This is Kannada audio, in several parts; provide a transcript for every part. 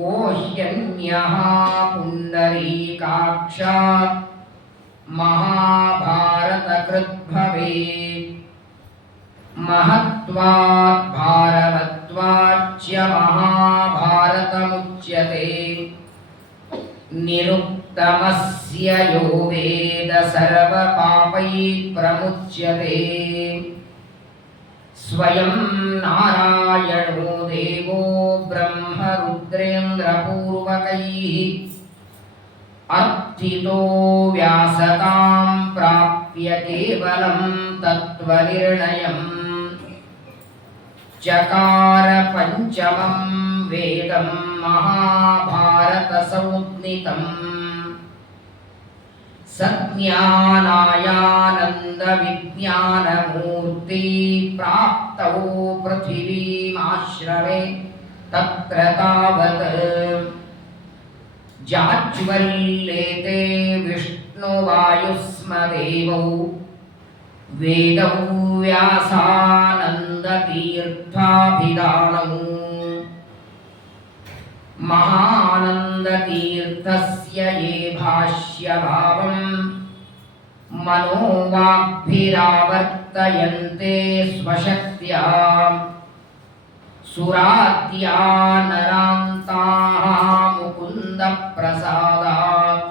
ओह्यन्यः पुण्डरीकाक्षात् महाभारतकृद्भवेत् महत्वात् भारवत्वाच्च महाभारतमुच्यते निरुक्तमस्य यो वेद सर्वपापैः प्रमुच्यते स्वयं नारायणो देवो ब्रह्मरुद्रेन्द्रपूर्वकैः अर्थितो व्यासतां प्राप्य केवलं तत्त्वनिर्णयम् चकार पंचमं वेदं महाभारतसंज्ञितम् सज्ञानायानन्दविज्ञानमूर्ति प्राप्तौ पृथिवीमाश्रमे तत्र तावत् जाज्वल्येते विष्णुवायुस्मदेवौ वेदौ व्यासानन्दतीर्थाभिधानौ महानन्दतीर्थस्य ये भाष्यभावं मनोवाग्भिरावर्तयन्ते स्वशक्त्या सुराद्या नरान्ताः मुकुन्दप्रसादात्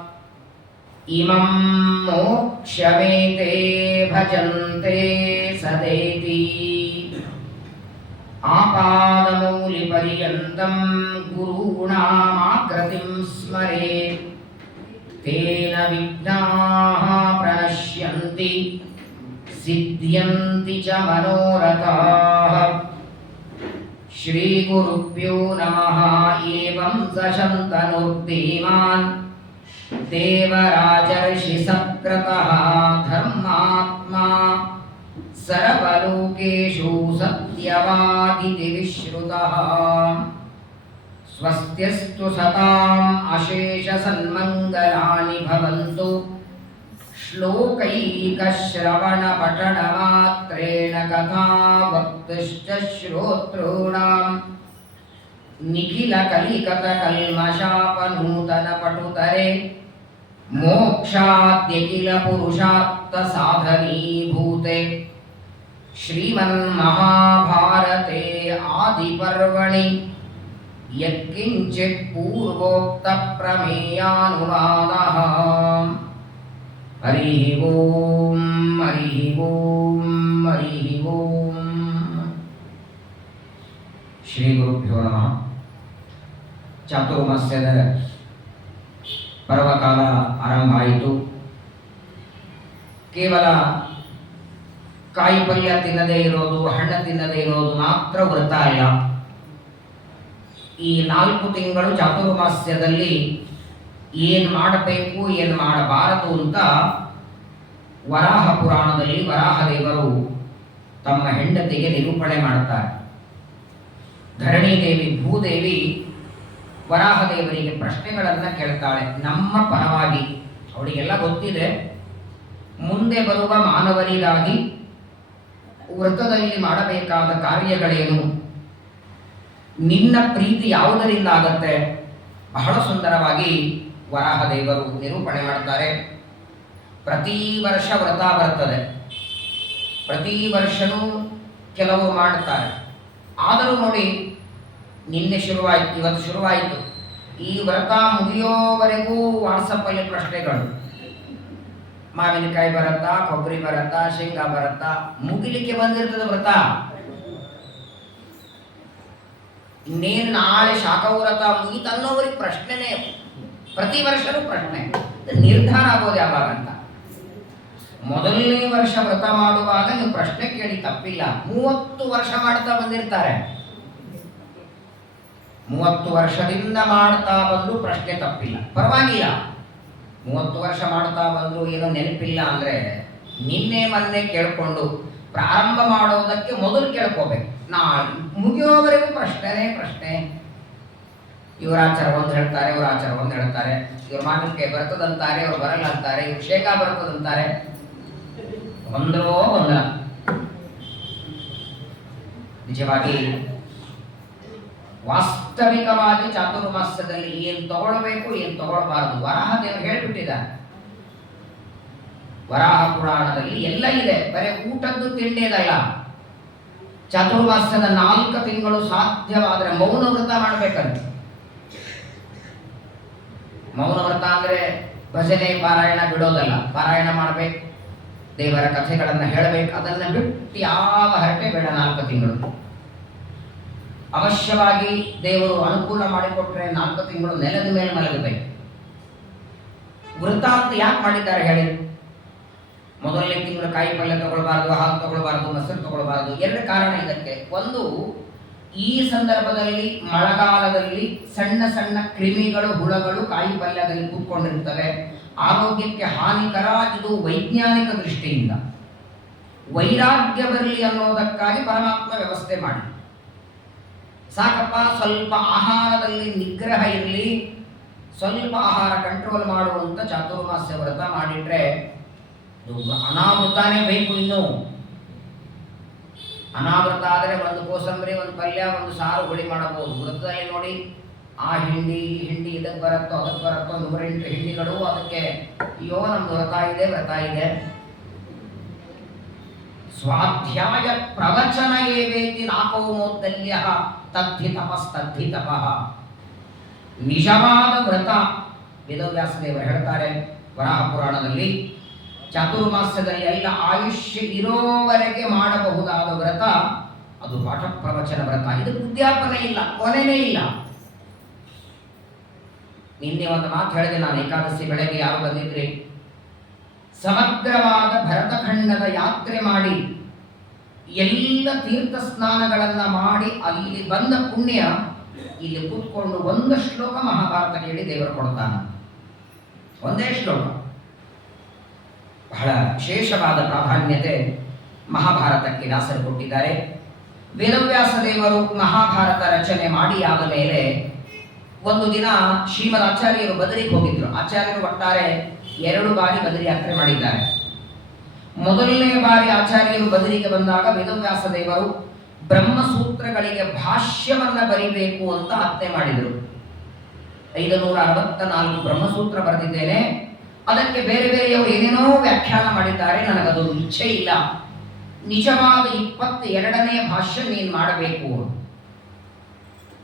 इमं मोक्षमेते भजन्ते सदेति आपादमौलिपर्यन्तं गुरूणामाकृतिं स्मरेत् तेन विघ्नाः प्रणश्यन्ति सिद्ध्यन्ति च मनोरथाः श्रीगुरुभ्यो नमः एवं सशन्तनुर्धीमान् देवराजर्षिसत्कृतः धर्मात्मा सर्वलोकेषु सत्यवादिति विश्रुतः स्वस्त्यस्तु सताम् अशेषसन्मङ्गलानि भवन्तु श्लोकैकश्रवणपठनमात्रेण कथा वक्तुश्च श्रोतॄणाम् निखिलकलिकतकल्मषापनूतनपटुतरे मोक्षाद्यखिलपुरुषार्थसाधनीभूते श्रीमन्महाभारते आदिपर्वणि यत्किञ्चित् पूर्वोक्तप्रमेयानुवादः हरिः ओम् हरिः ओम् हरिः ओम् श्रीगुरुभ्यो नमः ಚಾತುರ್ಮಾಸ್ಯದ ಪರ್ವಕಾಲ ಆರಂಭ ಆಯಿತು. ಕೇವಲ ಕಾಯಿ ಪಲ್ಯ ತಿನ್ನದೇ ಇರೋದು, ಹಣ್ಣು ತಿನ್ನದೇ ಇರೋದು ಮಾತ್ರ ವ್ರತ ಇಲ್ಲ. ಈ 4 ತಿಂಗಳು ಚಾತುರ್ಮಾಸ್ಯದಲ್ಲಿ ಏನು ಮಾಡಬೇಕು ಏನು ಮಾಡಬಾರದು ಅಂತ ವರಾಹ ಪುರಾಣದಲ್ಲಿ ವರಾಹದೇವರು ತಮ್ಮ ಹೆಂಡತಿಗೆ ನಿರೂಪಣೆ ಮಾಡುತ್ತಾರೆ. ಧರಣಿದೇವಿ ಭೂದೇವಿ ವರಾಹದೇವರಿಗೆ ಪ್ರಶ್ನೆಗಳನ್ನು ಕೇಳ್ತಾಳೆ ನಮ್ಮ ಪರವಾಗಿ. ಅವಳಿಗೆಲ್ಲ ಗೊತ್ತಿದೆ ಮುಂದೆ ಬರುವ ಮಾನವರಿಗಾಗಿ ವ್ರತದಲ್ಲಿ ಮಾಡಬೇಕಾದ ಕಾರ್ಯಗಳೇನು, ನಿನ್ನ ಪ್ರೀತಿ ಯಾವುದರಿಂದ ಆಗತ್ತೆ. ಬಹಳ ಸುಂದರವಾಗಿ ವರಾಹದೇವರು ನಿರೂಪಣೆ ಮಾಡ್ತಾರೆ. ಪ್ರತಿ ವರ್ಷ ವ್ರತ ಬರ್ತದೆ, ಪ್ರತಿ ವರ್ಷನೂ ಕೆಲವರು ಮಾಡ್ತಾರೆ. ಆದರೂ ನೋಡಿ, ನಿನ್ನೆ ಶುರುವಾಯಿತು, ಇವತ್ತು ಶುರುವಾಯಿತು, ಈ ವ್ರತ ಮುಗಿಯೋವರೆಗೂ ವಾಟ್ಸಪ್ಪಲ್ಲಿ ಪ್ರಶ್ನೆಗಳು. ಮಾವಿನಕಾಯಿ ಬರುತ್ತಾ, ಕೊಬ್ಬರಿ ಬರುತ್ತಾ, ಶೇಂಗಾ ಬರುತ್ತಾ, ಮುಗಿಲಿಕ್ಕೆ ಬಂದಿರ್ತದೆ ವ್ರತ. ಇನ್ನೇನು ನಾಳೆ ಶಾಖವ್ರತ ಮುಗಿತನ್ನೋವರಿಗೆ ಪ್ರಶ್ನೆನೇ, ಪ್ರತಿ ವರ್ಷನೂ ಪ್ರಶ್ನೆ. ನಿರ್ಧಾರ ಆಗೋದು ಯಾವಾಗಂತ. ಮೊದಲನೇ ವರ್ಷ ವ್ರತ ಮಾಡುವಾಗ ನೀವು ಪ್ರಶ್ನೆ ಕೇಳಿ ತಪ್ಪಿಲ್ಲ. 30 ವರ್ಷ ಮಾಡ್ತಾ ಬಂದಿರ್ತಾರೆ, 30 ವರ್ಷದಿಂದ ಮಾಡ್ತಾ ಬಂದು ಪ್ರಶ್ನೆ ತಪ್ಪಿಲ್ಲ, ಪರವಾಗಿಲ್ಲ. 30 ವರ್ಷ ಮಾಡ್ತಾ ಬಂದು ಏನೋ ನೆನಪಿಲ್ಲ ಅಂದರೆ ನಿನ್ನೆ ಮೊನ್ನೆ ಕೇಳಿಕೊಂಡು ಪ್ರಾರಂಭ ಮಾಡೋದಕ್ಕೆ ಮೊದಲು ಕೇಳ್ಕೋಬೇಕು. ನಾಳೆ ಮುಗಿಯೋವರೆಗೂ ಪ್ರಶ್ನೆನೇ ಪ್ರಶ್ನೆ. ಇವ್ರ ಆಚಾರ ಒಂದು ಹೇಳ್ತಾರೆ, ಇವ್ರ ಆಚಾರ ಒಂದು ಹೇಳ್ತಾರೆ. ಇವ್ರ ಮಾವಿನಕಾಯಿ ಬರ್ತದಂತಾರೆ, ಇವ್ರು ಬರಲ್ಲ ಅಂತಾರೆ. ಇವ್ರು ಶೇಂಗಾ ಬರ್ತದಂತಾರೆ. ಒಂದೋ ಒಂದ. ನಿಜವಾಗಿ ವಾಸ್ತವಿಕವಾಗಿ ಚಾತುರ್ಮಾಸ್ಯದಲ್ಲಿ ಏನು ತಗೊಳ್ಬೇಕು ಏನು ತಗೊಳ್ಬಾರದು ವರಾಹ ದೇವರು ಹೇಳಿಬಿಟ್ಟಿದ್ದಾರೆ. ವರಾಹ ಪುರಾಣದಲ್ಲಿ ಎಲ್ಲ ಇದೆ, ಬರೀ ಊಟದ್ದು ತಿಂಡಿಯದಲ್ಲ. ಚಾತುರ್ಮಾಸ್ಯದ 4 ತಿಂಗಳು ಸಾಧ್ಯವಾದರೆ ಮೌನ ವ್ರತ ಮಾಡಬೇಕಂತೆ. ಮೌನ ವ್ರತ ಅಂದ್ರೆ ಭಜನೆ ಪಾರಾಯಣ ಬಿಡೋದಲ್ಲ, ಪಾರಾಯಣ ಮಾಡಬೇಕು, ದೇವರ ಕಥೆಗಳನ್ನು ಹೇಳಬೇಕು. ಅದನ್ನು ಬಿಟ್ಟು ಯಾವ ಹರಟೆ ಬೇಡ. 4 ತಿಂಗಳು ಅವಶ್ಯವಾಗಿ ದೇವರು ಅನುಕೂಲ ಮಾಡಿಕೊಟ್ರೆ 4 ತಿಂಗಳು ನೆಲದ ಮೇಲೆ ಮಲಗಬೇಕು. ವೃತ ಅಂತ ಯಾಕೆ ಮಾಡಿದ್ದಾರೆ ಹೇಳಿ? ಮೊದಲನೇ ತಿಂಗಳು ಕಾಯಿ ಪಲ್ಯ ತಗೊಳ್ಬಾರ್ದು, ಹಾಲು ತಗೊಳ್ಬಾರ್ದು, ಮೊಸರು ತಗೊಳ್ಬಾರ್ದು. 2 ಕಾರಣ ಇದಕ್ಕೆ. ಒಂದು, ಈ ಸಂದರ್ಭದಲ್ಲಿ ಮಳೆಗಾಲದಲ್ಲಿ ಸಣ್ಣ ಸಣ್ಣ ಕ್ರಿಮಿಗಳು, ಹುಳಗಳು ಕಾಯಿ ಪಲ್ಯದಲ್ಲಿ ಕೂತ್ಕೊಂಡಿರ್ತವೆ, ಆರೋಗ್ಯಕ್ಕೆ ಹಾನಿಕರ. ಇದು ವೈಜ್ಞಾನಿಕ ದೃಷ್ಟಿಯಿಂದ ವೈರಾಗ್ಯ ಬರಲಿ ಅನ್ನೋದಕ್ಕಾಗಿ ಪರಮಾತ್ಮ ವ್ಯವಸ್ಥೆ ಮಾಡಿ. ಸಾಕಪ್ಪ, ಸ್ವಲ್ಪ ಆಹಾರದಲ್ಲಿ ನಿಗ್ರಹ ಇರಲಿ, ಸ್ವಲ್ಪ ಆಹಾರ ಕಂಟ್ರೋಲ್ ಮಾಡುವಂತ ಚಾತುರ್ಮಾಸ್ಯ ವ್ರತ ಮಾಡಿಟ್ರೆ ಅನಾವೃತಾನೇ ಬೇಕು. ಇನ್ನು ಅನಾವೃತ ಆದರೆ ಒಂದು ಕೋಸಂಬರಿ, ಒಂದು ಪಲ್ಯ, ಒಂದು ಸಾರು, ಹುಳಿ ಮಾಡಬಹುದು. ವೃತದಲ್ಲಿ ನೋಡಿ, ಆ ಹಿಂಡಿ ಈ ಹಿಂಡಿ ಇದಕ್ಕೆ ಬರುತ್ತೋ ಅದಕ್ಕೆ ಬರುತ್ತೋ 108 ಹಿಂಡಿಗಳು. ಅದಕ್ಕೆ ಅಯ್ಯೋ ನಮ್ದು ವ್ರತ ಇದೆ. ಸ್ವಾಧ್ಯಾಯ ಪ್ರವಚನ ಏವೇತಿ ನಾಕೌಮೋದ್ದಲ್ಯ ತದ್ಧಿ ತಪಸ್ತದ್ಧಿ ತಪಃ. ನಿಜವಾದ ವ್ರತ ವೇದವ್ಯಾಸದೇವರು ಹೇಳ್ತಾರೆ ವರಾಹ ಪುರಾಣದಲ್ಲಿ, ಚಾತುರ್ಮಾಸ್ಯದಲ್ಲಿ ಎಲ್ಲ ಆಯುಷ್ಯ ಇರೋವರೆಗೆ ಮಾಡಬಹುದಾದ ವ್ರತ ಅದು ಪಾಠ ಪ್ರವಚನ ವ್ರತ. ಇದು ಉದ್ಯಾಪನೆ ಇಲ್ಲ, ಕೊನೆನೇ ಇಲ್ಲ. ನಿನ್ನೆ ಒಂದು ಮಾತು ಹೇಳಿದೆ ನಾನು, ಏಕಾದಶಿ ಬೆಳಗ್ಗೆ ಯಾರು ಬಂದಿದ್ರಿ? ಸಮಗ್ರವಾದ ಭರತಖಂಡದ ಯಾತ್ರೆ ಮಾಡಿ ಎಲ್ಲ ತೀರ್ಥ ಸ್ನಾನಗಳನ್ನ ಮಾಡಿ ಅಲ್ಲಿ ಬಂದ ಪುಣ್ಯ ಇಲ್ಲಿ ಕೂತ್ಕೊಂಡು ಒಂದು ಶ್ಲೋಕ ಮಹಾಭಾರತ ಕೇಳಿ ದೇವರು ಕೊಡ್ತಾನೆ. ಒಂದೇ ಶ್ಲೋಕ. ಬಹಳ ವಿಶೇಷವಾದ ಪ್ರಾಧಾನ್ಯತೆ ಮಹಾಭಾರತಕ್ಕೆ ವ್ಯಾಸರು ಕೊಟ್ಟಿದ್ದಾರೆ. ವೇದವ್ಯಾಸ ದೇವರು ಮಹಾಭಾರತ ರಚನೆ ಮಾಡಿ ಆದ ಮೇಲೆ ಒಂದು ದಿನ ಶ್ರೀಮದ್ ಆಚಾರ್ಯರು ಬದರಿಗೆ ಹೋಗಿದ್ರು. ಆಚಾರ್ಯರು ಒಟ್ಟಾರೆ 2 ಬಾರಿ ಬದರಿ ಯಾತ್ರೆ ಮಾಡಿದ್ದಾರೆ. ಮೊದಲನೇ ಬಾರಿ ಆಚಾರ್ಯರು ಬದರಿಗೆ ಬಂದಾಗ ವೇದವ್ಯಾಸ ದೇವರು ಬ್ರಹ್ಮಸೂತ್ರಗಳಿಗೆ ಭಾಷ್ಯವನ್ನ ಬರಿಬೇಕು ಅಂತ ಆಜ್ಞೆ ಮಾಡಿದರು. 564 ಬ್ರಹ್ಮಸೂತ್ರ ಬರೆದಿದ್ದೇನೆ, ಅದಕ್ಕೆ ಬೇರೆ ಬೇರೆಯವರು ಏನೇನೋ ವ್ಯಾಖ್ಯಾನ ಮಾಡಿದ್ದಾರೆ, ನನಗದು ಇಚ್ಛೆ ಇಲ್ಲ. ನಿಜವಾದ 22ನೇ ಭಾಷ್ಯ ನೀನು ಮಾಡಬೇಕು.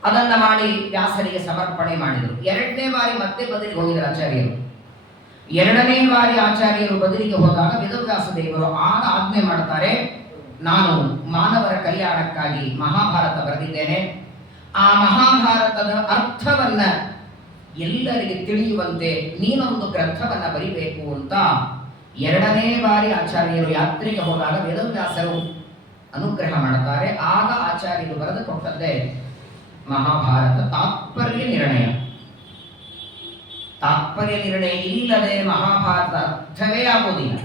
ಅದನ್ನ ಮಾಡಿ ವ್ಯಾಸರಿಗೆ ಸಮರ್ಪಣೆ ಮಾಡಿದರು. 2ನೇ ಬಾರಿ ಮತ್ತೆ ಬದಲಿಗೆ ಹೋಗಿದರು ಆಚಾರ್ಯರು. 2ನೇ ಬಾರಿ ಆಚಾರ್ಯರು ಬದಲಿಗೆ ಹೋದಾಗ ವೇದವ್ಯಾಸ ದೇವರು ಆಗ ಆಜ್ಞೆ ಮಾಡ್ತಾರೆ, ನಾನು ಮಾನವರ ಕಲ್ಯಾಣಕ್ಕಾಗಿ ಮಹಾಭಾರತ ಬರೆದಿದ್ದೇನೆ, ಆ ಮಹಾಭಾರತದ ಅರ್ಥವನ್ನ ಎಲ್ಲರಿಗೆ ತಿಳಿಯುವಂತೆ ನೀನೊಂದು ಗ್ರಂಥವನ್ನ ಬರಿಬೇಕು ಅಂತ 2ನೇ ಬಾರಿ ಆಚಾರ್ಯರು ಯಾತ್ರೆಗೆ ಹೋದಾಗ ವೇದವ್ಯಾಸರು ಅನುಗ್ರಹ ಮಾಡುತ್ತಾರೆ. ಆಗ ಆಚಾರ್ಯರು ಬರೆದು ಕೊಟ್ಟದ್ದೇ ಮಹಾಭಾರತ ತಾತ್ಪರ್ಯ ನಿರ್ಣಯ. ತಾತ್ಪರ್ಯ ನಿರ್ಣಯ ಇಲ್ಲದೆ ಮಹಾಭಾರತ ಅರ್ಥವೇ ಆಗುವುದಿಲ್ಲ.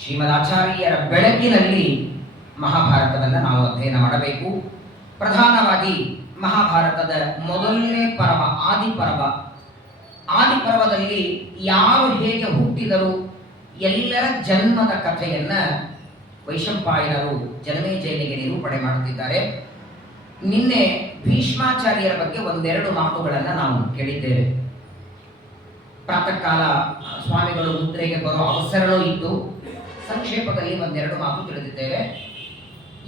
ಶ್ರೀಮದ್ ಆಚಾರ್ಯರ ಬೆಳಕಿನಲ್ಲಿ ಮಹಾಭಾರತವನ್ನು ನಾವು ಅಧ್ಯಯನ ಮಾಡಬೇಕು. ಪ್ರಧಾನವಾಗಿ ಮಹಾಭಾರತದ ಮೊದಲನೇ ಪರ್ವ ಆದಿಪರ್ವ. ಆದಿಪರ್ವದಲ್ಲಿ ಯಾರು ಹೇಗೆ ಹುಟ್ಟಿದರು ಎಲ್ಲರ ಜನ್ಮದ ಕಥೆಯನ್ನ ವೈಶಂಪಾಯನರು ಜನಮೇಜಯನಿಗೆ ನಿರೂಪಣೆ ಮಾಡುತ್ತಿದ್ದಾರೆ. ನಿನ್ನೆ ಭೀಷ್ಮಾಚಾರ್ಯರ ಬಗ್ಗೆ 1-2 ಮಾತುಗಳನ್ನು ನಾವು ಕೇಳಿದ್ದೇವೆ. ಪ್ರಾತಃ ಕಾಲ ಸ್ವಾಮಿಗಳು ಮುದ್ರೆಗೆ ಬರೋ ಅವಸರವೂ ಇತ್ತು. ಸಂಕ್ಷೇಪದಲ್ಲಿ 1-2 ಮಾತು ತಿಳಿದಿದ್ದೇವೆ.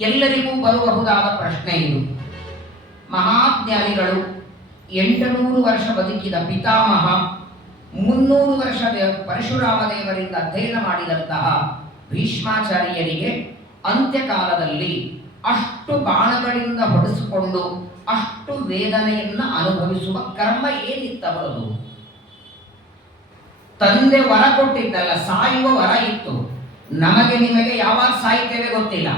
ಎಲ್ಲರಿಗೂ ಬರಬಹುದಾದ ಪ್ರಶ್ನೆ ಇದು. ಮಹಾಜ್ಞಾನಿಗಳು 800 ವರ್ಷ ಬದುಕಿದ ಪಿತಾಮಹ, 300 ವರ್ಷ ಪರಶುರಾಮ ದೇವರಿಂದ ಅಧ್ಯಯನ ಮಾಡಿದಂತಹ ಭೀಷ್ಮಾಚಾರ್ಯರಿಗೆ ಅಂತ್ಯಕಾಲದಲ್ಲಿ ಅಷ್ಟು ಬಾಣಗಳಿಂದ ಹೊಡೆಸಿಕೊಂಡು ಅಷ್ಟು ವೇದನೆಯನ್ನ ಅನುಭವಿಸುವ ಕರ್ಮ ಏನಿತ್ತವರದು? ತಂದೆ ವರ ಕೊಟ್ಟಿದ್ದಲ್ಲ, ಸಾಯುವ ವರ ಇತ್ತು. ನಮಗೆ ನಿಮಗೆ ಯಾವಾಗ ಸಾಯ್ತೇವೆ ಗೊತ್ತಿಲ್ಲ.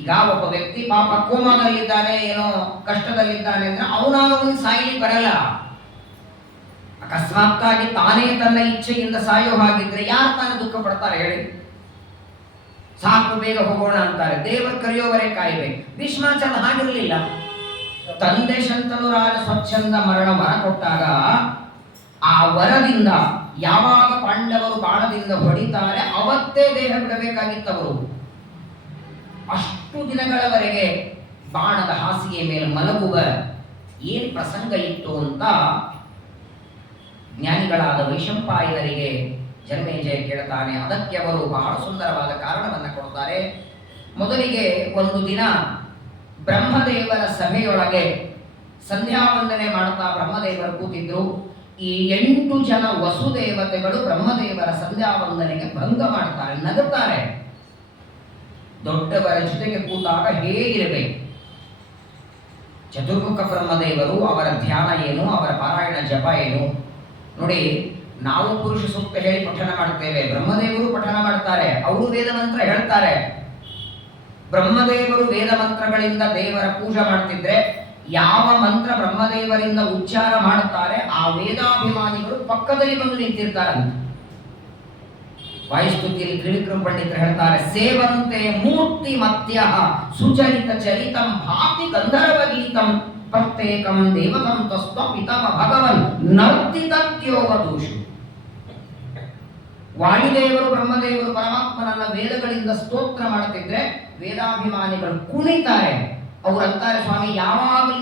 ಈಗ ಒಬ್ಬ ವ್ಯಕ್ತಿ ಪಾಪ ಕೋಮಾದಲ್ಲಿದ್ದಾನೆ, ಏನೋ ಕಷ್ಟದಲ್ಲಿದ್ದಾನೆ ಅಂದ್ರೆ ಅವನಿಗೆ ಸಾಯಲಿಕ್ಕೆ ಬರಲ್ಲ. ಅಕಸ್ಮಾತ್ತಾಗಿ ತಾನೇ ತನ್ನ ಇಚ್ಛೆಯಿಂದ ಸಾಯೋ ಹಾಗಿದ್ರೆ ಯಾರು ತಾನೇ ದುಃಖ ಪಡ್ತಾರೆ ಹೇಳಿ? ಸಾಕು ಬೇಗ ಹೋಗೋಣ ಅಂತಾರೆ, ದೇವರು ಕರೆಯೋವರೆ ಕಾಯಬೇಕು. ಭೀಷ್ಮಾಚಾರ್ಯ ಹಾಗಿರಲಿಲ್ಲ. ತಂದೆ ಶಂತನುರಾಜ ಸ್ವಚ್ಛಂದ ಮರಣ ವರ ಕೊಟ್ಟಾಗ ಆ ವರದಿಂದ ಯಾವಾಗ ಪಾಂಡವರು ಬಾಣದಿಂದ ಹೊಡಿತಾರೆ ಅವತ್ತೇ ದೇಹ ಬಿಡಬೇಕಾಗಿತ್ತವರು. ಅಷ್ಟು ದಿನಗಳವರೆಗೆ ಬಾಣದ ಹಾಸಿಗೆ ಮೇಲೆ ಮಲಗುವ ಏನು ಪ್ರಸಂಗ ಇತ್ತು ಅಂತ ಜ್ಞಾನಿಗಳಾದ ವೈಶಂಪಾಯನರಿಗೆ ಜನಮೇಜಯ ಕೇಳ್ತಾನೆ. ಅದಕ್ಕೆ ಅವರು ಬಹಳ ಸುಂದರವಾದ ಕಾರಣವನ್ನು ಕೊಡ್ತಾರೆ. ಮೊದಲಿಗೆ ಒಂದು ದಿನ ಬ್ರಹ್ಮದೇವರ ಸಭೆಯೊಳಗೆ ಸಂಧ್ಯಾವಂದನೆ ಮಾಡ್ತಾ ಬ್ರಹ್ಮದೇವರು ಕೂತಿದ್ರು. ಈ 8 ಜನ ವಸುದೇವತೆಗಳು ಬ್ರಹ್ಮದೇವರ ಸಂಧ್ಯಾವಂದನೆಗೆ ಭಂಗ ಮಾಡ್ತಾರೆ, ನಗುತ್ತಾರೆ. ದೊಡ್ಡವರ ಜೊತೆಗೆ ಕೂತಾಗ ಹೇಗಿರಬೇಕು? ಚತುರ್ಮುಖ ಬ್ರಹ್ಮದೇವರು, ಅವರ ಧ್ಯಾನ ಏನು, ಅವರ ಪಾರಾಯಣ ಜಪ ಏನು ನೋಡಿ. ನಾವು ಪುರುಷ ಸೂಕ್ತ ಹೇಳಿ ಪಠನ ಮಾಡುತ್ತೇವೆ, ಬ್ರಹ್ಮದೇವರು ಪಠನ ಮಾಡ್ತಾರೆ, ಅವರು ವೇದ ಮಂತ್ರ ಹೇಳ್ತಾರೆ. ಬ್ರಹ್ಮದೇವರು ವೇದ ಮಂತ್ರಗಳಿಂದ ದೇವರ ಪೂಜೆ ಮಾಡ್ತಿದ್ರೆ ಯಾವ ಮಂತ್ರ ಬ್ರಹ್ಮದೇವರಿಂದ ಉಚ್ಚಾರ ಮಾಡುತ್ತಾರೆ ಆ ವೇದಾಭಿಮಾನಿಗಳು ಪಕ್ಕದಲ್ಲಿ ಬಂದು ನಿಂತಿರ್ತಾರಂತೆ. ವಾಯುಸ್ತುತಿಯಲ್ಲಿ ತ್ರಿವಿಕ್ರಮ ಪಂಡಿತರು ಹೇಳ್ತಾರೆ, ಸೇವಂತೆ ಮೂರ್ತಿ ಮತ್ಯ ಸುಚರಿತ ಚರಿತಂ ಭಾತಿ ಗಂಧರ್ವ ಗೀತಂ ಪ್ರತ್ಯೇಕಂ ದೇವತಂ ತಸ್ವ ಪಿತಮ ಭಗವನ್ ನರ್ತಿತತ್ಯೋವಧೂಷು. ವಾಯುದೇವರು ಬ್ರಹ್ಮದೇವರು ಪರಮಾತ್ಮನನ್ನ ವೇದಗಳಿಂದ ಸ್ತೋತ್ರ ಮಾಡುತ್ತಿದ್ರೆ ವೇದಾಭಿಮಾನಿಗಳು ಕುಣಿತಾರೆ. ಅವರು ಅಂತಾರೆ, ಸ್ವಾಮಿ ಯಾವಾಗಲೂ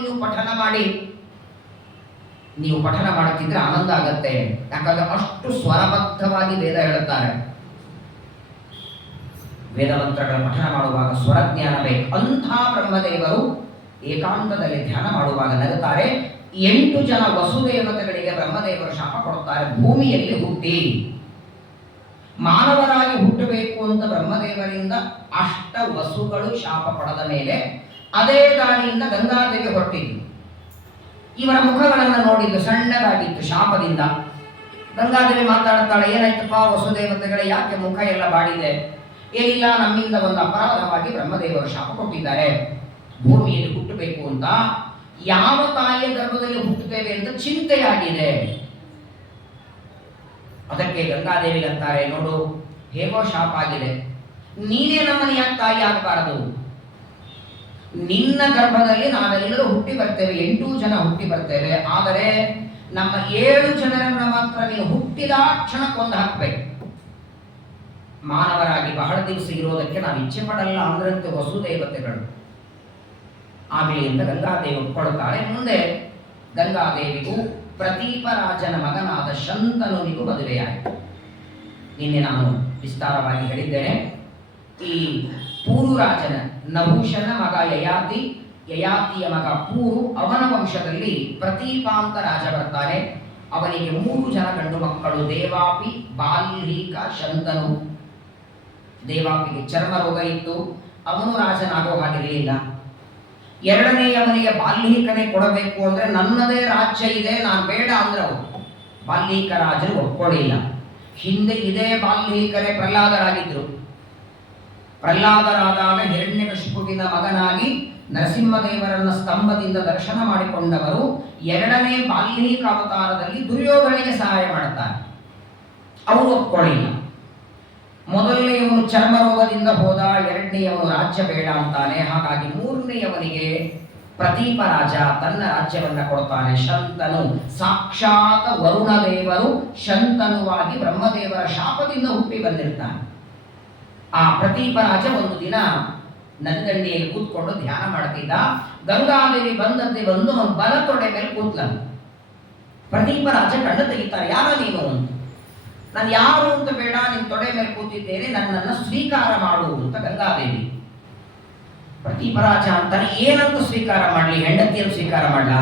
ನೀವು ಪಠನ ಮಾಡುತ್ತಿದ್ರೆ ಆನಂದ ಆಗತ್ತೆ, ಯಾಕಂದ್ರೆ ಅಷ್ಟು ಸ್ವರಬದ್ಧವಾಗಿ ವೇದ ಹೇಳುತ್ತಾರೆ. ವೇದ ಮಂತ್ರಗಳ ಪಠನ ಮಾಡುವಾಗ ಸ್ವರಜ್ಞಾನ ಬೇಕು. ಅಂಥ ಬ್ರಹ್ಮದೇವರು ಏಕಾಂತದಲ್ಲಿ ಧ್ಯಾನ ಮಾಡುವಾಗ ನಗುತ್ತಾರೆ. 8 ಜನ ವಸುದೇವತೆಗಳಿಗೆ ಬ್ರಹ್ಮದೇವರು ಶಾಪ ಕೊಡುತ್ತಾರೆ, ಭೂಮಿಯಲ್ಲಿ ಹುಟ್ಟಿ ಮಾನವರಾಗಿ ಹುಟ್ಟಬೇಕು ಅಂತ ಬ್ರಹ್ಮದೇವರಿಂದ ಅಷ್ಟ ವಸುಗಳು ಶಾಪ ಪಡೆದ ಮೇಲೆ ಅದೇ ದಾರಿಯಿಂದ ಗಂಗಾದೇವಿ ಹೊರಟಿದ್ದು. ಇವರ ಮುಖಗಳನ್ನು ನೋಡಿದ್ದು ಸಣ್ಣದಾಗಿತ್ತು ಶಾಪದಿಂದ. ಗಂಗಾದೇವಿ ಮಾತಾಡುತ್ತಾಳೆ, ಏನಾಯ್ತಪ್ಪ ವಸುದೇವತೆಗಳೇ, ಯಾಕೆ ಮುಖ ಎಲ್ಲ ಬಾಡಿದೆ? ಏನಿಲ್ಲ, ನಮ್ಮಿಂದ ಒಂದು ಅಪರಾಧವಾಗಿ ಬ್ರಹ್ಮದೇವರು ಶಾಪ ಕೊಟ್ಟಿದ್ದಾರೆ, ಭೂಮಿಯಲ್ಲಿ ಹುಟ್ಟಬೇಕು ಅಂತ. ಯಾವ ತಾಯಿಯ ಗರ್ಭದಲ್ಲಿ ಹುಟ್ಟುತ್ತೇವೆ ಅಂತ ಚಿಂತೆಯಾಗಿದೆ. ಅದಕ್ಕೆ ಗಂಗಾದೇವಿಗೆ ಅಂತಾರೆ, ನೋಡು ಹೇಗೋ ಶಾಪ ಆಗಿದೆ, ನೀನೇ ನಮ್ಮನೆ ಯಾಕೆ ತಾಯಿ ಆಗಬಾರದು? ನಿನ್ನ ಗರ್ಭದಲ್ಲಿ ನಾವೆಲ್ಲರೂ ಹುಟ್ಟಿ ಬರ್ತೇವೆ, 8 ಜನ ಹುಟ್ಟಿ ಬರ್ತೇವೆ. ಆದರೆ ನಮ್ಮ 7 ಜನರನ್ನ ಮಾತ್ರ ನೀನು ಹುಟ್ಟಿದ ಕ್ಷಣ ಕೊಂದು ಹಾಕಬೇಕು. ಮಾನವರಾಗಿ ಬಹಳ ದಿವಸ ಇರೋದಕ್ಕೆ ನಾವು ಇಚ್ಛೆ ಪಡಲ್ಲ ಅಂದ್ರಂತೆ ವಸುದೇವತೆಗಳು. ಆಗಲಿ ಅಂತ ಗಂಗಾದೇವಿ ಒಪ್ಕೊಳ್ತಾಳೆ. ಮುಂದೆ ಗಂಗಾದೇವಿಗೂ ಪ್ರತೀಪರಾಜನ ಮಗನಾದ ಶಂತನುನಿಗೂ ಮದುವೆಯಾಯಿತು. ನಿನ್ನೆ ನಾನು ವಿಸ್ತಾರವಾಗಿ ಹೇಳಿದ್ದೇನೆ. ಈ ಪೂರುರಾಜನ ನಹುಷನ ಮಗ ಯಯಾತಿ, ಯಯಾತಿಯ ಮಗ ಪೂರು, ಅವನ ವಂಶದಲ್ಲಿ ಪ್ರತೀಪ ಅಂತ ರಾಜ ಬರ್ತಾನೆ. ಅವನಿಗೆ 3 ಜನ ಗಂಡು ಮಕ್ಕಳು, ದೇವಾಪಿ, ಬಾಲ್ಹೀಕ, ಶಂತನು. ದೇವಾಪಿಗೆ ಚರ್ಮ ರೋಗ ಇತ್ತು, ಅವನು ರಾಜನಾಗೋ ಹಾಗಿರಲಿಲ್ಲ. ಎರಡನೆಯವನಿಗೆ ಬಾಲ್ಹೀಕನೇ ಕೊಡಬೇಕು ಅಂದ್ರೆ ನನ್ನದೇ ರಾಜ್ಯ ಇದೆ, ನಾನು ಬೇಡ ಅಂದ್ರೆ ಅವರು ಬಾಲ್ಹೀಕ ರಾಜರು ಒಪ್ಕೊಳ್ಳಿಲ್ಲ. ಹಿಂದೆ ಇದೇ ಬಾಲ್ಹೀಕರೇ ಪ್ರಹ್ಲಾದರಾಗಿದ್ರು. ಪ್ರಹ್ಲಾದರಾದಾಗ ಹಿರಣ್ಯಕಶಿಪುವಿನ ಮಗನಾಗಿ ನರಸಿಂಹದೇವರನ್ನ ಸ್ತಂಭದಿಂದ ದರ್ಶನ ಮಾಡಿಕೊಂಡವರು 2ನೇ ಬಾಲ್ಹೀಕ ಅವತಾರದಲ್ಲಿ ದುರ್ಯೋಧನಿಗೆ ಸಹಾಯ ಮಾಡುತ್ತಾರೆ. ಅವರು ಒಪ್ಕೊಳ್ಳಿಲ್ಲ. ಮೊದಲನೆಯವನು ಚರ್ಮ ರೋಗದಿಂದ ಹೋದ, 2ನೇಯವನು ರಾಜ್ಯ ಬೇಡ ಅಂತಾನೆ. ಹಾಗಾಗಿ 3ನೇಯವನಿಗೆ ಪ್ರತೀಪ ರಾಜ ತನ್ನ ರಾಜ್ಯವನ್ನ ಕೊಡ್ತಾನೆ. ಶಂತನು ಸಾಕ್ಷಾತ್ ವರುಣ ದೇವರು ಶಂತನುವಾಗಿ ಬ್ರಹ್ಮದೇವರ ಶಾಪದಿಂದ ಹುಟ್ಟಿ ಬಂದಿರ್ತಾನೆ. ಆ ಪ್ರತೀಪ ರಾಜ ಒಂದು ದಿನ ನದಿದಂಡೆಯಲ್ಲಿ ಕೂತ್ಕೊಂಡು ಧ್ಯಾನ ಮಾಡ್ತಿದ್ದ. ಗಂಗಾದೇವಿ ಬಂದಂತೆ ಬಂದು ಅವನು ಬಲ ತೊಡೆ ಮೇಲೆ ಕೂತ್ಲನು. ಪ್ರತೀಪ ರಾಜ ಕಣ್ಣು ತೆಗಿತಾರೆ, ಯಾರ ನೀನು ಅಂತ. ನಾನು ಯಾರು ಅಂತ ಬೇಡ, ನಿನ್ನ ತೊಡೆ ಮೇಲೆ ಕೂತಿದ್ದೇನೆ, ನನ್ನನ್ನು ಸ್ವೀಕಾರ ಮಾಡು ಅಂತ ಗಂಗಾದೇವಿ. ಪ್ರತೀಪರಾಜ ಅಂತಾನೆ, ಏನಂತ ಸ್ವೀಕಾರ ಮಾಡಲಿ? ಹೆಂಡತಿಯನ್ನು ಸ್ವೀಕಾರ ಮಾಡಲ?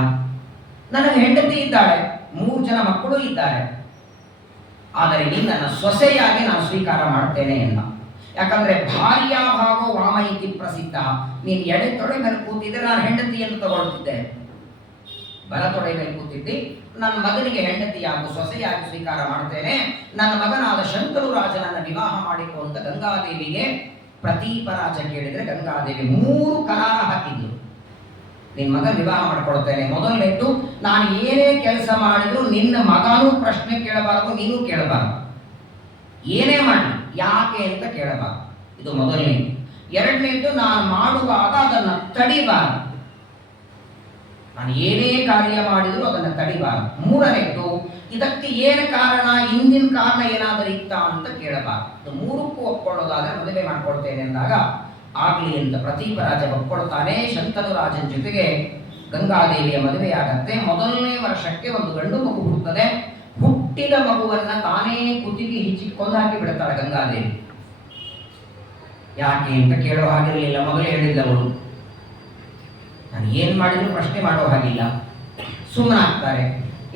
ನನಗೆ ಹೆಂಡತಿ ಇದ್ದಾಳೆ, 3 ಜನ ಮಕ್ಕಳು ಇದ್ದಾರೆ, ಆದರೆ ನಿನ್ನನ್ನು ಸೊಸೆಯಾಗಿ ನಾನು ಸ್ವೀಕಾರ ಮಾಡ್ತೇನೆ ಎಂದ. ಯಾಕಂದ್ರೆ ಭಾರ್ಯಾಭಾಗೋ ವಾಮ ಇತಿ ಪ್ರಸಿದ್ಧ. ನೀನು ಎಡೆ ತೊಡೆ ಮೇಲೆ ಕೂತಿದ್ರೆ ನಾನು ಹೆಂಡತಿಯನ್ನು ತಗೊಳ್ತಿದ್ದೆ, ಬಲ ತೊಡೆ ಮೇಲೆ ಕೂತಿದ್ದಿ, ನನ್ನ ಮಗನಿಗೆ ಹೆಂಡತಿಯಾಗಿ ಸೊಸೆಯಾಗಿ ಸ್ವೀಕಾರ ಮಾಡ್ತೇನೆ, ನನ್ನ ಮಗನಾದ ಶಂತನು ರಾಜನನ್ನ ವಿವಾಹ ಮಾಡಿಕೊ ಅಂತ ಗಂಗಾದೇವಿಗೆ ಪ್ರತೀಪರಾಜ ಕೇಳಿದ್ರೆ ಗಂಗಾದೇವಿ 3 ಕರಾರ ಹಾಕಿದ್ಲು. ನಿನ್ನ ಮಗನ ವಿವಾಹ ಮಾಡ್ಕೊಳ್ತೇನೆ. ಮೊದಲನೇದ್ದು, ನಾನು ಏನೇ ಕೆಲಸ ಮಾಡಿದ್ರು ನಿನ್ನ ಮಗನೂ ಪ್ರಶ್ನೆ ಕೇಳಬಾರದು, ನೀನು ಕೇಳಬಾರದು. ಏನೇ ಮಾಡಿ ಯಾಕೆ ಅಂತ ಕೇಳಬಾರದು, ಇದು ಮೊದಲನೇದು. 2ನೇದ್ದು, ನಾನು ಮಾಡುವಾಗ ಅದನ್ನು ತಡಿಬಾರದು, ನಾನು ಏನೇ ಕಾರ್ಯ ಮಾಡಿದ್ರು ಅದನ್ನು ತಡಿಬಾರದು. 3ನೇದ್ದು, ಇದಕ್ಕೆ ಏನು ಕಾರಣ, ಹಿಂದಿನ ಕಾರಣ ಏನಾದರೂ ಇತ್ತಾ ಅಂತ ಕೇಳಬಾರದು. 3ಕ್ಕೂ ಒಪ್ಕೊಳ್ಳೋದಾದ್ರೆ ಮದುವೆ ಮಾಡ್ಕೊಳ್ತೇನೆ ಅಂದಾಗ ಆಗಲಿ ಅಂತ ಪ್ರತೀಪರಾಜ ಒಪ್ಕೊಳ್ತಾನೆ. ಶಂತನು ರಾಜನ ಜೊತೆಗೆ ಗಂಗಾದೇವಿಯ ಮದುವೆಯಾಗತ್ತೆ. ಮೊದಲನೇ ವರ್ಷಕ್ಕೆ ಒಂದು ಗಂಡು ಮಗು ಹುಟ್ಟುತ್ತದೆ. ಹುಟ್ಟಿದ ಮಗುವನ್ನ ತಾನೇ ಕುತ್ತಿಗೆ ಹಿಚ್ಚಿ ಕೊಂದಾಕಿ ಬಿಡುತ್ತಾಳೆ ಗಂಗಾದೇವಿ. ಯಾಕೆ ಅಂತ ಕೇಳೋ ಹಾಗಿರಲಿಲ್ಲ. ಮೊದಲೇ ಹೇಳಿದ್ದವಳು, ನಾನು ಏನ್ ಮಾಡಿದ್ರು ಪ್ರಶ್ನೆ ಮಾಡೋ ಹಾಗಿಲ್ಲ, ಸುಮ್ಮನಾಗ್ತಾರೆ.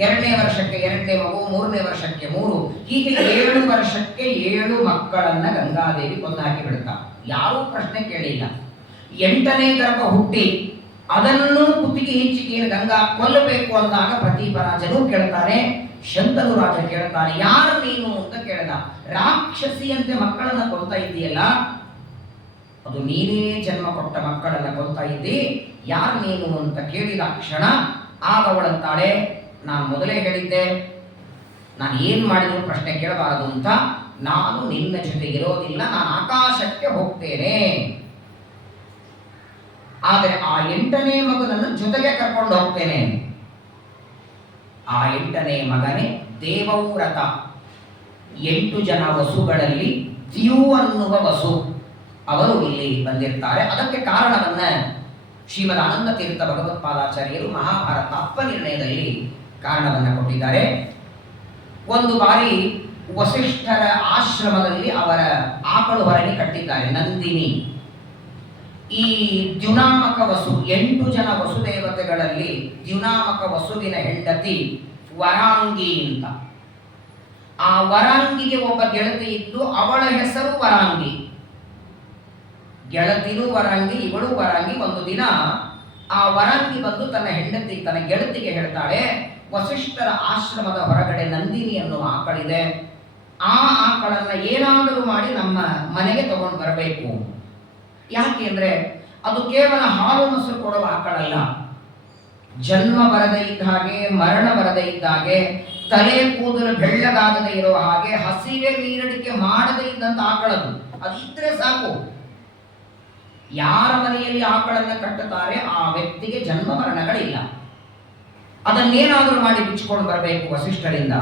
2ನೇ ವರ್ಷಕ್ಕೆ 2ನೇ ಮಗು, 3ನೇ ವರ್ಷಕ್ಕೆ 3, ಹೀಗೆ 7 ವರ್ಷಕ್ಕೆ 7 ಮಕ್ಕಳನ್ನ ಗಂಗಾದೇವಿ ಕೊಂದಾಕಿ ಬಿಡುತ್ತಾ. ಯಾರೂ ಪ್ರಶ್ನೆ ಕೇಳಿಲ್ಲ. 8ನೇ ಗರ್ಭ ಹುಟ್ಟಿ ಅದನ್ನು ಕುತ್ತಿಗೆ ಹಿಚ್ಚಿಗೆ ಗಂಗಾ ಕೊಲ್ಲಬೇಕು ಅಂದಾಗ ಪ್ರತೀಪರಾಜನು ಕೇಳ್ತಾನೆ. ಶಂತನು ರಾಜ ಕೇಳ್ತಾನೆ, ಯಾರು ನೀನು ಅಂತ ಕೇಳಿದ. ರಾಕ್ಷಸಿಯಂತೆ ಮಕ್ಕಳನ್ನ ಕೊಲ್ತಾ ಇದ್ದೀಯಲ್ಲ, ಅದು ನೀನೇ ಜನ್ಮ ಕೊಟ್ಟ ಮಕ್ಕಳನ್ನ ಕೊಲ್ತಾ ಇದ್ದಿ, ಯಾರು ನೀನು ಅಂತ ಕೇಳಿದ ಕ್ಷಣ ಆಗ ಅವಳಂತಾಳೆ, ನಾನು ಮೊದಲೇ ಹೇಳಿದ್ದೆ ನಾನು ಏನ್ ಮಾಡಿದ್ರು ಪ್ರಶ್ನೆ ಕೇಳಬಾರದು ಅಂತ. ನಾನು ನಿನ್ನ ಜೊತೆಗಿರೋದಿಲ್ಲ, ನಾನು ಆಕಾಶಕ್ಕೆ ಹೋಗ್ತೇನೆ. ಆದರೆ ಆ 8ನೇ ಮಗನನ್ನು ಜೊತೆಗೆ ಕರ್ಕೊಂಡು ಹೋಗ್ತೇನೆ. ಆ 8ನೇ ಮಗನೇ ದೇವವ್ರತ. 8 ಜನ ವಸುಗಳಲ್ಲಿ ದ್ಯು ಅನ್ನುವ ವಸು ಅವರು ಇಲ್ಲಿ ಬಂದಿರ್ತಾರೆ. ಅದಕ್ಕೆ ಕಾರಣವನ್ನ ಶ್ರೀಮದ್ ಆನಂದ ತೀರ್ಥ ಭಗವತ್ಪಾದಾಚಾರ್ಯರು ಮಹಾಭಾರತ ಅಪ್ಪನಿರ್ಣಯದಲ್ಲಿ ಕಾರಣವನ್ನ ಕೊಟ್ಟಿದ್ದಾರೆ. ಒಂದು ಬಾರಿ ವಸಿಷ್ಠರ ಆಶ್ರಮದಲ್ಲಿ ಅವರ ಆಕಳು ಹೊರಗೆ ಕಟ್ಟಿದ್ದಾರೆ, ನಂದಿನಿ. ಈ ದ್ಯುನಾಮಕ ವಸು, 8 ಜನ ವಸುದೇವತೆಗಳಲ್ಲಿ ದ್ಯುನಾಮಕ ವಸುವಿನ ಹೆಂಡತಿ ವರಾಂಗಿ ಅಂತ. ಆ ವರಾಂಗಿಗೆ ಒಬ್ಬ ಗೆಳತಿ ಇದ್ದು ಅವಳ ಹೆಸರು ವರಾಂಗಿ. ಗೆಳತಿನೂ ವರಾಂಗಿ, ಇವಳು ವರಾಂಗಿ. ಒಂದು ದಿನ ಆ ವರಾಂಗಿ ಬಂದು ತನ್ನ ಹೆಂಡತಿ, ತನ್ನ ಗೆಳತಿಗೆ ಹೇಳ್ತಾಳೆ, ವಸಿಷ್ಠರ ಆಶ್ರಮದ ಹೊರಗಡೆ ನಂದಿನಿ ಅನ್ನುವ ಆಕಳಿದೆ, ಆ ಆಕಳನ್ನ ಏನಾದರೂ ಮಾಡಿ ನಮ್ಮ ಮನೆಗೆ ತಗೊಂಡು ಬರಬೇಕು. ಯಾಕೆ ಅಂದ್ರೆ ಅದು ಕೇವಲ ಹಾಲು ಮೊಸರು ಕೊಡುವ ಆಕಳಲ್ಲ. ಜನ್ಮ ಬರದೇ ಇದ್ದ ಹಾಗೆ, ಮರಣ ಬರದೇ ಇದ್ದ ಹಾಗೆ, ತಲೆ ಕೂದಲು ಬೆಳ್ಳಗಾಗದೇ ಇರೋ ಹಾಗೆ, ಹಸಿವೆ ನೀರಡಿಕೆ ಮಾಡದೇ ಇದ್ದಂತ ಆಕಳದು. ಅದಿದ್ರೆ ಸಾಕು. ಯಾರ ಮನೆಯಲ್ಲಿ ಆಕಳನ್ನ ಕಟ್ಟುತ್ತಾರೆ ಆ ವ್ಯಕ್ತಿಗೆ ಜನ್ಮ ಮರಣಗಳಿಲ್ಲ. ಅದನ್ನೇನಾದರೂ ಮಾಡಿ ಬಿಚ್ಚಿಕೊಂಡು ಬರಬೇಕು ವಸಿಷ್ಠರಿಂದ.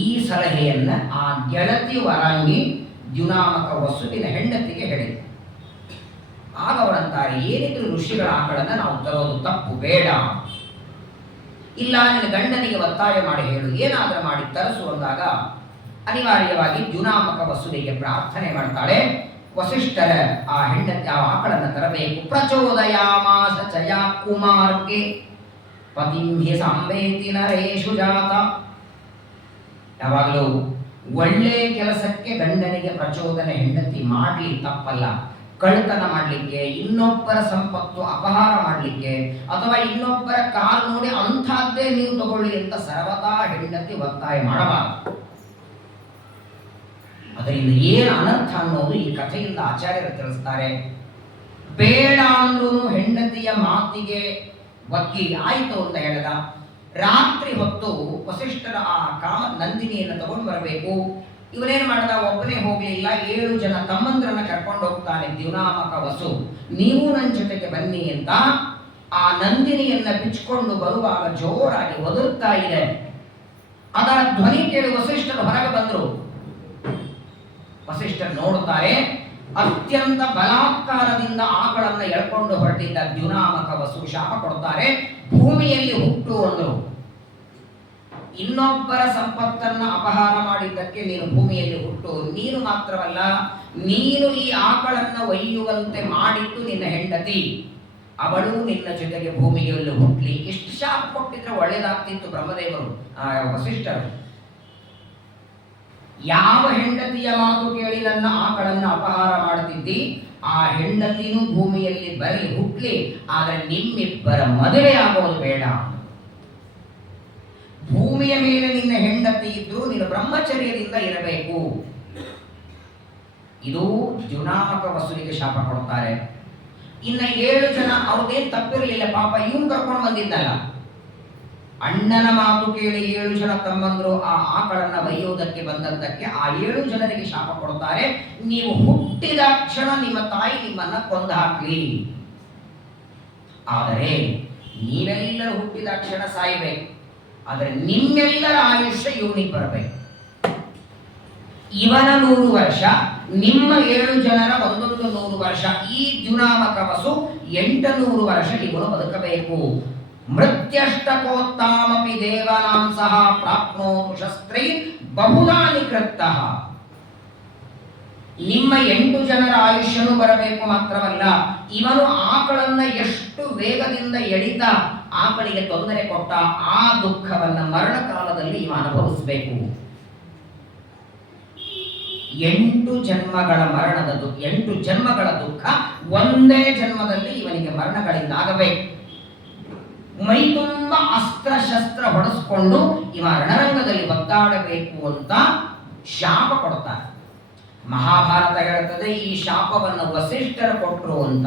ಈ ಸಲಹೆಯನ್ನ ಆ ಗೆಳತಿ ವರಾಂಗಿ ದ್ಯುನಾಮಕ ವಸುವಿನ ಹೆಂಡತಿಗೆ ಹೇಳಿದ. ಆಗ ಅವರಂತಾರೆ, ಏನಿದ್ರು ಋಷಿಗಳ ಆಕಳನ್ನ ನಾವು ತರೋದು ತಪ್ಪು, ಬೇಡ. ಇಲ್ಲ, ನಿನ್ನ ಗಂಡನಿಗೆ ಒತ್ತಾಯ ಮಾಡಿ ಹೇಳು, ಏನಾದರೂ ಮಾಡಿ ತರಿಸು ಅಂದಾಗ ಅನಿವಾರ್ಯವಾಗಿ ದ್ಯುನಾಮಕ ವಸುವಿಗೆ ಪ್ರಾರ್ಥನೆ ಮಾಡ್ತಾಳೆ. ವಸಿಷ್ಠರ ಆ ಹೆಂಡತಿ ಆ ಆಕಳನ್ನು ತರಬೇಕು. ಪ್ರಚೋದಯಾಮಾಸ ಚಯ ಕುಮಾರ್ಗೆ ಪತಿಂಹಿ ಸಂವೇತಿ ನರೇಶು ಜಾತ. ಯಾವಾಗಲೂ ಒಳ್ಳೆ ಕೆಲಸಕ್ಕೆ ಗಂಡನಿಗೆ ಪ್ರಚೋದನೆ ಹೆಂಡತಿ ಮಾಡಲಿ ತಪ್ಪಲ್ಲ. ಕಳ್ಳತನ ಮಾಡಲಿಕ್ಕೆ, ಇನ್ನೊಬ್ಬರ ಸಂಪತ್ತು ಅಪಹಾರ ಮಾಡಲಿಕ್ಕೆ, ಅಥವಾ ಇನ್ನೊಬ್ಬರ ಕಾಲು ನೋಡಿ ಅಂಥದ್ದೇ ನೀವು ತಗೊಳ್ಳಿ ಅಂತ ಸರ್ವತಾ ಹೆಂಡತಿ ಒತ್ತಾಯ ಮಾಡಬಾರದು. ಅದರಿಂದ ಏನು ಅನರ್ಥ ಅನ್ನೋದು ಈ ಕಥೆಯಿಂದ ಆಚಾರ್ಯರು ತಿಳಿಸ್ತಾರೆ. ಬೇಡ ಅಂದ್ರೂ ಹೆಂಡತಿಯ ಮಾತಿಗೆ ಒಗ್ಗಿ ಆಯಿತು ಅಂತ ಹೇಳಿದ. ರಾತ್ರಿ ಹೊತ್ತು ವಸಿಷ್ಠರ ಆ ಕಾಮ ನಂದಿನಿಯನ್ನು ತಗೊಂಡು ಬರಬೇಕು. ಇವನೇನ್ ಮಾಡಿದ, ಒಬ್ಬನೇ ಹೋಗಲಿಲ್ಲ, 7 ಜನ ತಮ್ಮಂದ್ರನ್ನ ಕರ್ಕೊಂಡು ಹೋಗ್ತಾನೆ ದ್ಯುನಾಮಕ ವಸು. ನೀವು ನನ್ನ ಜೊತೆಗೆ ಬನ್ನಿ ಅಂತ ಆ ನಂದಿನಿಯನ್ನ ಬಿಚ್ಚಿಕೊಂಡು ಬರುವಾಗ ಜೋರಾಗಿ ಒದರುತ್ತಾ ಇದೆ. ಅದರ ಧ್ವನಿ ಕೇಳಿ ವಸಿಷ್ಠರು ಹೊರಗೆ ಬಂದರು. ವಸಿಷ್ಠರು ನೋಡುತ್ತಾರೆ, ಅತ್ಯಂತ ಬಲಾತ್ಕಾರದಿಂದ ಆಕಳನ್ನ ಎಳ್ಕೊಂಡು ಹೊರಟಿದ್ದ ದ್ಯುನಾಮಕ ವಸು ಶಾಪ ಕೊಡ್ತಾರೆ, ಭೂಮಿಯಲ್ಲಿ ಹುಟ್ಟು ಅಂದರು. ಇನ್ನೊಬ್ಬರ ಸಂಪತ್ತನ್ನ ಅಪಹಾರ ಮಾಡಿದ್ದಕ್ಕೆ ನೀನು ಭೂಮಿಯಲ್ಲಿ ಹುಟ್ಟು. ನೀನು ಮಾತ್ರವಲ್ಲ, ನೀನು ಈ ಆಕಳನ್ನ ಒಯ್ಯುವಂತೆ ಮಾಡಿದ್ದು ನಿನ್ನ ಹೆಂಡತಿ, ಅವಳು ನಿನ್ನ ಜೊತೆಗೆ ಭೂಮಿಯಲ್ಲಿ ಹುಟ್ಲಿ. ಎಷ್ಟು ಶಾಪ ಕೊಟ್ಟಿದ್ರೆ ಒಳ್ಳೇದಾಗ್ತಿತ್ತು ಬ್ರಹ್ಮದೇವರು, ವಸಿಷ್ಠರು. ಯಾವ ಹೆಂಡತಿಯ ಮಾತು ಕೇಳಿ ನನ್ನ ಆಕಳನ್ನ ಅಪಹಾರ ಮಾಡುತ್ತಿದ್ದಿ, ಆ ಹೆಂಡತಿನೂ ಭೂಮಿಯಲ್ಲಿ ಬರಲಿ, ಹುಟ್ಲಿ, ಆದರೆ ನಿಮ್ಮಿಬ್ಬರ ಮದುವೆ ಆಗೋದು ಬೇಡ. ಭೂಮಿಯ ಮೇಲೆ ನಿನ್ನ ಹೆಂಡತಿ ಇದ್ದು ನೀನು ಬ್ರಹ್ಮಚರ್ಯದಿಂದ ಇರಬೇಕು. ಇದು ದ್ಯುನಾಮಕ ವಸುವಿಗೆ ಶಾಪ ಕೊಡ್ತಾರೆ. ಇನ್ನ 7 ಜನ ಅವ್ರದ್ದೇನು ತಪ್ಪಿರಲಿಲ್ಲ, ಪಾಪ ಇವನು ಕರ್ಕೊಂಡು ಬಂದಿದ್ದಲ್ಲ. ಅಣ್ಣನ ಮಾತು ಕೇಳಿ 7 ಜನ ತಮ್ಮಂದ್ರು ಆ ಆಕಳನ್ನ ಒಯ್ಯುವುದಕ್ಕೆ ಬಂದದ್ದಕ್ಕೆ ಆ 7 ಜನರಿಗೆ ಶಾಪ ಕೊಡ್ತಾರೆ, ನೀವು ಹುಟ್ಟಿದ ಕ್ಷಣ ನಿಮ್ಮ ತಾಯಿ ನಿಮ್ಮನ್ನ ಕೊಂದು ಹಾಕ್ಲಿ, ಆದರೆ ನೀವೆಲ್ಲರೂ ಹುಟ್ಟಿದ ಕ್ಷಣ ಸಾಯಬೇಕು, ಆದರೆ ನಿಮ್ಮೆಲ್ಲರ ಆಯುಷ್ಯ ಇವನಿಗೆ ಬರಬೇಕು. ಇವನ 100 ವರ್ಷ, ನಿಮ್ಮ 7 ಜನರ ಒಂದೊಂದು 100 ವರ್ಷ, ಈ ದ್ಯುನಾಮಕ ವಸು 800 ವರ್ಷ ಇವನು ಬದುಕಬೇಕು. ಮೃತ್ಯಷ್ಟಕೋತ್ತಾಮಪಿ ದೇವಾನಾಂ ಸಹ ಪ್ರಾಪ್ನೋತು ಶಸ್ತ್ರೈ ಬಹುಧಾ ನಿಕೃತ್ತಃ. ನಿಮ್ಮ 8 ಜನರ ಆಯುಷ್ಯನೂ ಬರಬೇಕು ಮಾತ್ರವಲ್ಲ, ಇವನು ಆಕಳನ್ನ ಎಷ್ಟು ವೇಗದಿಂದ ಎಳಿತ ಆಕಳಿಗೆ ತೊಂದರೆ ಕೊಟ್ಟ ಆ ದುಃಖವನ್ನ ಮರಣ ಕಾಲದಲ್ಲಿ ಇವ ಅನುಭವಿಸಬೇಕು. 8 ಜನ್ಮಗಳ 8 ಜನ್ಮಗಳ ದುಃಖ ಒಂದೇ ಜನ್ಮದಲ್ಲಿ ಇವನಿಗೆ ಮರಣಗಳಿಂದಾಗಬೇಕು. ಮೈ ತುಂಬ ಅಸ್ತ್ರ ಶಸ್ತ್ರ ಹೊಡೆಸ್ಕೊಂಡು ಇವ ರಣರಂಗದಲ್ಲಿ ಒದ್ದಾಡಬೇಕು ಅಂತ ಶಾಪ ಕೊಡ್ತಾರೆ. ಮಹಾಭಾರತ ಹೇಳ್ತದೆ ಈ ಶಾಪವನ್ನು ವಸಿಷ್ಠರು ಕೊಟ್ಟರು ಅಂತ.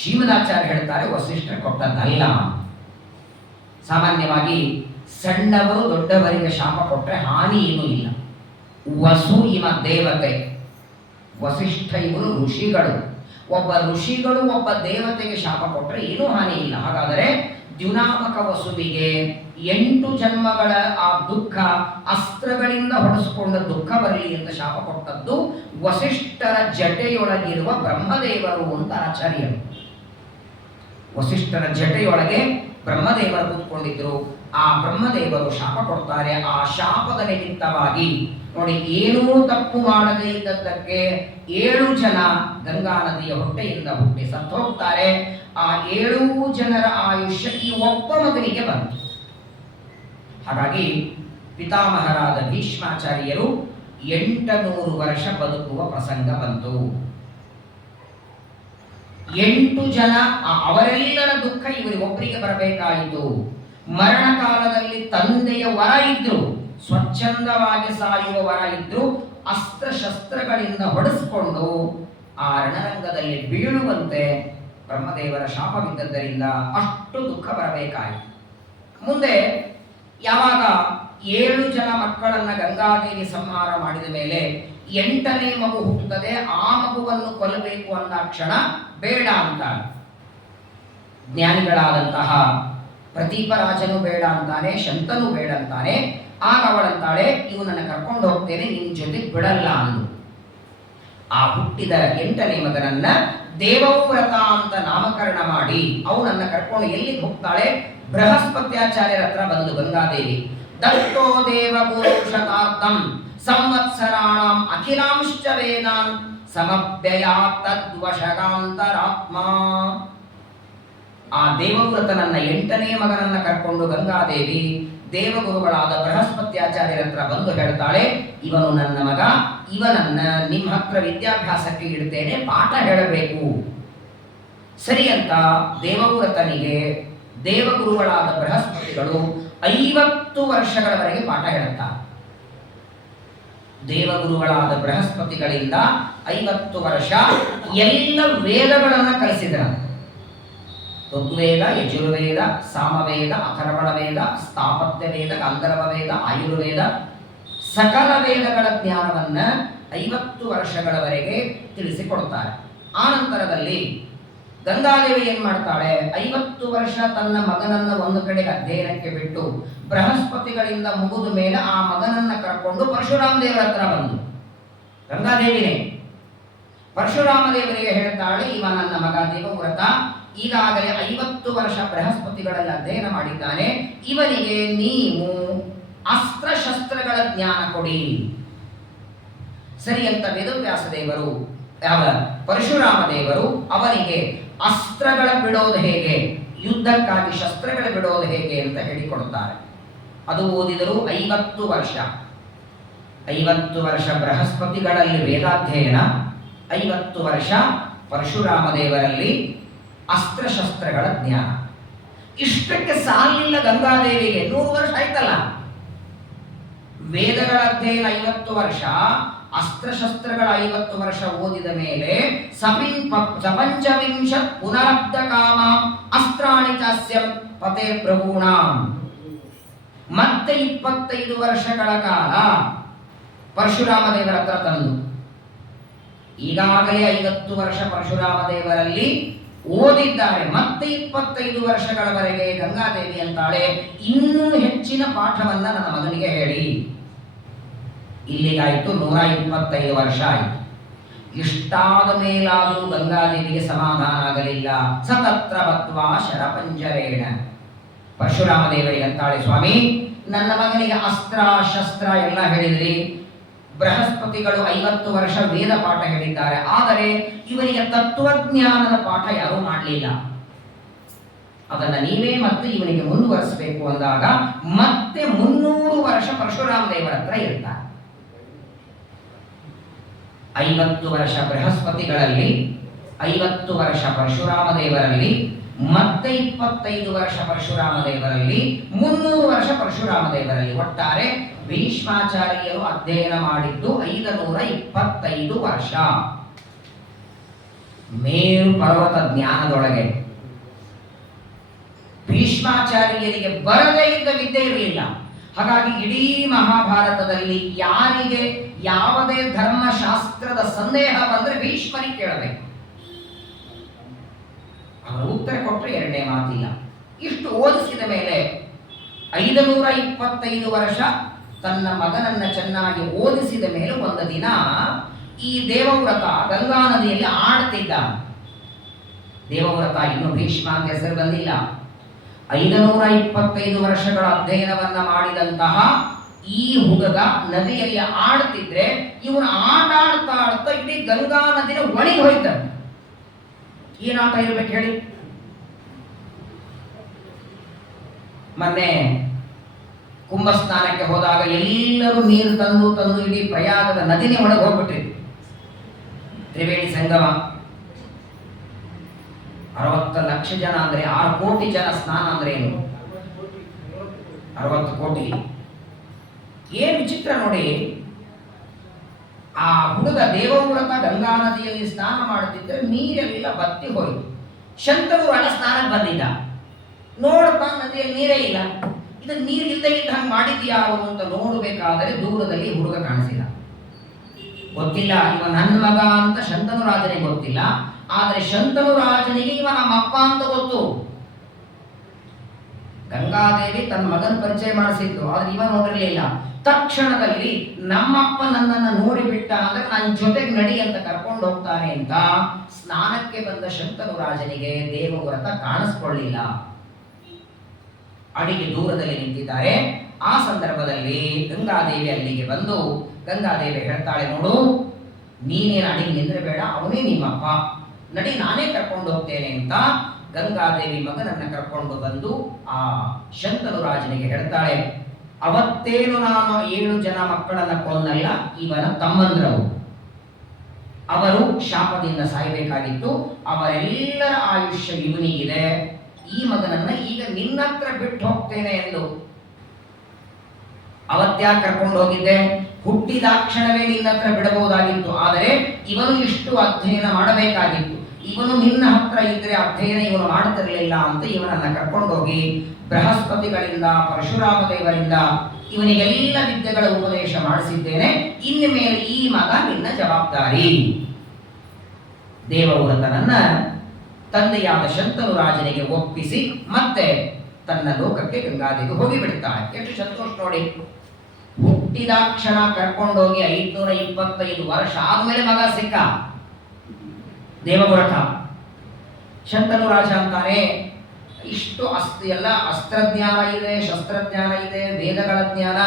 ಶ್ರೀಮದಾಚಾರ್ಯ ಹೇಳ್ತಾರೆ ವಸಿಷ್ಠರು ಕೊಟ್ಟದ್ದಲ್ಲ. ಸಾಮಾನ್ಯವಾಗಿ ಸಣ್ಣವರು ದೊಡ್ಡವರಿಗೆ ಶಾಪ ಕೊಟ್ಟರೆ ಹಾನಿ ಏನೂ ಇಲ್ಲ. ವಸು ಇವ ದೇವತೆ, ವಸಿಷ್ಠ ಇವರು ಋಷಿಗಳು. ಒಬ್ಬ ಋಷಿಗಳು ಒಬ್ಬ ದೇವತೆಗೆ ಶಾಪ ಕೊಟ್ಟರೆ ಏನೂ ಹಾನಿ ಇಲ್ಲ. ಹಾಗಾದರೆ ದ್ಯುನಾಮಕ ವಸುವಿಗೆ 8 ಜನ್ಮಗಳ ಆ ದುಃಖ ಅಸ್ತ್ರಗಳಿಂದ ಹೊಡೆಸಿಕೊಂಡ ದುಃಖ ಬರಲಿ ಅಂತ ಶಾಪ ಕೊಟ್ಟದ್ದು ವಸಿಷ್ಠರ ಜಟೆಯೊಳಗಿರುವ ಬ್ರಹ್ಮದೇವರು ಅಂತ ಆಚಾರ್ಯರು. ವಸಿಷ್ಠರ ಜಟೆಯೊಳಗೆ ಬ್ರಹ್ಮದೇವರು ಕೂತ್ಕೊಂಡಿದ್ರು. ಆ ಬ್ರಹ್ಮದೇವರು ಶಾಪ ಕೊಡ್ತಾರೆ. ಆ ಶಾಪದ ನಿಮಿತ್ತವಾಗಿ ನೋಡಿ, ಏನೂ ತಪ್ಪು ಮಾಡದೇ ಇದ್ದದ್ದಕ್ಕೆ 7 ಜನ ಗಂಗಾ ನದಿಯ ಹೊಟ್ಟೆಯಿಂದ ಹುಟ್ಟಿ ಸತ್ತು ಹೋಗ್ತಾರೆ. ಆ 7 ಜನರ ಆಯುಷ್ಯ ಈ ಒಬ್ಬ ಮಗನಿಗೆ ಬಂತು. ಹಾಗಾಗಿ ಪಿತಾಮಹರಾದ ಭೀಷ್ಮಾಚಾರ್ಯರು 800 ವರ್ಷ ಬದುಕುವ ಪ್ರಸಂಗ ಬಂತು. 8 ಜನ, ಅವರೆಲ್ಲರ ದುಃಖ ಇವರಿಗೊಬ್ಬರಿಗೆ ಬರಬೇಕಾಯಿತು. ಮರಣ ಕಾಲದಲ್ಲಿ ತಂದೆಯ ವರ ಇದ್ರು, ಸ್ವಚ್ಛಂದವಾಗಿ ಸಾಯುವ ವರ ಇದ್ರು, ಅಸ್ತ್ರಶಸ್ತ್ರಗಳಿಂದ ಹೊಡೆಸಿಕೊಂಡು ಆ ರಣರಂಗದಲ್ಲಿ ಬೀಳುವಂತೆ ಬ್ರಹ್ಮದೇವರ ಶಾಪ ಬಿದ್ದದ್ದರಿಂದ ಅಷ್ಟು ದುಃಖ ಬರಬೇಕಾಯಿತು. ಮುಂದೆ ಯಾವಾಗ 7 ಜನ ಮಕ್ಕಳನ್ನ ಗಂಗಾದೇವಿ ಸಂಹಾರ ಮಾಡಿದ ಮೇಲೆ 8ನೇ ಮಗು ಹುಟ್ಟುತ್ತದೆ. ಆ ಮಗುವನ್ನು ಕೊಲ್ಲಬೇಕು ಅಂದ ಕ್ಷಣ ಬೇಡ ಅಂತ ಜ್ಞಾನಿಗಳಾದಂತಹ ಪ್ರತೀಪರಾಜನು ಬೇಡ ಅಂತಾನೆ, ಶಂತನು ಬೇಡ ಅಂತಾನೆ. ಆಗ ಅವಳಂತಾಳೆ, ಇವನನ್ನು ಕರ್ಕೊಂಡು ಹೋಗ್ತೇನೆ, ನಿನ್ನ ಜೊತೆ ಬಿಡಲ್ಲ ಅಂದು. ಆ ಹುಟ್ಟಿದ 8ನೇ ಮಗನನ್ನ ದೇವವ್ರತ ಅಂತ ನಾಮಕರಣ ಮಾಡಿ ಅವನನ್ನ ಕರ್ಕೊಂಡು ಎಲ್ಲಿಗೆ ಹೋಗ್ತಾಳೆ? ಬೃಹಸ್ಪತ್ಯಾಚಾರ್ಯರ ಹತ್ರ ಬಂದು ಗಂಗಾದೇವಿ, ದತ್ತೋ ದೇವಗುರು ಶತಾರ್ಥಂ ಸಂವತ್ಸರಾಣಾಂ ಅಖಿಲಾಂಶ್ಚ ವೇದಾನ್ ಸಮಭ್ಯಯಾ ತದ್ವಶಕಾಂತರಾತ್ಮ. ಆ ದೇವವ್ರತನನ್ನ 8ನೇ ಮಗನನ್ನ ಕರ್ಕೊಂಡು ಗಂಗಾದೇವಿ ದೇವಗುರುಗಳಾದ ಬೃಹಸ್ಪತ್ಯಾಚಾರ್ಯರ ಹತ್ರ ಬಂದು ಹೇಳ್ತಾಳೆ, ಇವನು ನನ್ನ ಮಗ, ಇವನನ್ನ ನಿಮ್ಮ ಹತ್ರ ವಿದ್ಯಾಭ್ಯಾಸಕ್ಕೆ ಇಡ್ತೇನೆ, ಪಾಠ ಹೇಳಬೇಕು. ಸರಿ ಅಂತ ದೇವವ್ರತನಿಗೆ ದೇವಗುರುಗಳಾದ ಬೃಹಸ್ಪತಿಗಳು 50 ವರ್ಷಗಳವರೆಗೆ ಪಾಠ ಹೇಳುತ್ತಾರೆ. ದೇವಗುರುಗಳಾದ ಬೃಹಸ್ಪತಿಗಳಿಂದ 50 ವರ್ಷ ಎಲ್ಲ ವೇದಗಳನ್ನು ಕಲಿಸಿದರು. ಋಗ್ವೇದ, ಯಜುರ್ವೇದ, ಸಾಮವೇದ, ಅಥರ್ವಣ ವೇದ, ಸ್ಥಾಪತ್ಯ ವೇದ, ಗಂಧರ್ವ ವೇದ, ಆಯುರ್ವೇದ, ಸಕಲ ವೇದಗಳ ಜ್ಞಾನವನ್ನ 50 ವರ್ಷಗಳವರೆಗೆ ತಿಳಿಸಿಕೊಡ್ತಾರೆ. ಆ ನಂತರದಲ್ಲಿ ಗಂಗಾದೇವಿ ಏನ್ ಮಾಡ್ತಾಳೆ? 50 ವರ್ಷ ತನ್ನ ಮಗನನ್ನ ಒಂದು ಕಡೆಗೆ ಅಧ್ಯಯನಕ್ಕೆ ಬಿಟ್ಟು ಬೃಹಸ್ಪತಿಗಳಿಂದ ಮುಗಿದ ಮೇಲೆ ಆ ಮಗನನ್ನ ಕರ್ಕೊಂಡು ಪರಶುರಾಮ ದೇವರ ಹತ್ರ ಬಂದು, ಗಂಗಾದೇವಿನೇ ಪರಶುರಾಮ ದೇವರಿಗೆ ಹೇಳ್ತಾಳೆ, ಇವ ನನ್ನ ಮಗ ದೇವವ್ರತ, ಈಗಾಗಲೇ 50 ವರ್ಷ ಬೃಹಸ್ಪತಿಗಳಲ್ಲಿ ಅಧ್ಯಯನ ಮಾಡಿದ್ದಾನೆ, ಇವನಿಗೆ ನೀವು ಅಸ್ತ್ರಶಸ್ತ್ರಗಳ ಜ್ಞಾನ ಕೊಡಿ. ಸರಿ ಅಂತ ವೇದವ್ಯಾಸ ದೇವರು, ಪರಶುರಾಮ ದೇವರು ಅವನಿಗೆ ಅಸ್ತ್ರಗಳ ಬಿಡೋದು ಹೇಗೆ, ಯುದ್ಧಕ್ಕಾಗಿ ಶಸ್ತ್ರಗಳ ಬಿಡೋದು ಹೇಗೆ ಅಂತ ಹೇಳಿಕೊಡ್ತಾರೆ. ಅದು ಓದಿದರು 50 ವರ್ಷ. 50 ವರ್ಷ ಬೃಹಸ್ಪತಿಗಳಲ್ಲಿ ವೇದಾಧ್ಯಯನ, 50 ವರ್ಷ ಪರಶುರಾಮ ದೇವರಲ್ಲಿ ಅಸ್ತ್ರಶಸ್ತ್ರಗಳ ಜ್ಞಾನ. ಇಷ್ಟಕ್ಕೆ ಸಾಲಿಲ್ಲ ಗಂಗಾದೇವಿಗೆ. 100 ವರ್ಷ ಆಯ್ತಲ್ಲ. ವೇದಗಳ ಅಧ್ಯಯನ 50 ವರ್ಷ, ಅಸ್ತ್ರಶಸ್ತ್ರಗಳ 50 ವರ್ಷ ಓದಿದ ಮೇಲೆ ಸಪಂಚವಿಂಶ ಪುನರಬ್ಧ ಕಾಮ ಅಸ್ತ್ರಾಣಿ ಚಾಸ್ಯಂ ಪತೆ ಪ್ರಭೂಣಾಂ. ಮತ್ತೆ 25 ವರ್ಷಗಳ ಕಾಲ ಪರಶುರಾಮ ದೇವರ ಹತ್ರ ತಂದು, ಈಗಾಗಲೇ 50 ವರ್ಷ ಪರಶುರಾಮ ದೇವರಲ್ಲಿ ಓದಿದ್ದಾರೆ, ಮತ್ತೆ 25 ವರ್ಷಗಳವರೆಗೆ ಗಂಗಾದೇವಿ ಅಂತಾಳೆ, ಇನ್ನೂ ಹೆಚ್ಚಿನ ಪಾಠವನ್ನ ನನ್ನ ಮಗನಿಗೆ ಹೇಳಿ. ಇಲ್ಲಿಗಾಯಿತು 125 ವರ್ಷ ಆಯಿತು. ಇಷ್ಟಾದ ಮೇಲಾದರೂ ಗಂಗಾದೇವಿಗೆ ಸಮಾಧಾನ ಆಗಲಿಲ್ಲ. ಸತತ್ರ ಬತ್ವಾ ಶರಪಂಜರೇಣ. ಪರಶುರಾಮ ದೇವರಿಗೆ ಅಂತಾಳೆ, ಸ್ವಾಮಿ ನನ್ನ ಮಗನಿಗೆ ಅಸ್ತ್ರ ಶಸ್ತ್ರ ಎಲ್ಲ ಹೇಳಿದ್ರಿ, ಬೃಹಸ್ಪತಿಗಳು 50 ವರ್ಷ ವೇದ ಪಾಠ ಹೇಳಿದ್ದಾರೆ, ಆದರೆ ಇವರಿಗೆ ತತ್ವಜ್ಞಾನದ ಪಾಠ ಯಾರೂ ಮಾಡಲಿಲ್ಲ. ಅದನ್ನ ನೀವೇ ಮತ್ತೆ ಇವನಿಗೆ ಮುಂದುವರಿಸಬೇಕು ಅಂದಾಗ ಮತ್ತೆ 300 ವರ್ಷ ಪರಶುರಾಮ ದೇವರ ಹತ್ರ ಇರ್ತಾರೆ. 50 ವರ್ಷ ಬೃಹಸ್ಪತಿಗಳಲ್ಲಿ, 50 ವರ್ಷ ಪರಶುರಾಮ ದೇವರಲ್ಲಿ, ಮತ್ತೆ 25 ವರ್ಷ ಪರಶುರಾಮ ದೇವರಲ್ಲಿ, 300 ವರ್ಷ ಪರಶುರಾಮ ದೇವರಲ್ಲಿ. ಒಟ್ಟಾರೆ ಭೀಷ್ಮಾಚಾರ್ಯರು ಅಧ್ಯಯನ ಮಾಡಿದ್ದು 525 ವರ್ಷ. ಮೇರು ಪರ್ವತ ಜ್ಞಾನದೊಳಗೆ ಭೀಷ್ಮಾಚಾರ್ಯರಿಗೆ ಬರದೇ ಇದ್ದ ವಿದ್ಯೆ ಇರಲಿಲ್ಲ. ಹಾಗಾಗಿ ಇಡೀ ಮಹಾಭಾರತದಲ್ಲಿ ಯಾರಿಗೆ ಯಾವುದೇ ಧರ್ಮಶಾಸ್ತ್ರದ ಸಂದೇಹ ಬಂದ್ರೆ ಭೀಷ್ಮರಿಗೆ ಕೇಳಬೇಕು. ಅವರು ಉತ್ತರ ಕೊಟ್ಟರೆ ಎರಡನೇ ಮಾತಿಲ್ಲ. ಇಷ್ಟು ಓದಿಸಿದ ಮೇಲೆ 525 ವರ್ಷ ತನ್ನ ಮಗನನ್ನ ಚೆನ್ನಾಗಿ ಓದಿಸಿದ ಮೇಲೆ ಒಂದು ದಿನ ಈ ದೇವವ್ರತ ಗಂಗಾ ನದಿಯಲ್ಲಿ ಆಡ್ತಿದ್ದ. ದೇವವ್ರತ ಇನ್ನು ಭೀಷ್ಮ ಅಂತ ಹೆಸರು ಬಂದಿಲ್ಲ. 525 ವರ್ಷಗಳ ಅಧ್ಯಯನವನ್ನ ಮಾಡಿದಂತಹ ಈ ಹುಡುಗ ನದಿಯಲ್ಲಿ ಆಡ್ತಿದ್ರೆ ಇವನು ಆಟ ಆಡ್ತಾ ಆಡ್ತಾ ಇಡೀ ಗಂಗಾ ನದಿನ ಒಣಗಿ ಹೋಯ್ತಾನೆ. ಏನ್ ಆಟ ಇರ್ಬೇಕು ಹೇಳಿ? ಮೊನ್ನೆ ಕುಂಭಸ್ನಾನಕ್ಕೆ ಹೋದಾಗ ಎಲ್ಲರೂ ನೀರು ತಂದು ತಂದು ಇಡೀ ಪ್ರಯಾಗದ ನದಿನೇ ಒಳಗೆ ಹೋಗ್ಬಿಟ್ರಿ. ತ್ರಿವೇಣಿ ಸಂಗಮ 60 ಲಕ್ಷ ಜನ ಅಂದ್ರೆ 6 ಕೋಟಿ ಜನ ಸ್ನಾನ ಅಂದ್ರೆ ಏನು? 60 ಕೋಟಿ. ಏನ್ ವಿಚಿತ್ರ ನೋಡಿ. ಆ ಹುಡುಗ ದೇವವ್ರತ ಗಂಗಾ ನದಿಯಲ್ಲಿ ಸ್ನಾನ ಮಾಡುತ್ತಿದ್ರೆ ನೀರೆಲ್ಲ ಬತ್ತಿ ಹೋಯಿತು. ಶಂತನು ಅಣ್ಣ ಸ್ನಾನಕ್ಕೆ ಬಂದಿದ್ದ. ನೋಡ್ತಾ ನದಿಯಲ್ಲಿ ನೀರೇ ಇಲ್ಲ. ಇದು ನೀರು ಇಲ್ಲದೆ ಇದ್ದ ಹಂಗೆ ಮಾಡಿದ್ಯಾರು ಅಂತ ನೋಡಬೇಕಾದರೆ ದೂರದಲ್ಲಿ ಹುಡುಗ ಕಾಣಿಸಿಲ್ಲ. ಗೊತ್ತಿಲ್ಲ ಇವ ನನ್ನ ಮಗ ಅಂತ ಶಂತನು ರಾಜನಿಗೆ ಗೊತ್ತಿಲ್ಲ. ಆದರೆ ಶಂತನು ರಾಜನಿಗೆ ಇವ ನಮ್ಮಪ್ಪ ಅಂತ ಗೊತ್ತು. ಗಂಗಾದೇವಿ ತನ್ನ ಮಗನ ಪರಿಚಯ ಮಾಡಿಸಿದ್ದು, ಆದ್ರೆ ಇವ ನೋಡಿರ್ಲಿಲ್ಲ. ತಕ್ಷಣದಲ್ಲಿ ನಮ್ಮಪ್ಪ ನನ್ನನ್ನು ನೋಡಿಬಿಟ್ಟ ಅಂದ್ರೆ ನನ್ನ ಜೊತೆಗೆ ನಡಿ ಅಂತ ಕರ್ಕೊಂಡು ಹೋಗ್ತಾನೆ ಅಂತ ಸ್ನಾನಕ್ಕೆ ಬಂದ ಶಂತನು ರಾಜನಿಗೆ ದೇವವ್ರತ ಕಾಣಿಸ್ಕೊಳ್ಳಿಲ್ಲ. ಅಡಿಗೆ ದೂರದಲ್ಲಿ ನಿಂತಿದ್ದಾರೆ. ಆ ಸಂದರ್ಭದಲ್ಲಿ ಗಂಗಾದೇವಿ ಅಲ್ಲಿಗೆ ಬಂದು ಗಂಗಾದೇವಿ ಹೇಳ್ತಾಳೆ, ನೋಡು ನೀನೇನು ಅಡಿಗೆ ನಿಂದ್ರೆ ಬೇಡ, ಅವನೇ ನಿಮ್ಮಪ್ಪ, ನಡಿ ನಾನೇ ಕರ್ಕೊಂಡು ಹೋಗ್ತೇನೆ ಅಂತ ಗಂಗಾದೇವಿ ಮಗನನ್ನ ಕರ್ಕೊಂಡು ಬಂದು ಆ ಶಂತನು ರಾಜನಿಗೆ ಹೇಳ್ತಾಳೆ, ಅವತ್ತೇನು ನಾನು 7 ಜನ ಮಕ್ಕಳನ್ನ ಕೊಂದಲ್ಲ, ಇವನ ತಮ್ಮಂದ್ರವು, ಅವರು ಶಾಪದಿಂದ ಸಾಯಬೇಕಾಗಿತ್ತು, ಅವರೆಲ್ಲರ ಆಯುಷ್ಯ ಇವನಿಗಿದೆ, ಈ ಮಗನನ್ನ ಈಗ ನಿನ್ನತ್ರ ಬಿಟ್ಟು ಹೋಗ್ತೇನೆ ಎಂದು. ಅವತ್ತ್ಯಾ ಕರ್ಕೊಂಡು ಹೋಗಿದ್ದೆ, ಹುಟ್ಟಿದಾಕ್ಷಣವೇ ನಿನ್ನತ್ರ ಬಿಡಬಹುದಾಗಿತ್ತು, ಆದರೆ ಇವನು ಇಷ್ಟು ಅಧ್ಯಯನ ಮಾಡಬೇಕಾಗಿತ್ತು, ಇವನು ನಿನ್ನ ಹತ್ರ ಇದ್ರೆ ಅಧ್ಯಯನ ಇವನು ಮಾಡ್ತಿರ್ಲಿಲ್ಲ ಅಂತ ಇವನನ್ನ ಕರ್ಕೊಂಡೋಗಿ ಬೃಹಸ್ಪತಿಗಳಿಂದ ಪರಶುರಾಮ ದೇವರಿಂದ ಇವನಿಗೆಲ್ಲ ವಿದ್ಯೆಗಳ ಉಪದೇಶ ಮಾಡಿಸಿದ್ದೇನೆ, ಇನ್ನು ಮೇಲೆ ಈ ಮಗ ನಿನ್ನ ಜವಾಬ್ದಾರಿ. ದೇವವ್ರತನನ್ನ ತಂದೆಯಾದ ಶಂತನು ರಾಜನಿಗೆ ಒಪ್ಪಿಸಿ ಮತ್ತೆ ತನ್ನ ಲೋಕಕ್ಕೆ ಗಂಗಾದೇವಿ ಹೋಗಿಬಿಡ್ತಾಳೆ. ಎಷ್ಟು ಸಂತೋಷ ನೋಡಿ. ಹುಟ್ಟಿದಾಕ್ಷಣ ಕರ್ಕೊಂಡೋಗಿ 525 ವರ್ಷ ಆದ್ಮೇಲೆ ಮಗ ಸಿಕ್ಕ ದೇವವ್ರತ. ಶಂತನು ರಾಜ ಅಂತಾನೆ, ಇಷ್ಟು ಎಲ್ಲ ಅಸ್ತ್ರಜ್ಞಾನ ಇದೆ, ಶಸ್ತ್ರಜ್ಞಾನ ಇದೆ, ವೇದಗಳ ಜ್ಞಾನ,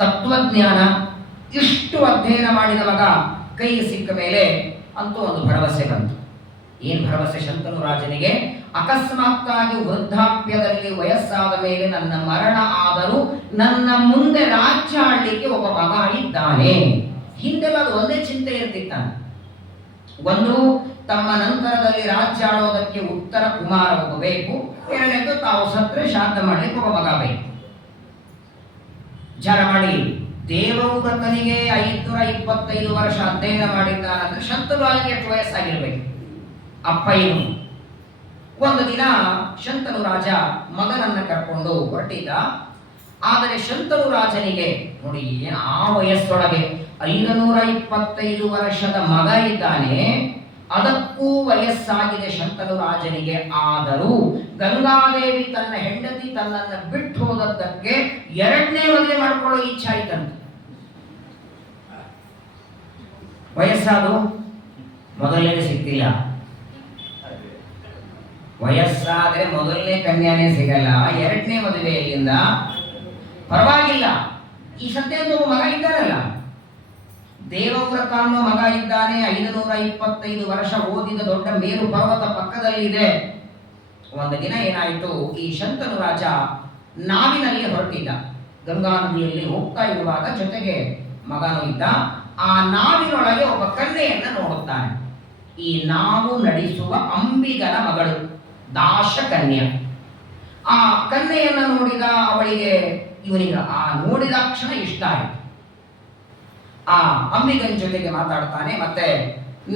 ತತ್ವಜ್ಞಾನ, ಇಷ್ಟು ಅಧ್ಯಯನ ಮಾಡಿದ ಮಗ ಕೈಗೆ ಸಿಕ್ಕ ಮೇಲೆ ಅಂತೂ ಒಂದು ಭರವಸೆ ಬಂತು. ಏನ್ ಭರವಸೆ ಶಂತನು ರಾಜನಿಗೆ? ಅಕಸ್ಮಾತ್ತಾಗಿ ವೃದ್ಧಾಪ್ಯದಲ್ಲಿ ವಯಸ್ಸಾದ ಮೇಲೆ ನನ್ನ ಮರಣ ಆದರೂ ನನ್ನ ಮುಂದೆ ರಾಜ್ಯ ಆಳ್ಲಿಕ್ಕೆ ಒಬ್ಬ ಮಗ ಇದ್ದಾನೆ. ಹಿಂದೆಲ್ಲ ಅದು ಒಂದೇ ಚಿಂತೆ ಇರ್ತಿತ್ತಾನೆ. ಒಂದು, ತಮ್ಮ ನಂತರದಲ್ಲಿ ರಾಜ್ಯ ಆಳೋದಕ್ಕೆ ಉತ್ತರ ಕುಮಾರ ಒಬ್ಬ ಬೇಕು, ಎರಡನೇದು ತಾವು ಸತ್ರೆ ಶ್ರಾದ್ದ ಮಾಡಲಿಕ್ಕೆ ಒಬ್ಬ ಮಗ ಬೇಕು. ಜರ ಮಾಡಿ ದೇವವ್ರತನಿಗೆ 525 ವರ್ಷ ಅಧ್ಯಯನ ಮಾಡಿದ್ದಾನಂದ್ರೆ ಶಂತನು ರಾಜನಿಗೆ ಎಷ್ಟು ವಯಸ್ಸಾಗಿರ್ಬೇಕು? ಅಪ್ಪ ಏನು. ಒಂದು ದಿನ ಶಂತನು ರಾಜ ಮಗನನ್ನ ಕರ್ಕೊಂಡು ಹೊರಟಿದ್ದ. ಆದರೆ ಶಂತನು ರಾಜನಿಗೆ ನೋಡಿ, ಆ ವಯಸ್ಸೊಳಗೆ 525 ವರ್ಷದ ಮಗ ಇದ್ದಾನೆ, ಅದಕ್ಕೂ ವಯಸ್ಸಾಗಿದೆ ಶಂತನು ರಾಜನಿಗೆ. ಆದರೂ ಗಂಗಾದೇವಿ ತನ್ನ ಹೆಂಡತಿ ತನ್ನನ್ನು ಬಿಟ್ಟು ಹೋದದ್ದಕ್ಕೆ 2ನೇ ಮದುವೆ ಮಾಡ್ಕೊಳ್ಳೋ ಇಚ್ಛೆ ಆಯ್ತಂತೆ. ವಯಸ್ಸಾದು ಮೊದಲನೇ ಸಿಗ್ತಿಲ್ಲ. ವಯಸ್ಸಾದ್ರೆ ಮೊದಲನೇ ಕನ್ಯಾನೇ ಸಿಗಲ್ಲ, ಎರಡನೇ ಮದುವೆಯಿಂದ ಪರವಾಗಿಲ್ಲ. ಈ ಸದ್ಯ ಮಗ ಇದ್ದಾರಲ್ಲ, ದೇವವ್ರತ ಅನ್ನೋ ಮಗ ಇದ್ದಾನೆ. 525 ವರ್ಷ ಓದಿದ ದೊಡ್ಡ ಮೇರು ಪರ್ವತ ಪಕ್ಕದಲ್ಲಿದೆ. ಒಂದು ದಿನ ಏನಾಯಿತು, ಈ ಶಂತನು ರಾಜ ನಾವಿನಲ್ಲಿ ಹೊರಟಿದ್ದ. ಗಂಗಾ ನದಿಯಲ್ಲಿ ಹೋಗ್ತಾ ಇರುವಾಗ ಜೊತೆಗೆ ಮಗನೂ ಇದ್ದ. ಆ ನಾವಿನೊಳಗೆ ಒಬ್ಬ ಕನ್ಯೆಯನ್ನ ನೋಡುತ್ತಾನೆ. ಈ ನಾವು ನಡೆಸುವ ಅಂಬಿಗನ ಮಗಳು ದಾಶ ಕನ್ಯ. ಆ ಕನ್ಯೆಯನ್ನ ನೋಡಿದ ಅವಳಿಗೆ ಇವನಿಗೆ ಆ ನೋಡಿದ ಕ್ಷಣ ಇಷ್ಟ ಆಯಿತು. ಆ ಅಂಬಿಗನ ಜೊತೆಗೆ ಮಾತಾಡ್ತಾನೆ. ಮತ್ತೆ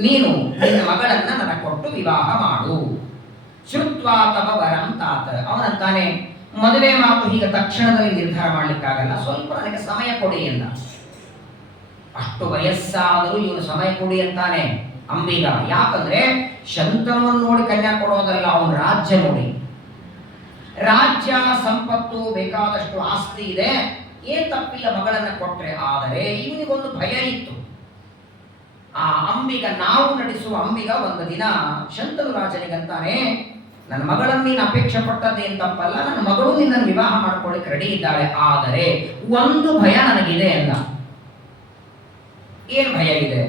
ನೀನು ನಿನ್ನ ಮಗಳನ್ನ ನನಗೆ ಕೊಟ್ಟು ವಿವಾಹ ಮಾಡು. ಶ್ರುತ್ವಾ ತವ ವರಂ ತಾತ. ಅವನಂತಾನೆ, ಮದುವೆ ಮಾತು ಹೀಗೆ ತಕ್ಷಣದಲ್ಲಿ ನಿರ್ಧಾರ ಮಾಡ್ಲಿಕ್ಕಾಗಲ್ಲ, ಸ್ವಲ್ಪ ನನಗೆ ಸಮಯ ಕೊಡಿ ಎಂದ. ಅಷ್ಟು ವಯಸ್ಸಾದರೂ ಇವನು ಸಮಯ ಕೊಡಿ ಅಂತಾನೆ ಅಂಬಿಗ. ಯಾಕಂದ್ರೆ ಶಂತನವನ್ನು ನೋಡಿ ಕನ್ಯಾ ಕೊಡೋದಲ್ಲ, ಅವನ ರಾಜ್ಯ ನೋಡಿ. ರಾಜ್ಯ ಸಂಪತ್ತು ಬೇಕಾದಷ್ಟು ಆಸ್ತಿ ಇದೆ, ಏನ್ ತಪ್ಪಿಲ್ಲ ಮಗಳನ್ನ ಕೊಟ್ರೆ. ಆದರೆ ಇವನಿಗೊಂದು ಭಯ ಇತ್ತು. ಆ ಅಂಬಿಗ, ನಾವು ನಡೆಸುವ ಅಂಬಿಗ ಒಂದು ದಿನ ಶಂತನು ರಾಜನಿಗಂತಾನೆ, ನನ್ನ ಮಗಳನ್ನು ನೀನು ಅಪೇಕ್ಷೆ ಪಟ್ಟದ್ದೇನು ತಪ್ಪಲ್ಲ, ನನ್ನ ಮಗಳು ನಿನ್ನನ್ನು ವಿವಾಹ ಮಾಡ್ಕೊಳ್ಳಿಕ್ಕೆ ರೆಡಿ ಇದ್ದಾಳೆ, ಆದರೆ ಒಂದು ಭಯ ನನಗಿದೆ ಎಂದ. ಏನು ಭಯ ಇದೆ?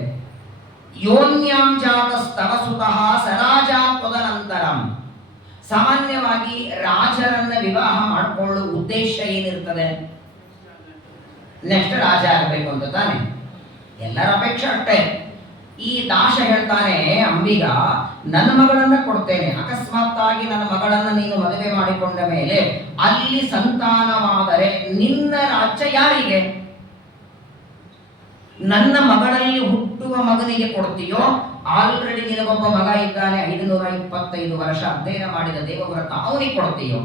ಯೋನ್ಯಾಂ ಜಾತಸ್ತವ ಸುತಃ ಸರಾಜ ತದನಂತರಂ. ಸಾಮಾನ್ಯವಾಗಿ ರಾಜರನ್ನ ವಿವಾಹ ಮಾಡಿಕೊಳ್ಳುವ ಉದ್ದೇಶ ಏನಿರ್ತದೆ? ನೆಕ್ಸ್ಟ್ ರಾಜ ಆಗಬೇಕು ಅಂತ ತಾನೆ, ಎಲ್ಲರ ಅಪೇಕ್ಷೆ ಅಷ್ಟೇ. ಈ ದಾಶ ಹೇಳ್ತಾನೆ, ಅಂಬಿಗ, ನನ್ನ ಮಗಳನ್ನ ಕೊಡ್ತೇನೆ, ಅಕಸ್ಮಾತ್ತಾಗಿ ನನ್ನ ಮಗಳನ್ನ ನೀನು ಮದುವೆ ಮಾಡಿಕೊಂಡ ಮೇಲೆ ಅಲ್ಲಿ ಸಂತಾನವಾದರೆ ನಿನ್ನ ರಾಜ್ಯ ಯಾರಿಗೆ? ನನ್ನ ಮಗಳಲ್ಲಿ ಹುಟ್ಟುವ ಮಗನಿಗೆ ಕೊಡ್ತೀಯೋ? ಆಲ್ರೆಡಿ ನಿನಗೊಬ್ಬ ಮಗ ಇದ್ದಾನೆ, 525 ವರ್ಷ ಅಧ್ಯಯನ ಮಾಡಿದ ದೇವವ್ರತ, ಅವನಿಗೆ ಕೊಡ್ತೀಯೋ?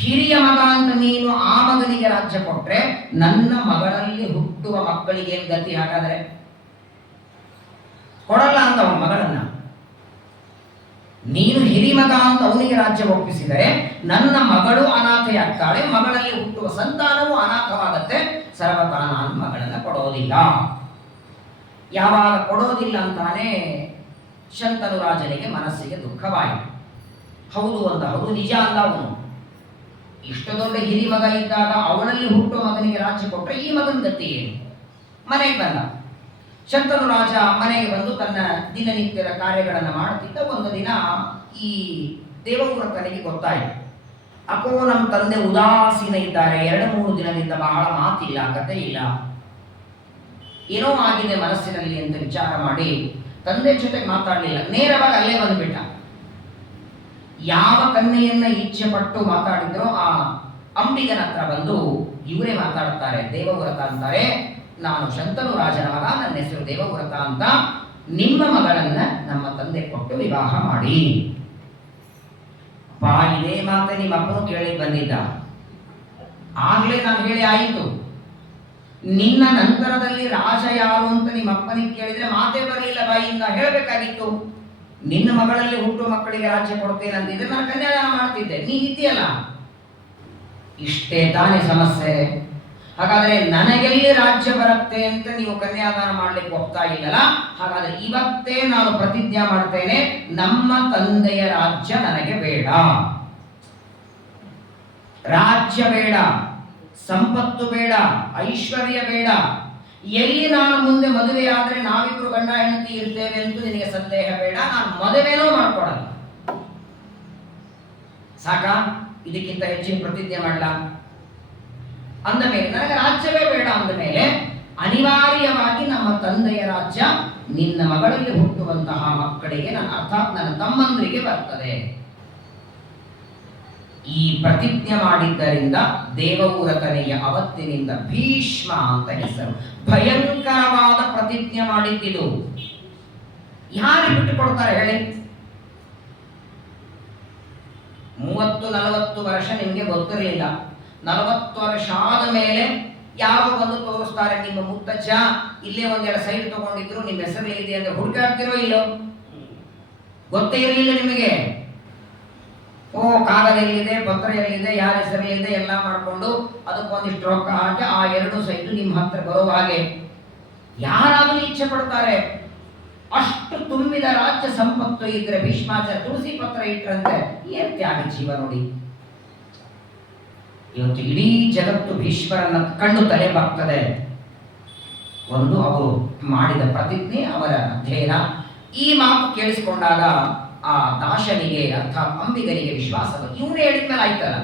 ಹಿರಿಯ ಮಗ ಅಂತ ನೀನು ಆ ಮಗನಿಗೆ ರಾಜ್ಯ ಕೊಟ್ರೆ ನನ್ನ ಮಗಳಲ್ಲಿ ಹುಟ್ಟುವ ಮಕ್ಕಳಿಗೆ ಏನ್ ಗತಿ? ಹಾಗಾದ್ರೆ ಕೊಡಲ್ಲ ಅಂತ ಅವನ ಮಗಳನ್ನ. ನೀನು ಹಿರಿ ಮಗ ಅಂತ ಅವನಿಗೆ ರಾಜ್ಯ ಒಪ್ಪಿಸಿದರೆ ನನ್ನ ಮಗಳು ಅನಾಥೆಯಾಗ್ತಾಳೆ, ಮಗಳಲ್ಲಿ ಹುಟ್ಟುವ ಸಂತಾನವು ಅನಾಥವಾಗತ್ತೆ. ಸರ್ವತಾ ನಾನು ಮಗಳನ್ನ ಕೊಡೋದಿಲ್ಲ. ಯಾವಾಗ ಕೊಡೋದಿಲ್ಲ ಅಂತಾನೆ ಶಂತನು ರಾಜನಿಗೆ ಮನಸ್ಸಿಗೆ ದುಃಖವಾಯಿತು. ಹೌದು ಅಂತ, ಹೌದು ನಿಜ ಅಂದ ಅವನು. ಇಷ್ಟು ದೊಡ್ಡ ಹಿರಿ ಮಗ ಇದ್ದಾಗ ಅವನಲ್ಲಿ ಹುಟ್ಟುವ ಮಗನಿಗೆ ರಾಜ್ಯ ಕೊಟ್ಟರೆ ಈ ಮಗನ ಗತಿ ಏನು? ಮನೆಗೆ ಬಂದ ಶಂತನು ರಾಜ. ಮನೆಗೆ ಬಂದು ತನ್ನ ದಿನನಿತ್ಯದ ಕಾರ್ಯಗಳನ್ನು ಮಾಡುತ್ತಿದ್ದ. ಒಂದು ದಿನ ಈ ದೇವವ್ರತನಿಗೆ ಗೊತ್ತಾಯಿತು, ಅಕೋ ನಮ್ಮ ತಂದೆ ಉದಾಸೀನ ಇದ್ದಾರೆ, 2-3 ದಿನದಿಂದ ಬಹಳ ಮಾತಿಲ್ಲ, ಕತೆ ಇಲ್ಲ, ಏನೋ ಆಗಿದೆ ಮನಸ್ಸಿನಲ್ಲಿ ಅಂತ ವಿಚಾರ ಮಾಡಿ ತಂದೆ ಜೊತೆಗೆ ಮಾತಾಡಲಿಲ್ಲ. ನೇರವಾಗಿ ಅಲ್ಲೇ ಬಂದ್ಬಿಟ್ಟ. ಯಾವ ಕನ್ಯೆಯನ್ನ ಇಚ್ಛೆ ಪಟ್ಟು ಮಾತಾಡಿದ್ರೋ ಆ ಅಂಬಿಗನ ಹತ್ರ ಬಂದು ಇವರೇ ಮಾತಾಡ್ತಾರೆ. ದೇವವ್ರತ ಅಂತಾರೆ, ನಾನು ಶಂತನು ರಾಜನ ಮಗ, ನನ್ನ ಹೆಸರು ದೇವವ್ರತ ಅಂತ, ನಿಮ್ಮ ಮಗಳನ್ನ ನಮ್ಮ ತಂದೆ ಕೊಟ್ಟು ವಿವಾಹ ಮಾಡಿ. ಇದೇ ಮಾತೆ ನಿಮ್ಮ ಅಪ್ಪನು ಕೇಳಿ ಬಂದಿದ್ದ. ಆಗ್ಲೇ ನಾನು ಹೇಳಿ ಆಯಿತು, ನಿನ್ನ ನಂತರದಲ್ಲಿ ರಾಜ ಯಾರು ಅಂತ ನಿಮ್ಮ ಅಪ್ಪನಿಗೆ ಕೇಳಿದ್ರೆ ಮಾತೇ ಬರಲಿಲ್ಲ ಬಾಯಿಯಿಂದ. ಹೇಳಬೇಕಾಗಿತ್ತು, ನಿನ್ನ ಮಗಳಲ್ಲಿ ಹುಟ್ಟುವ ಮಕ್ಕಳಿಗೆ ರಾಜ್ಯ ಕೊಡ್ತೇನೆ ಅಂತಿದ್ರೆ ನಾನು ಕನ್ಯಾದಾನ ಮಾಡ್ತಿದ್ದೆ, ನೀನಿದ್ದೀಯಲ್ಲ. ಇಷ್ಟೇ ತಾನೇ ಸಮಸ್ಯೆ. ಹಾಗಾದ್ರೆ ನನಗೆಲ್ಲಿ ರಾಜ್ಯ ಬರುತ್ತೆ ಅಂತ ನೀವು ಕನ್ಯಾದಾನ ಮಾಡ್ಲಿಕ್ಕೆ ಹೋಗ್ತಾ ಇಲ್ಲಲ್ಲ, ಹಾಗಾದ್ರೆ ಇವತ್ತೇ ನಾನು ಪ್ರತಿಜ್ಞೆ ಮಾಡ್ತೇನೆ, ನಮ್ಮ ತಂದೆಯ ರಾಜ್ಯ ನನಗೆ ಬೇಡ, ರಾಜ್ಯ ಬೇಡ, ಸಂಪತ್ತು ಬೇಡ, ಐಶ್ವರ್ಯ ಬೇಡ. ಎಲ್ಲಿ ನಾನು ಮುಂದೆ ಮದುವೆ ಆದ್ರೆ ನಾವಿಬ್ರು ಗಂಡ ಹೆಂಡತಿ ಇರ್ತೇವೆ ಅಂತ ನಿನಗೆ ಸಂದೇಹ ಬೇಡ, ನಾನು ಮದುವೆನೂ ಮಾಡ್ಕೊಡಲ್ಲ. ಸಾಕ? ಇದಕ್ಕಿಂತ ಹೆಚ್ಚಿನ ಪ್ರತಿಜ್ಞೆ ಮಾಡಲ ಅಂದ ಮೇಲೆ, ನನಗೆ ರಾಜ್ಯವೇ ಬೇಡ ಅಂದ ಮೇಲೆ ಅನಿವಾರ್ಯವಾಗಿ ನಮ್ಮ ತಂದೆಯ ರಾಜ್ಯ ನಿನ್ನ ಮಗಳಲ್ಲಿ ಹುಟ್ಟುವಂತಹ ಮಕ್ಕಳಿಗೆ, ಅರ್ಥಾತ್ ನನ್ನ ತಮ್ಮಂದರಿಗೆ ಬರ್ತದೆ. ಈ ಪ್ರತಿಜ್ಞೆ ಮಾಡಿದ್ದರಿಂದ ದೇವವ್ರತನಿಗೆ ಅವತ್ತಿನಿಂದ ಭೀಷ್ಮ ಅಂತ ಹೆಸರು. ಭಯಂಕರವಾದ ಪ್ರತಿಜ್ಞೆ ಮಾಡಿದ್ದಿದು. ಯಾರು ಬಿಟ್ಟುಕೊಡ್ತಾರೆ ಹೇಳಿ? 30-40 ವರ್ಷ ನಿಮಗೆ ಗೊತ್ತಿರಲಿಲ್ಲ. 40 ವರ್ಷ ಆದ ಮೇಲೆ ಯಾವ ಬಂದು ತೋರಿಸ್ತಾರೆ, ನಿಮ್ಮ ಮುತ್ತಜ್ಜ ಇಲ್ಲೇ ಒಂದೆರಡು ಸೈಡ್ ತಗೊಂಡಿದ್ರು, ನಿಮ್ಮ ಹೆಸರು ಇದೆ ಅಂದ್ರೆ ಹುಡುಕಾಡ್ತಿರೋ ಇಲ್ಲೋ? ಗೊತ್ತೇ ಇರಲಿಲ್ಲ ನಿಮಗೆ. ಓ, ಕಾಗದ ಎಲ್ಲಿದೆ, ಪತ್ರ ಎಲ್ಲಿದೆ, ಯಾರ ಹೆಸರಲ್ಲಿದೆ ಎಲ್ಲ ಮಾಡಿಕೊಂಡು ಅದಕ್ಕೊಂದಿಷ್ಟು ರೊಕ್ಕ ಹಾಕಿ ಆ 2 ಸೈಡ್ ನಿಮ್ಮ ಹತ್ರ ಬರೋ ಹಾಗೆ ಯಾರಾದರೂ ಇಚ್ಛೆ ಪಡ್ತಾರೆ. ಅಷ್ಟು ತುಂಬಿದ ರಾಜ್ಯ ಸಂಪತ್ತು ಇದ್ರೆ ಭೀಷ್ಮಾಚಾರ್ಯ ತುಳಸಿ ಪತ್ರ ಇಟ್ರಂತೆ ಏನ್ ತ್ಯಾಗ ಜೀವ ನೋಡಿ. ಇವತ್ತು ಇಡೀ ಜಗತ್ತು ಭೀಷ್ಮರನ್ನ ಕಂಡು ತಲೆ ಬಾಗ್ತದೆ. ಒಂದು ಅವರು ಮಾಡಿದ ಪ್ರತಿಜ್ಞೆ, ಅವರ ಅಧ್ಯಯನ. ಈ ಮಾತು ಕೇಳಿಸಿಕೊಂಡಾಗ ಆ ದಾಶನಿಗೆ ಅರ್ಥಾತ್ ಅಂಬಿಗನಿಗೆ ವಿಶ್ವಾಸ ಬಂತು. ಇವನೇ ಹೇಳಿದ್ಮೇಲೆ ಆಯ್ತಲ್ಲ,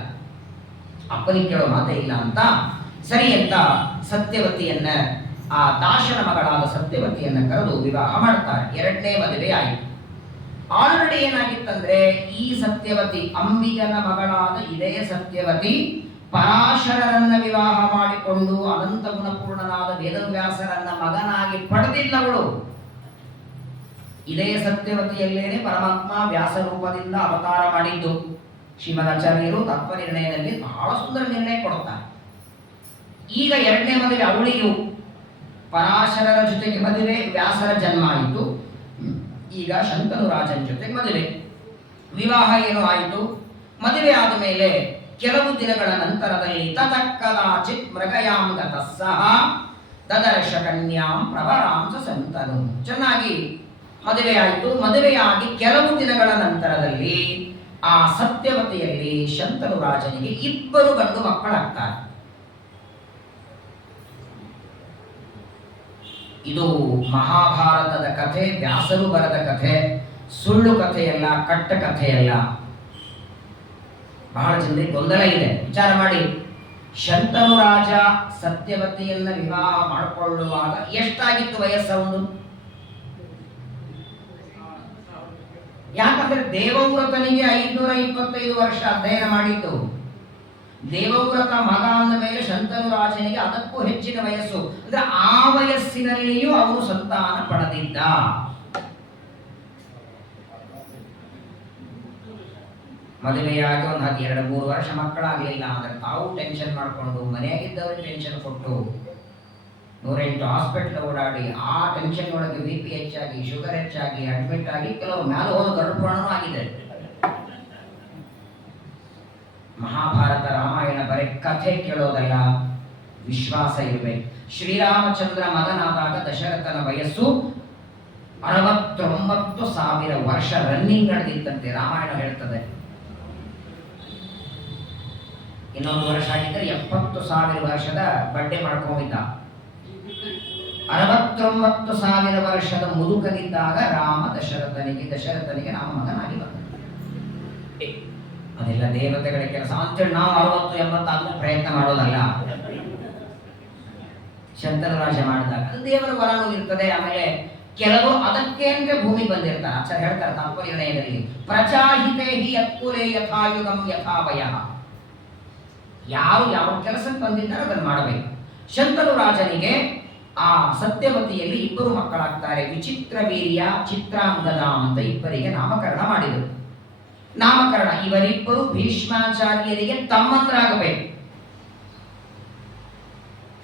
ಅಪ್ಪನಿಗೆ ಕೇಳೋ ಮಾತೇ ಇಲ್ಲ ಅಂತ ಸರಿ ಅಂತ ಸತ್ಯವತಿಯನ್ನ, ಆ ದಾಶನ ಮಗಳಾದ ಸತ್ಯವತಿಯನ್ನ ಕರೆದು ವಿವಾಹ ಮಾಡ್ತಾರೆ. ಎರಡನೇ ಮದುವೆ ಆಯಿತು. ಆಲ್ರೆಡಿ ಏನಾಗಿತ್ತಂದ್ರೆ ಈ ಸತ್ಯವತಿ, ಅಂಬಿಗನ ಮಗಳಾದ ಇದೇ ಸತ್ಯವತಿ ಪರಾಶರರನ್ನ ವಿವಾಹ ಮಾಡಿಕೊಂಡು ಅನಂತ ಗುಣಪೂರ್ಣನಾದ ವೇದವ್ಯಾಸರನ್ನ ಮಗನಾಗಿ ಪಡೆದಿಲ್ಲವಳು. ಇದೇ ಸತ್ಯವತಿಯಲ್ಲೇನೆ ಪರಮಾತ್ಮ ವ್ಯಾಸ ರೂಪದಿಂದ ಅವತಾರ ಮಾಡಿದ್ದು. ಶ್ರೀಮದಾಚಾರ್ಯರು ತತ್ವ ನಿರ್ಣಯದಲ್ಲಿ ಬಹಳ ಸುಂದರ ನಿರ್ಣಯ ಕೊಡುತ್ತಾರೆ. ಈಗ ಎರಡನೇ ಮದುವೆ ಅವಳಿಗೂ ಪರಾಶರರ ಜೊತೆಗೆ ಮದುವೆ, ವ್ಯಾಸರ ಜನ್ಮ ಆಯಿತು. ಈಗ ಶಂತನು ರಾಜನ ಜೊತೆಗೆ ಮದುವೆ. ವಿವಾಹ ಏನು ಆಯಿತು. ಮದುವೆ ಆದ ಮೇಲೆ ಕೆಲವು ದಿನಗಳ ನಂತರದಲ್ಲಿ ತತಕ್ಕದಾಚಿತ್ ಮೃಗಯಾಂ ಗತಃ ಸಹ ದದರ್ಶ ಕನ್ಯಾಂ ಪ್ರವರಾಂಸ ಸಂತನು. ಚೆನ್ನಾಗಿ ಮದುವೆ ಆಯಿತು. ಮದುವೆಯಾಗಿ ಕೆಲವು ದಿನಗಳ ನಂತರದಲ್ಲಿ ಆ ಸತ್ಯವತಿಯಲ್ಲಿ ಶಂತನು ರಾಜನಿಗೆ ಇಬ್ಬರು ಗಂಡು ಮಕ್ಕಳಾಗ್ತಾರೆ. ಇದು ಮಹಾಭಾರತದ ಕಥೆ, ವ್ಯಾಸರು ಬರೆದ ಕಥೆ, ಸುಳ್ಳು ಕಥೆಯಲ್ಲ, ಕಟ್ಟ ಕಥೆಯಲ್ಲ. ಬಹಳ ಜನರಿಗೆ ಗೊಂದಲ ಇದೆ. ವಿಚಾರ ಮಾಡಿ, ಶಂತನು ರಾಜ ಸತ್ಯವತಿಯನ್ನ ವಿವಾಹ ಮಾಡಿಕೊಳ್ಳುವಾಗ ಎಷ್ಟಾಗಿತ್ತು ವಯಸ್ಸು ಒಂದು? ಯಾಕಂದ್ರೆ ದೇವವ್ರತನಿಗೆ 525 ವರ್ಷ ಅಧ್ಯಯನ ಮಾಡಿದ್ದು. ದೇವವ್ರತ ಮಗ ಅಂದ ಮೇಲೆ ಶಂತನು ರಾಜನಿಗೆ ಅದಕ್ಕೂ ಹೆಚ್ಚಿನ ವಯಸ್ಸು. ಅಂದ್ರೆ ಆ ವಯಸ್ಸಿನಲ್ಲಿಯೂ ಅವನು ಸಂತಾನ ಪಡೆದಿದ್ದ. ಮದುವೆಯಾಗಿ ಒಂದು 2-3 ವರ್ಷ ಮಕ್ಕಳಾಗಲಿಲ್ಲ ಅಂದ್ರೆ ತಾವು ಟೆನ್ಷನ್ ಮಾಡಿಕೊಂಡು, ಮನೆಯಾಗಿದ್ದವ್ರಿಗೆ ಟೆನ್ಷನ್ ಕೊಟ್ಟು, 108 ಹಾಸ್ಪಿಟಲ್ ಓಡಾಡಿ, ಆ ಟೆನ್ಷನ್ ಒಳಗೆ BP ಹೆಚ್ಚಾಗಿ, ಶುಗರ್ ಹೆಚ್ಚಾಗಿ, ಅಡ್ಮಿಟ್ ಆಗಿ ಕೆಲವರು ಮೇಲೆ ಹೋದ ಗರ್ಭಪುರಾಣವೂ ಆಗಿದೆ. ಮಹಾಭಾರತ ರಾಮಾಯಣ ಬರೀ ಕಥೆ ಕೇಳೋದಲ್ಲ, ವಿಶ್ವಾಸ ಇರಬೇಕು. ಶ್ರೀರಾಮಚಂದ್ರ ಮಗನಾದಾಗ ದಶರಥನ ವಯಸ್ಸು 69,000 ವರ್ಷ ರನ್ನಿಂಗ್ ನಡೆದಿತ್ತಂತೆ. ರಾಮಾಯಣ ಹೇಳ್ತದೆ. ಇನ್ನೊಂದು ವರ್ಷ ಆಗಿದ್ದರೆ 70,000 ವರ್ಷದ ಬಡ್ಡೆ ಮಾಡ್ಕೊಂಡಿದ್ದ. 69,000 ವರ್ಷದ ಮುದುಕನಿದ್ದಾಗ ರಾಮ ದಶರಥನಿಗೆ ರಾಮ ಮಗನಾಗಿ ಬಂದ. ಅದೆಲ್ಲ ದೇವತೆಗಳ ಕೆಲಸ ಅಂತೇಳಿ ನಾವು 60-80 ಆದ್ಮೇಲೆ ಪ್ರಯತ್ನ ಮಾಡೋದಲ್ಲ. ಶಂತನು ರಾಜ ಮಾಡಿದಾಗ ಅದು ದೇವರ ವರನೂ ಇರ್ತದೆ. ಆಮೇಲೆ ಕೆಲವರು ಅದಕ್ಕೆ ಅಂದ್ರೆ ಭೂಮಿ ಬಂದಿರ್ತಾರೆ. ಆಚಾರ್ಯ ಹೇಳ್ತಾರೆ ತತ್ವ ನಿರ್ಣಯದಲ್ಲಿ, ಪ್ರಚಾಹಿತೆ ಹಿ ಯತ್ಕುಲೇ ಯಥಾಯುಗಂ ಯಥಾವಯ. ಯಾವ ಕೆಲಸಕ್ಕೆ ಬಂದಿದ್ದಾರೆ ಅದನ್ನು ಮಾಡಬೇಕು. ಶಂತನು ರಾಜನಿಗೆ ಆ ಸತ್ಯವತಿಯಲ್ಲಿ ಇಬ್ಬರು ಮಕ್ಕಳಾಗ್ತಾರೆ. ವಿಚಿತ್ರ ವೀರ್ಯ, ಚಿತ್ರಾಂಗದ ಅಂತ ಇಬ್ಬರಿಗೆ ನಾಮಕರಣ ಮಾಡಿದರು. ನಾಮಕರಣ ಇವರಿಬ್ಬರು ಭೀಷ್ಮಾಚಾರ್ಯರಿಗೆ ತಮ್ಮಂದ್ರಾಗಬೇಕು.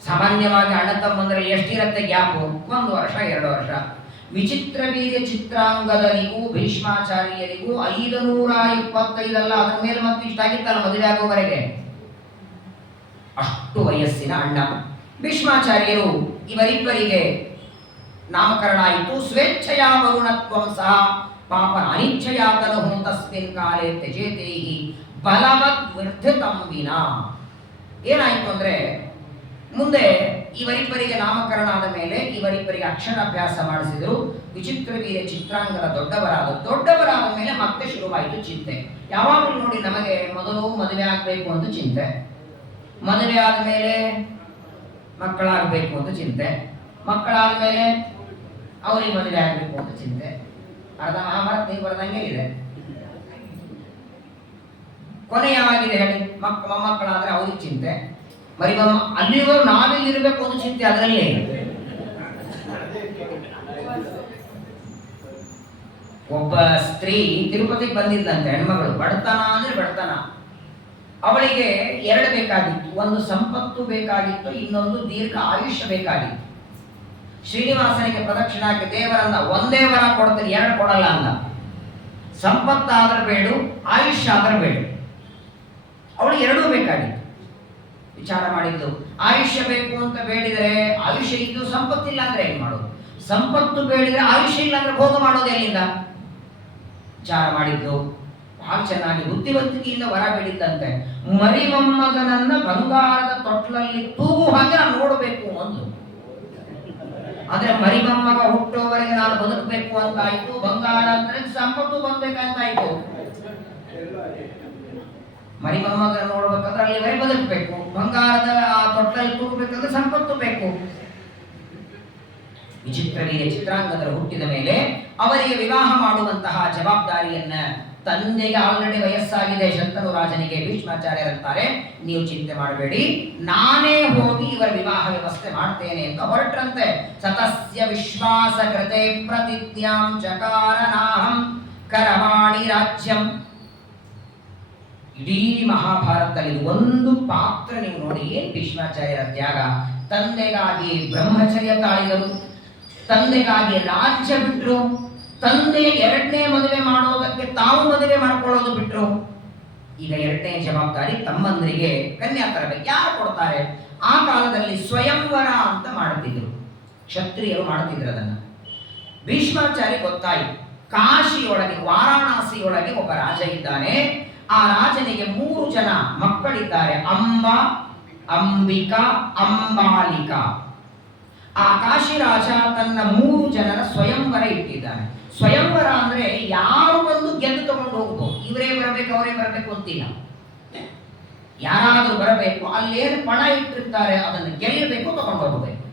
ಸಾಮಾನ್ಯವಾಗಿ ಅಣ್ಣ ತಮ್ಮಂದ್ರಲ್ಲಿ ಎಷ್ಟಿರತ್ತೆ ಗ್ಯಾಪು? 1 ವರ್ಷ 2 ವರ್ಷ. ವಿಚಿತ್ರ ವೀರ್ಯ ಚಿತ್ರಾಂಗದರಿಗೂ ಭೀಷ್ಮಾಚಾರ್ಯರಿಗೂ 525 ಅಲ್ಲ, ಅದರ ಮೇಲೆ ಮತ್ತೆ ಇಷ್ಟಾಗಿತ್ತಲ್ಲ ಮದುವೆ ಆಗುವವರೆಗೆ. ಅಷ್ಟು ವಯಸ್ಸಿನ ಅಣ್ಣ ಭೀಷ್ಮಾಚಾರ್ಯರು. ಇವರಿಬ್ಬರಿಗೆ ನಾಮಕರಣ ಆಯಿತು. ಸ್ವೇಚ್ಛೆಯ ವರುಣತ್ವಂ ಸಹ ಪಾಪ ಅನಿಚ್ಛೆಯಾತನು ತಸ್ಮಿನ್ ಕಾಲೇ ತ್ಯಜೇತೇಹಿ ಬಲವದ್ ವರ್ಧಿತಂ ವಿನಾ. ಏನಾಯಿತು ಅಂದ್ರೆ, ಮುಂದೆ ಇವರಿಬ್ಬರಿಗೆ ನಾಮಕರಣ ಆದ ಮೇಲೆ ಇವರಿಬ್ಬರಿಗೆ ಅಕ್ಷರಾಭ್ಯಾಸ ಮಾಡಿಸಿದ್ರು. ವಿಚಿತ್ರ ವೀರ್ಯ ಚಿತ್ರಾಂಗದ ದೊಡ್ಡವರಾದ ಮೇಲೆ ಮತ್ತೆ ಶುರುವಾಯಿತು ಚಿಂತೆ. ಯಾವಾಗಲೂ ನೋಡಿ, ನಮಗೆ ಮೊದಲು ಮದುವೆ ಆಗಬೇಕು ಅಂತ ಚಿಂತೆ, ಮದುವೆ ಆದಮೇಲೆ ಮಕ್ಕಳಾಗಬೇಕು ಅಂತ ಚಿಂತೆ, ಮಕ್ಕಳಾದ ಮೇಲೆ ಅವರಿಗೆ ಮದುವೆ ಆಗಬೇಕು ಅಂತ ಚಿಂತೆ. ಅರ್ಧ ಮಹಾಭಾರತ ನೀವು ಬರ್ದಂಗೆ ಇದೆ. ಕೊನೆ ಯಾವಾಗಿದೆ ಹೇಳಿ? ಮೊಮ್ಮಕ್ಕಳಾದ್ರೆ ಅವ್ರಿಗೆ ಚಿಂತೆ, ಮರಿ ಅಲ್ಲಿವರು ನಾವೆಲ್ಲಿ ಇರಬೇಕು ಅಂತ ಚಿಂತೆ. ಅದರಲ್ಲಿ ಒಬ್ಬ ಸ್ತ್ರೀ ತಿರುಪತಿಗೆ ಬಂದಿದ್ದಂತೆ, ಹೆಣ್ಮಗಳು. ಬಡತನ ಅಂದ್ರೆ ಬಡತನ. ಅವಳಿಗೆ 2 ಬೇಕಾಗಿತ್ತು. ಒಂದು ಸಂಪತ್ತು ಬೇಕಾಗಿತ್ತು, ಇನ್ನೊಂದು ದೀರ್ಘ ಆಯುಷ್ಯ ಬೇಕಾಗಿತ್ತು. ಶ್ರೀನಿವಾಸನಿಗೆ ಪ್ರದಕ್ಷಿಣೆ ಹಾಕಿ ದೇವರನ್ನ ಒಂದೇ ವರ ಕೊಡ್ತೀನಿ, 2 ಕೊಡಲ್ಲ ಅಂದ. ಸಂಪತ್ತಾದ್ರೆ ಬೇಡು, ಆಯುಷ್ಯ ಆದ್ರೆ ಬೇಡು. ಅವಳು 2 ಬೇಕಾಗಿತ್ತು. ವಿಚಾರ ಮಾಡಿದ್ದು, ಆಯುಷ್ಯ ಬೇಕು ಅಂತ ಬೇಡಿದರೆ ಆಯುಷ್ಯ ಇದ್ದು ಸಂಪತ್ತಿಲ್ಲ ಅಂದ್ರೆ ಏನ್ ಮಾಡೋದು? ಸಂಪತ್ತು ಬೇಡಿದ್ರೆ ಆಯುಷ್ಯ ಇಲ್ಲ ಅಂದ್ರೆ ಭೋಗ ಮಾಡೋದು ಎಲ್ಲಿಂದ? ವಿಚಾರ ಮಾಡಿದ್ದು ಬಹಳ ಚೆನ್ನಾಗಿ ಬುದ್ಧಿವಂತಿಕೆಯಿಂದ ವರ ಬೇಡಿದ್ದಂತೆ. ಮರಿಮೊಮ್ಮಗನನ್ನ ಬಂಗಾರದ ತೊಟ್ಲಲ್ಲಿ ತೂಗು ಹಾಗೆ ನಾನು ನೋಡಬೇಕು ಒಂದು. ಆದ್ರೆ ಮರಿಮೊಮ್ಮಗ ಹುಟ್ಟುವವರೆಗೆ ನಾನು ಬದುಕಬೇಕು ಅಂತ ಆಯ್ತು. ಬಂಗಾರ ಅಂದ್ರೆ ಸಂಪತ್ತು ಬಂದ್ಬೇಕಂತಾಯ್ತು. ಮರಿಮೊಮ್ಮಗನ ನೋಡ್ಬೇಕಂದ್ರೆ ಅಲ್ಲಿವರೆಗೆ ಬದುಕಬೇಕು. ಬಂಗಾರದ ಆ ತೊಟ್ಲಲ್ಲಿ ತೂಗಬೇಕಂದ್ರೆ ಸಂಪತ್ತು ಬೇಕು. ವಿಚಿತ್ರವೀರ್ಯ ಚಿತ್ರಾಂಗದರು ಹುಟ್ಟಿದ ಮೇಲೆ ಅವರಿಗೆ ವಿವಾಹ ಮಾಡುವಂತಹ ಜವಾಬ್ದಾರಿಯನ್ನ ತಂದೆಗೆ ಆಲ್ರೆಡಿ ವಯಸ್ಸಾಗಿದೆ ಶಂತನು ರಾಜನಿಗೆ. ಭೀಷ್ಮಾಚಾರ್ಯರಂತಾರೆ, ನೀವು ಚಿಂತೆ ಮಾಡಬೇಡಿ, ನಾನೇ ಹೋಗಿ ಇವರ ವಿವಾಹ ವ್ಯವಸ್ಥೆ ಮಾಡ್ತೇನೆ ಅಂತ ಹೊರಟ್ರಂತೆ. ಸತಸ್ಯ ವಿಶ್ವಾಸ ಕೃತೆ ಪ್ರತಿಜ್ಞಾಂ ಚಕಾರನಾಹಂ ಕರವಾಣಿ ರಾಜ್ಯಂ. ಇಡೀ ಮಹಾಭಾರತದಲ್ಲಿ ಒಂದು ಪಾತ್ರ ನೀವು ನೋಡಿ, ಏನ್ ಭೀಷ್ಮಾಚಾರ್ಯರ ತ್ಯಾಗ. ತಂದೆಗಾಗಿ ಬ್ರಹ್ಮಚರ್ಯ ತಾಳಿದರು, ತಂದೆಗಾಗಿ ರಾಜ್ಯ ಬಿಟ್ರು, ತಂದೆ ಎರಡನೇ ಮದುವೆ ಮಾಡೋದಕ್ಕೆ ತಾವು ಮದುವೆ ಮಾಡ್ಕೊಳ್ಳೋದು ಬಿಟ್ರು. ಈಗ ಎರಡನೇ ಜವಾಬ್ದಾರಿ ತಮ್ಮಂದರಿಗೆ ಕನ್ಯಾ ತರಬೇಕು. ಯಾರು ಕೊಡ್ತಾರೆ? ಆ ಕಾಲದಲ್ಲಿ ಸ್ವಯಂವರ ಅಂತ ಮಾಡ್ತಿದ್ರು, ಕ್ಷತ್ರಿಯರು ಮಾಡ್ತಿದ್ರು ಅದನ್ನ. ಭೀಷ್ಮಾಚಾರ್ಯ ಗೊತ್ತಾಯಿತು, ಕಾಶಿಯೊಳಗೆ ವಾರಾಣಸಿಯೊಳಗೆ ಒಬ್ಬ ರಾಜ ಇದ್ದಾನೆ. ಆ ರಾಜನಿಗೆ 3 ಜನ ಮಕ್ಕಳಿದ್ದಾರೆ, ಅಂಬ, ಅಂಬಿಕಾ, ಅಂಬಾಲಿಕಾ. ಆ ಕಾಶಿರಾಜ ತನ್ನ 3 ಜನರ ಸ್ವಯಂವರ ಇಟ್ಟಿದ್ದಾನೆ. ಸ್ವಯಂವರ ಅಂದ್ರೆ ಯಾರು ಬಂದು ಗೆದ್ದು ತಗೊಂಡು ಹೋಗ್ಬೋದು, ಇವರೇ ಬರಬೇಕು ಅವರೇ ಬರಬೇಕು ಅಂತಿಲ್ಲ. ಯಾರಾದ್ರೂ ಬರಬೇಕು, ಅಲ್ಲೇನು ಪಣ ಇಟ್ಟಿರ್ತಾರೆ ಅದನ್ನು ಗೆಲ್ಲಬೇಕು, ತಗೊಂಡು ಹೋಗಬೇಕು.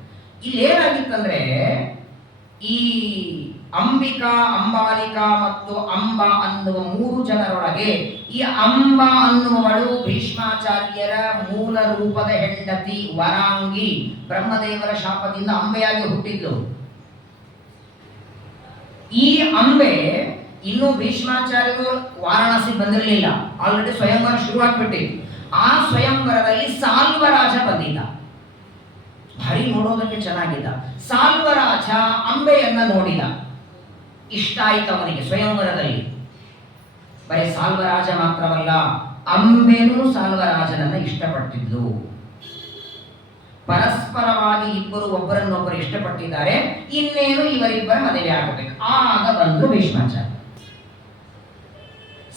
ಇಲ್ಲಿ ಏನಾಗಿತ್ತಂದ್ರೆ, ಈ ಅಂಬಿಕಾ, ಅಂಬಾಲಿಕಾ ಮತ್ತು ಅಂಬ ಅನ್ನುವ 3 ಜನರೊಳಗೆ ಈ ಅಂಬ ಅನ್ನುವಳು ಭೀಷ್ಮಾಚಾರ್ಯರ ಮೂಲ ರೂಪದ ಹೆಂಡತಿ, ವರಾಂಗಿ. ಬ್ರಹ್ಮದೇವರ ಶಾಪದಿಂದ ಅಂಬೆಯಾಗಿ ಹುಟ್ಟಿದ್ದು. ಈ ಅಂಬೆ ಇನ್ನೂ ಭೀಷ್ಮಾಚಾರ್ಯರು ವಾರಾಣಸಿ ಬಂದಿರಲಿಲ್ಲ, ಆಲ್ರೆಡಿ ಸ್ವಯಂವರ ಶುರುವಾಗ್ಬಿಟ್ಟಿತ್ತು. ಆ ಸ್ವಯಂವರದಲ್ಲಿ ಸಾಲ್ವರಾಜ ಬಂದಿದ್ದ, ಭಾರಿ ನೋಡೋದಕ್ಕೆ ಚೆನ್ನಾಗಿದ್ದ. ಸಾಲ್ವರಾಜ ಅಂಬೆಯನ್ನ ನೋಡಿದ, ಇಷ್ಟ ಆಯ್ತು ಅವನಿಗೆ ಸ್ವಯಂವರದಲ್ಲಿ. ಬರೀ ಸಾಲ್ವರಾಜ ಮಾತ್ರವಲ್ಲ, ಅಂಬೆನೂ ಸಾಲ್ವರಾಜನನ್ನ ಇಷ್ಟಪಟ್ಟಿದ್ಲು. ಪರಸ್ಪರವಾಗಿ ಇಬ್ಬರು ಒಬ್ಬರನ್ನೊಬ್ಬರು ಇಷ್ಟಪಟ್ಟಿದ್ದಾರೆ, ಇನ್ನೇನು ಇವರಿಬ್ಬರ ಮದುವೆ ಆಗಬೇಕು. ಆಗ ಬಂದು ಭೀಷ್ಮಾಚಾರ್ಯ.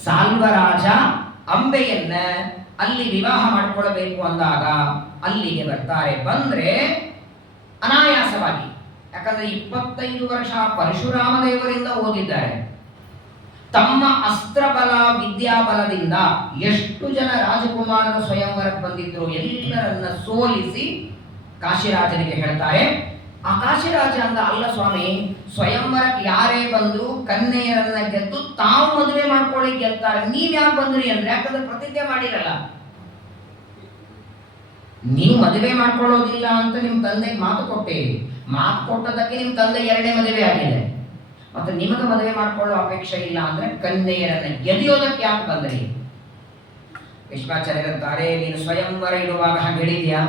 ಸಾಲ್ವರಾಜ ಅಂಬೆಯನ್ನ ಅಲ್ಲಿ ವಿವಾಹ ಮಾಡಿಕೊಳ್ಳಬೇಕು ಅಂದಾಗ ಅಲ್ಲಿಗೆ ಬರ್ತಾರೆ. ಬಂದ್ರೆ ಅನಾಯಾಸವಾಗಿ, ಯಾಕಂದ್ರೆ 25 ವರ್ಷ ಪರಶುರಾಮ ದೇವರಿಂದ ಓದಿದ್ದಾರೆ. ತಮ್ಮ ಅಸ್ತ್ರಬಲ ವಿದ್ಯಾಬಲದಿಂದ ಎಷ್ಟು ಜನ ರಾಜಕುಮಾರರ ಸ್ವಯಂವರಕ್ಕೆ ಬಂದಿದ್ರು ಎಲ್ಲರನ್ನ ಸೋಲಿಸಿ ಕಾಶಿರಾಜನಿಗೆ ಹೇಳ್ತಾರೆ. ಆ ಕಾಶಿರಾಜ ಅಂದ, ಅಲ್ಲ ಸ್ವಾಮಿ, ಸ್ವಯಂವರಕ್ಕೆ ಯಾರೇ ಬಂದ್ರು ಕನ್ಯೆಯರನ್ನ ಗೆದ್ದು ತಾವು ಮದುವೆ ಮಾಡ್ಕೊಳ್ಳಿ ಗೆಲ್ತಾರೆ, ನೀವ್ ಯಾಕೆ ಬಂದ್ರಿ ಅಂದ್ರೆ, ಯಾಕಂದ್ರೆ ಪ್ರತಿಜ್ಞೆ ಮಾಡಿರಲ್ಲ, ನೀವು ಮದುವೆ ಮಾಡ್ಕೊಳ್ಳೋದಿಲ್ಲ ಅಂತ ನಿಮ್ ತಂದೆಗೆ ಮಾತು ಕೊಟ್ಟೇರಿ. ಮಾತು ಕೊಟ್ಟದಕ್ಕೆ ನಿಮ್ ತಂದೆ 2ನೇ ಮದುವೆ ಆಗಿದೆ, ಮತ್ತೆ ನಿಮಗೆ ಮದುವೆ ಮಾಡ್ಕೊಳ್ಳೋ ಅಪೇಕ್ಷೆ ಇಲ್ಲ ಅಂದ್ರೆ ಕನ್ಯೆಯರನ್ನ ಗೆದಿಯೋದಕ್ಕೆ ಯಾಕೆ ಬಂದ್ರಿ? ಭೀಷ್ಮಾಚಾರ್ಯರಂತಾರೆ, ನೀನು ಸ್ವಯಂವರ ಇಡುವಾಗ ಹಾಗೆ ಹೇಳಿದ್ಯಾ?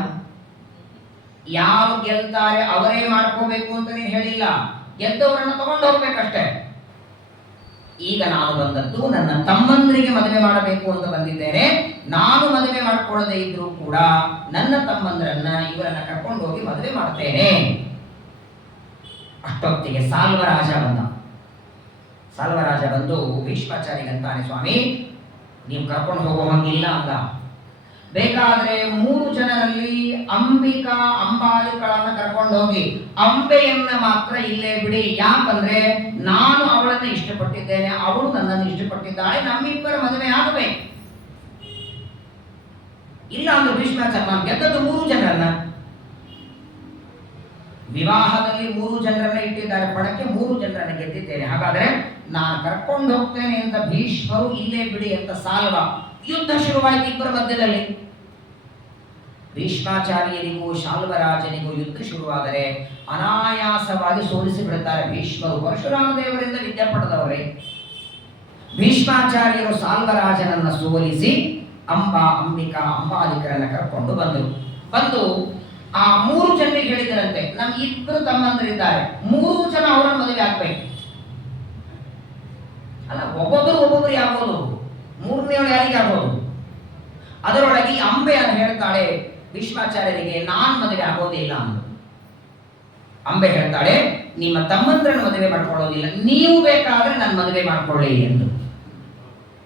ಯಾರು ಗೆಲ್ತಾರೆ ಅವರೇ ಮಾಡ್ಕೋಬೇಕು ಅಂತ ನೀನು ಹೇಳಿಲ್ಲ, ಗೆದ್ದವರನ್ನ ತಗೊಂಡು ಹೋಗ್ಬೇಕಷ್ಟೇ. ಈಗ ನಾನು ಬಂದದ್ದು ನನ್ನ ತಮ್ಮಂದರಿಗೆ ಮದುವೆ ಮಾಡಬೇಕು ಅಂತ ಬಂದಿದ್ದೇನೆ. ನಾನು ಮದುವೆ ಮಾಡ್ಕೊಳ್ಳದೆ ಇದ್ರೂ ಕೂಡ ನನ್ನ ತಮ್ಮಂದರನ್ನ ಇವರನ್ನ ಕರ್ಕೊಂಡು ಹೋಗಿ ಮದುವೆ ಮಾಡ್ತೇನೆ. ಅಷ್ಟೊತ್ತಿಗೆ ಸಾಲ್ವರಾಜ ಬಂದ. ಸಾಲ್ವರಾಜ ಬಂದು ಭೀಷ್ಮಾಚಾರ್ಯಗಂತಾನೆ, ಸ್ವಾಮಿ ನೀವು ಕರ್ಕೊಂಡು ಹೋಗೋ ಹಂಗಿಲ್ಲ ಅಂದ. ಬೇಕಾದ್ರೆ 3 ಜನರಲ್ಲಿ ಅಂಬಿಕಾ, ಅಂಬಾಲಿಕಳನ್ನ ಕರ್ಕೊಂಡು ಹೋಗಿ ಅಂಬೆಯನ್ನ ಮಾತ್ರ ಇಲ್ಲೇ ಬಿಡಿ. ಯಾಕಂದ್ರೆ ನಾನು ಅವಳನ್ನ ಇಷ್ಟಪಟ್ಟಿದ್ದೇನೆ, ಅವಳು ನನ್ನನ್ನು ಇಷ್ಟಪಟ್ಟಿದ್ದಾಳೆ, ನಮ್ಮಿಬ್ಬರ ಮದುವೆ ಆಗಬೇಕು. ಇಲ್ಲ ಅಂದ್ರೆ ಭೀಷ್ಮಾಚಾರ್ಯ, ನಾನು ಗೆದ್ದದ್ದು 3 ಜನರನ್ನ, ವಿವಾಹದಲ್ಲಿ 3 ಜನರನ್ನ ಇಟ್ಟಿದ್ದಾರೆ, ಪಣಕ್ಕೆ 3 ಜನರನ್ನ ಗೆದ್ದಿದ್ದೇನೆ, ಹಾಗಾದ್ರೆ ನಾನು ಕರ್ಕೊಂಡು ಹೋಗ್ತೇನೆ ಅಂತ ಭೀಷ್ಮರು ಇಲ್ಲೇ ಬಿಡಿ ಅಂತ ಸಾಲ್ವ. ಯುದ್ಧ ಶುರುವಾಯಿತು ಇಬ್ಬರ ಮಧ್ಯದಲ್ಲಿ. ಭೀಷ್ಮಾಚಾರ್ಯರಿಗೂ ಶಾಲ್ವರಾಜನಿಗೂ ಯುದ್ಧ ಶುರುವಾದರೆ ಅನಾಯಾಸವಾಗಿ ಸೋಲಿಸಿ ಬಿಡುತ್ತಾರೆ ಭೀಷ್ಮರು. ಪರಶುರಾಮ ದೇವರಿಂದ ವಿದ್ಯೆ ಪಡೆದವರೇ. ಭೀಷ್ಮಾಚಾರ್ಯರು ಸಾಲ್ವರಾಜನನ್ನ ಸೋಲಿಸಿ ಅಂಬ, ಅಂಬಿಕಾ, ಅಂಬಾಲಿಕರನ್ನ ಕರ್ಕೊಂಡು ಬಂದು ಆ 3 ಜನರಿಗೆ ಹೇಳಿದರಂತೆ, ನಮ್ಗೆ 2 ತಮ್ಮಂದರಿದ್ದಾರೆ, 3 ಜನ ಅವರ ಮದುವೆ ಆಗ್ಬೇಕು. ಅಲ್ಲ, ಒಬ್ಬೊಬ್ಬರು ಯಾಗೋದು, 3ನೇವಳು ಯಾರಿಗೆ ಆಗೋದು? ಅದರೊಳಗೆ ಅಂಬೆ ಅಂತ ಹೇಳ್ತಾಳೆ ಭೀಷ್ಮಾಚಾರ್ಯರಿಗೆ, ನಾನ್ ಮದುವೆ ಆಗೋದಿಲ್ಲ ಅಂದು. ಅಂಬೆ ಹೇಳ್ತಾಳೆ, ನಿಮ್ಮ ತಮ್ಮಂದ್ರನ್ನು ಮದುವೆ ಮಾಡ್ಕೊಳ್ಳೋದಿಲ್ಲ, ನೀವು ಬೇಕಾದ್ರೆ ನನ್ನ ಮದುವೆ ಮಾಡ್ಕೊಳ್ಳಿ ಎಂದು.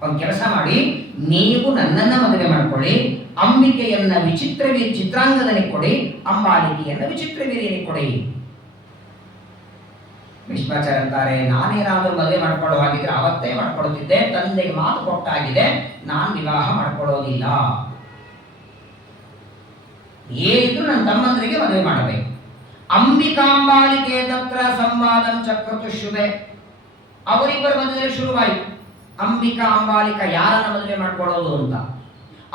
ಒಂದು ಕೆಲಸ ಮಾಡಿ, ನೀವು ನನ್ನನ್ನ ಮದುವೆ ಮಾಡ್ಕೊಳ್ಳಿ, ಅಂಬಿಕೆಯನ್ನ ಚಿತ್ರಾಂಗದನಿಗೆ ಕೊಡಿ, ಅಂಬಾಲಿಕೆಯನ್ನ ವಿಚಿತ್ರವೀರ್ಯನಿಗೆ ಕೊಡಿ. ಭೀಷ್ಮಾಚಾರ್ಯ ಅಂತಾರೆ, ನಾನೇನಾದ್ರೂ ಮದುವೆ ಮಾಡ್ಕೊಳ್ಳೋ ಹಾಗಿದ್ರೆ ಅವತ್ತೇ ಮಾಡ್ಕೊಳ್ತಿದ್ದೆ, ತಂದೆಗೆ ಮಾತು ಕೊಟ್ಟಾಗಿದೆ, ನಾನು ವಿವಾಹ ಮಾಡ್ಕೊಳ್ಳೋದಿಲ್ಲ. ಏನಿದ್ರು ನನ್ನ ತಮ್ಮಂದ್ರಿಗೆ ಮದುವೆ ಮಾಡಬೇಕು. ಅಂಬಿಕಾಂಬಾಲಿಕೆ ತತ್ರ ಸಂವಾದಂ ಚಕ್ರತು ಶುಭೆ. ಅವರಿಬ್ಬರ ಮದುವೆ ಶುರುವಾಯಿತು. ಅಂಬಿಕಾ ಅಂಬಾಲಿಕ ಯಾರನ್ನ ಮದುವೆ ಮಾಡ್ಕೊಳ್ಳೋದು ಅಂತ.